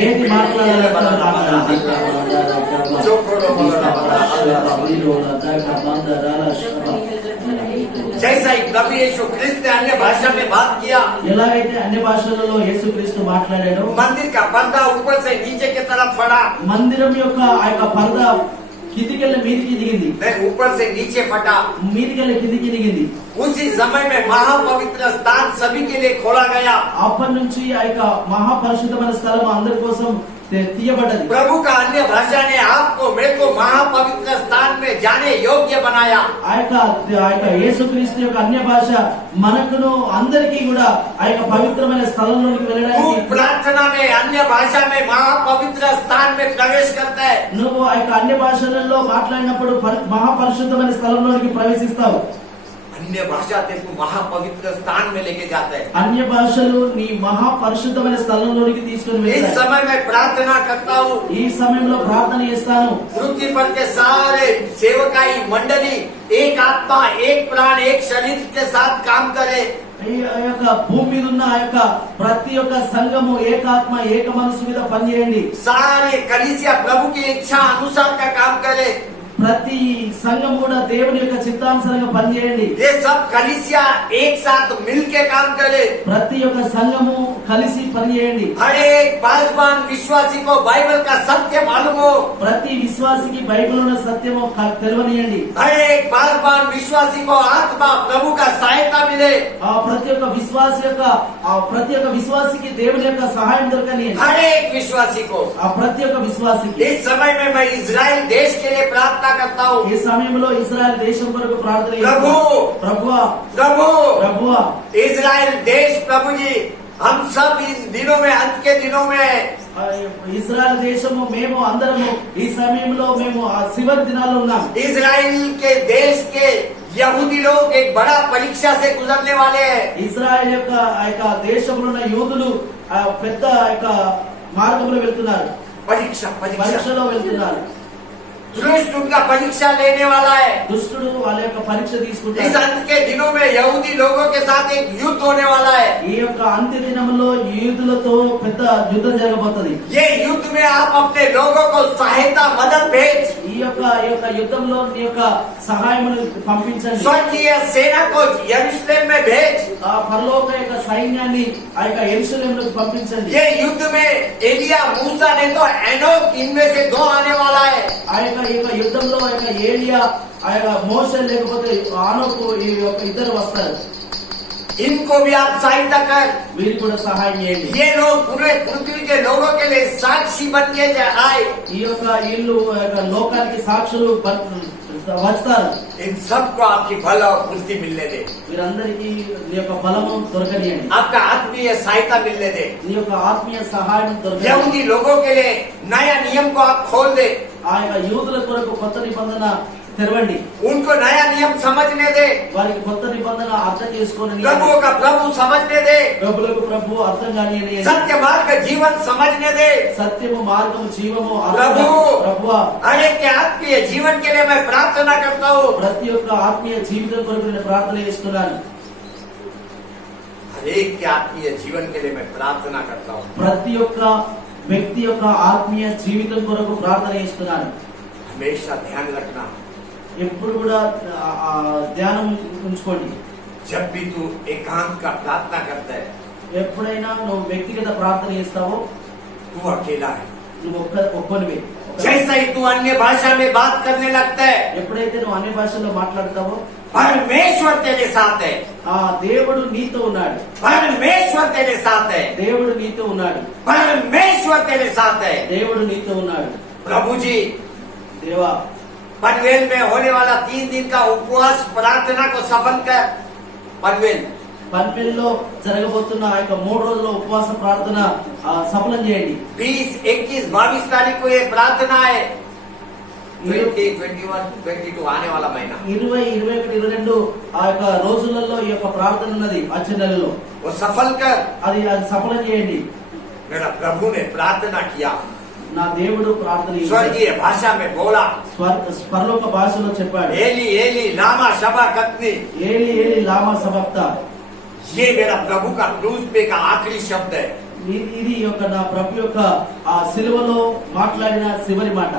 ఏది మాట్లాడాలో जैसा ही प्रभु यीशु ख्रिस्त ने अन्य भाषा में बात किया, ఎలాగైతే అన్ని భాషలలో యేసుక్రీస్తు మాట్లాడాడో मंदिर का पर्दा ऊपर से नीचे की तरफ फटा, మందిరం యొక్క ఆ యొక్క పరద కిందికెళ్ళి మీదికి దిగింది, फिर ऊपर से नीचे फटा। మీదికెళ్ళి కిందికి దిగింది. उसी समय में महापवित्र स्थान सभी के लिए खोला गया। అప్పటి నుంచి ఆ యొక్క మహాపరిశుద్ధమైన స్థలం అందరి కోసం తీయబడ్డది. प्रभु का अन्य भाषा ने आपको मेरे को महापवित्र स्थान में जाने योग्य बनाया। ఆ యొక్క యేసుక్రీస్తు యొక్క అన్య భాష మనకును అందరికీ కూడా ఆ యొక్క పవిత్రమైన స్థలంలోకి तू వెళ్ళడానికి प्रार्थना में अन्य भाषा में महापवित्र स्थान में प्रवेश करता है। నువ్వు ఆ యొక్క అన్య భాషలలో మాట్లాడినప్పుడు మహాపరిశుద్ధమైన స్థలంలోనికి ప్రవేశిస్తావు. अन्य भाषा तेरे को महापवित्र स्थान में लेके जाता है। అన్య భాషలు నీ మహాపరిశుద్ధమైన స్థలంలోనికి తీసుకుని इस వెళ్తాయి. समय मैं प्रार्थना करता हूँ, ఈ సమయంలో ప్రార్థన చేస్తాను. पृथ्वी पर के सारे सेवकाई मंडली एक आत्मा एक प्राण एक शरीर के साथ काम करे। ఈ యొక్క భూమి మీద ఉన్న ఆ యొక్క ప్రతి ఒక్క సంఘము ఏకాత్మ ఏక మనసు మీద పనిచేయండి. सारे कलीसिया प्रभु की इच्छा अनुसार का काम करे। ప్రతి సంఘం కూడా దేవుని యొక్క చిత్తానుసారంగా పనిచేయండి. ये सब कलीसिया एक साथ मिलके काम करे। ప్రతి ఒక్క సంఘము కలిసి పనిచేయండి. हर एक पासवान विश्वासी को बाइबल का सत्य मालूम हो। ప్రతి విశ్వాసికి బైబిల్ ఉన్న సత్యము తెలియనియండి. हर एक पासवान विश्वासी को आत्मा प्रभु का सहायता मिले। ప్రతి ఒక్క విశ్వాసికి దేవుని యొక్క సహాయం దొరకనియండి. हर एक विश्वासी को। ప్రతి ఒక్క విశ్వాసికి इस समय में मैं इजराइल देश के लिए प्रार्थना करता हूँ। ఈ సమయంలో ఇశ్రాయేల్ దేశం కొరకు ప్రార్థన प्रभु ప్రభువా प्रभु ప్రభువా इजराइल देश प्रभु जी, हम सब इन दिनों में अंत के दिनों में ఇజ్రాయెల్ దేశము మేము అందరము ఈ సమయంలో మేము ఆ చివరి దినాల్లో ఉన్నాం. इजराइल के देश के यहूदी लोग एक बड़ा परीक्षा से गुजरने वाले हैं। ఇజ్రాయెల్ యొక్క ఆ యొక్క దేశంలో ఉన్న యూదులు ఆ పెద్ద యొక్క మార్గంలో వెళ్తున్నారు, పరీక్షలో వెళ్తున్నారు. दुष्ट उनका परीक्षा लेने वाला है। దుష్టుడు వాళ్ళ యొక్క పరీక్ష इस తీసుకుంటారు. अंत के दिनों में यहूदी लोगों के साथ एक युद्ध होने वाला है। ఈ యొక్క అంత్య దినంలో యూదులతో పెద్ద యుద్ధం జరగబోతుంది. ये युद्ध में आप अपने लोगों को सहायता मदद भेज। ఈ యొక్క యుద్ధంలో నీ యొక్క సహాయమును పంపించండి. स्वर्गीय सेना को यरूशलेम में भेज। ఆ పరలోక యొక్క సైన్యాన్ని ఆ యొక్క యెరూషలేముకు పంపించండి. ये युद्ध में एलिया मूसा ने तो एनोक इनमें से दो आने वाला है। ఆ యొక్క యుద్ధంలో ఆ యొక్క ఏలియా ఆ యొక్క మోషే లేకపోతే ఆనోకు ఈ యొక్క ఇద్దరు వస్తారు. इनको भी आप सहायता कर। వీరికి కూడా సహాయం చేయండి. ये लोग पूरे पृथ्वी के लोगों के लिए साक्षी बन के आए। ఈ యొక్క ఇల్లు లోకానికి సాక్షులు వస్తారు. इन सबको आपकी बल और पूर्ति मिलने दे। వీరందరికీ నీ యొక్క బలము దొరకనియండి. आपका आत्मीय सहायता मिलने दे। నీ యొక్క ఆత్మీయ సహాయం దొరకనియండి. यहूदी लोगों के लिए नया नियम को आप खोल दे। ఆ యొక్క యూదుల కొరకు కొత్త నిబంధన తెరవండి. उनको नया नियम समझने दे। వారికి కొత్త నిబంధన అర్థం చేసుకొని प्रभु का प्रभु समझने दे। ప్రభులకు ప్రభు అర్థం కానియండి. सत्य मार्ग जीवन समझने दे। సత్యము మార్గము జీవము ప్రభు ప్రభువా हर एक के आत्मीय जीवन के लिए मैं प्रार्थना करता हूँ। ప్రతి ఒక్క ఆత్మీయ జీవితం కొరకు నేను ప్రార్థన చేస్తున్నాను. हर एक के आत्मीय जीवन के लिए मैं प्रार्थना करता हूँ। ప్రతి ఒక్క వ్యక్తి యొక్క ఆత్మీయ జీవితం కొరకు ప్రార్థన చేస్తున్నాను. हमेशा ध्यान रखना, ఎప్పుడు కూడా ధ్యానం ఉంచుకోండి. जब भी तू एकांत का प्रार्थना करता है, ఎప్పుడైనా నువ్వు వ్యక్తిగత ప్రార్థన చేస్తావో तू अकेला है। నువ్వు ఒక్కనివే. जैसा ही तू अन्य भाषा में बात करने लगता है, ఎప్పుడైతే నువ్వు అన్ని భాషల్లో మాట్లాడతావో परमेश्वर तेरे साथ है। ఆ దేవుడు నీతో ఉన్నాడు. परमेश्वर तेरे साथ है। దేవుడు నీతో ఉన్నాడు. परमेश्वर तेरे साथ है। దేవుడు నీతో ఉన్నాడు. प्रभु जी దేవా पनवेल में होने वाला 3 दिन का उपवास प्रार्थना को सफल कर। पनवेल పన్వెల్లో జరగబోతున్న ఆ యొక్క 3 రోజుల ఉపవాస ప్రార్థన సఫలం చేయండి. 20, 21, 22 तारीख को ये प्रार्थना है। 20, 21, 22 आने वाला महीना 20, 21, 22 ఆ యొక్క రోజులలో ఈ యొక్క ప్రార్థన ఉన్నది వచ్చే నెలలో. वो सफल कर। అది సఫలం చేయండి. मेरा प्रभु ने प्रार्थना किया, నా దేవుడు ప్రార్థన स्वर्गीय भाषा में बोला, పరలోక భాషలో చెప్పాడు, एली एली लामा शबा कत्नी। ఏలి ఏలి లామా సబక్తా. ये मेरा प्रभु का क्रूस पे का आखिरी शब्द है। ఇది యొక్క నా ప్రభు యొక్క ఆ సిలువలో మాట్లాడిన చివరి మాట.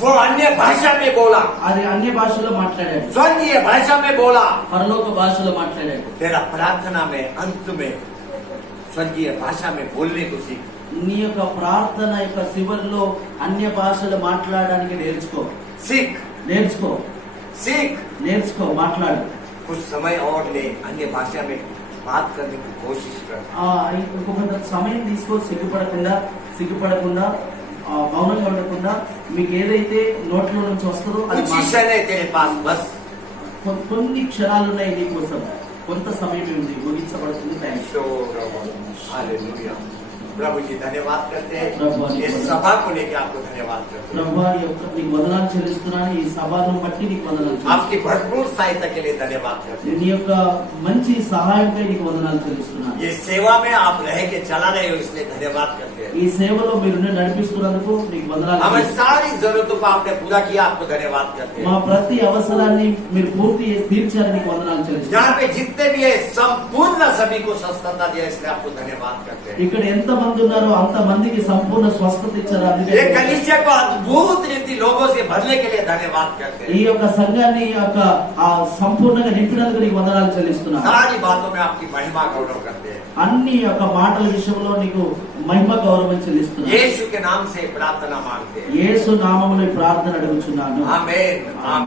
वो अन्य भाषा में बोला, అది అన్య భాషలో మాట్లాడాడు, स्वर्गीय भाषा में बोला। పరలోక భాషలో మాట్లాడాడు. तेरा प्रार्थना में अंत में स्वर्गीय भाषा में बोलने को सीख। నీ యొక్క ప్రార్థన యొక్క చివరిలో అన్య భాషలు మాట్లాడడానికి నేర్చుకో, सीख నేర్చుకో, सीख। నేర్చుకో, మాట్లాడు. कुछ समय और ले, अन्य भाषा में बात करने की कोशिश कर। ఇంకొక సమయం తీసుకో, సిగ్గుపడకుండా మౌనంగా ఉండకుండా మీకు ఏదైతే నోట్లో నుంచి వస్తుందో అది कुछ ही समय तेरे पास बस। కొన్ని క్షణాలు ఉన్నాయి నీ కోసం, కొంత సమయం ఉంది, ముగించబడుతుంది టైం. हालेलुया। प्रभु जी धन्यवाद करते प्रभु हैं, जी, इस सभा को लेकर आपको धन्यवाद करते हैं। ప్రభు నీకు వందనాలు చెల్లిస్తున్నాను. ఈ సభను బట్టి నీకు వందనాలు आपकी भरपूर सहायता के लिए धन्यवाद करते हैं। నీ యొక్క మంచి సహాయంపై నీకు వందనాలు చెల్లిస్తున్నాను. ये सेवा में आप रह के चला रहे हो, इसलिए धन्यवाद करते हैं। ఈ సేవలో మీరు నడిపిస్తున్నందుకు నీకు వందనాలు. हमें सारी जरूरतों को आपने पूरा किया, आपको धन्यवाद करते మా हैं। ప్రతి అవసరాన్ని మీరు పూర్తి చేసి తీర్చారని నీకు వందనాలు చెల్లిస్తున్నాను. यहाँ पे जितने भी है संपूर्ण सभी को स्वस्थता दिया, इसलिए आपको धन्यवाद करते हैं। ఇక్కడ ఎంత మంది ఉన్నారో అంత మందికి సంపూర్ణ స్వస్థత ఇచ్చారు. ये అందుకే कलीसिया को अद्भुत रीति लोगों से भरने के लिए धन्यवाद करते ఈ हैं। యొక్క సంఘాన్ని ఈ యొక్క సంపూర్ణంగా నింపినందుకు నీకు వందనాలు చెల్లిస్తున్నాను. सारी बातों में आपकी महिमा गौरव करते हैं। అన్ని యొక్క మాటల విషయంలో నీకు మహిమ గౌరవం చెల్లిస్తున్నాను. यीशु के नाम से प्रार्थना मांगते हैं। యేసు నామములో ఈ ప్రార్థన అడుగుచున్నాను. आमीन।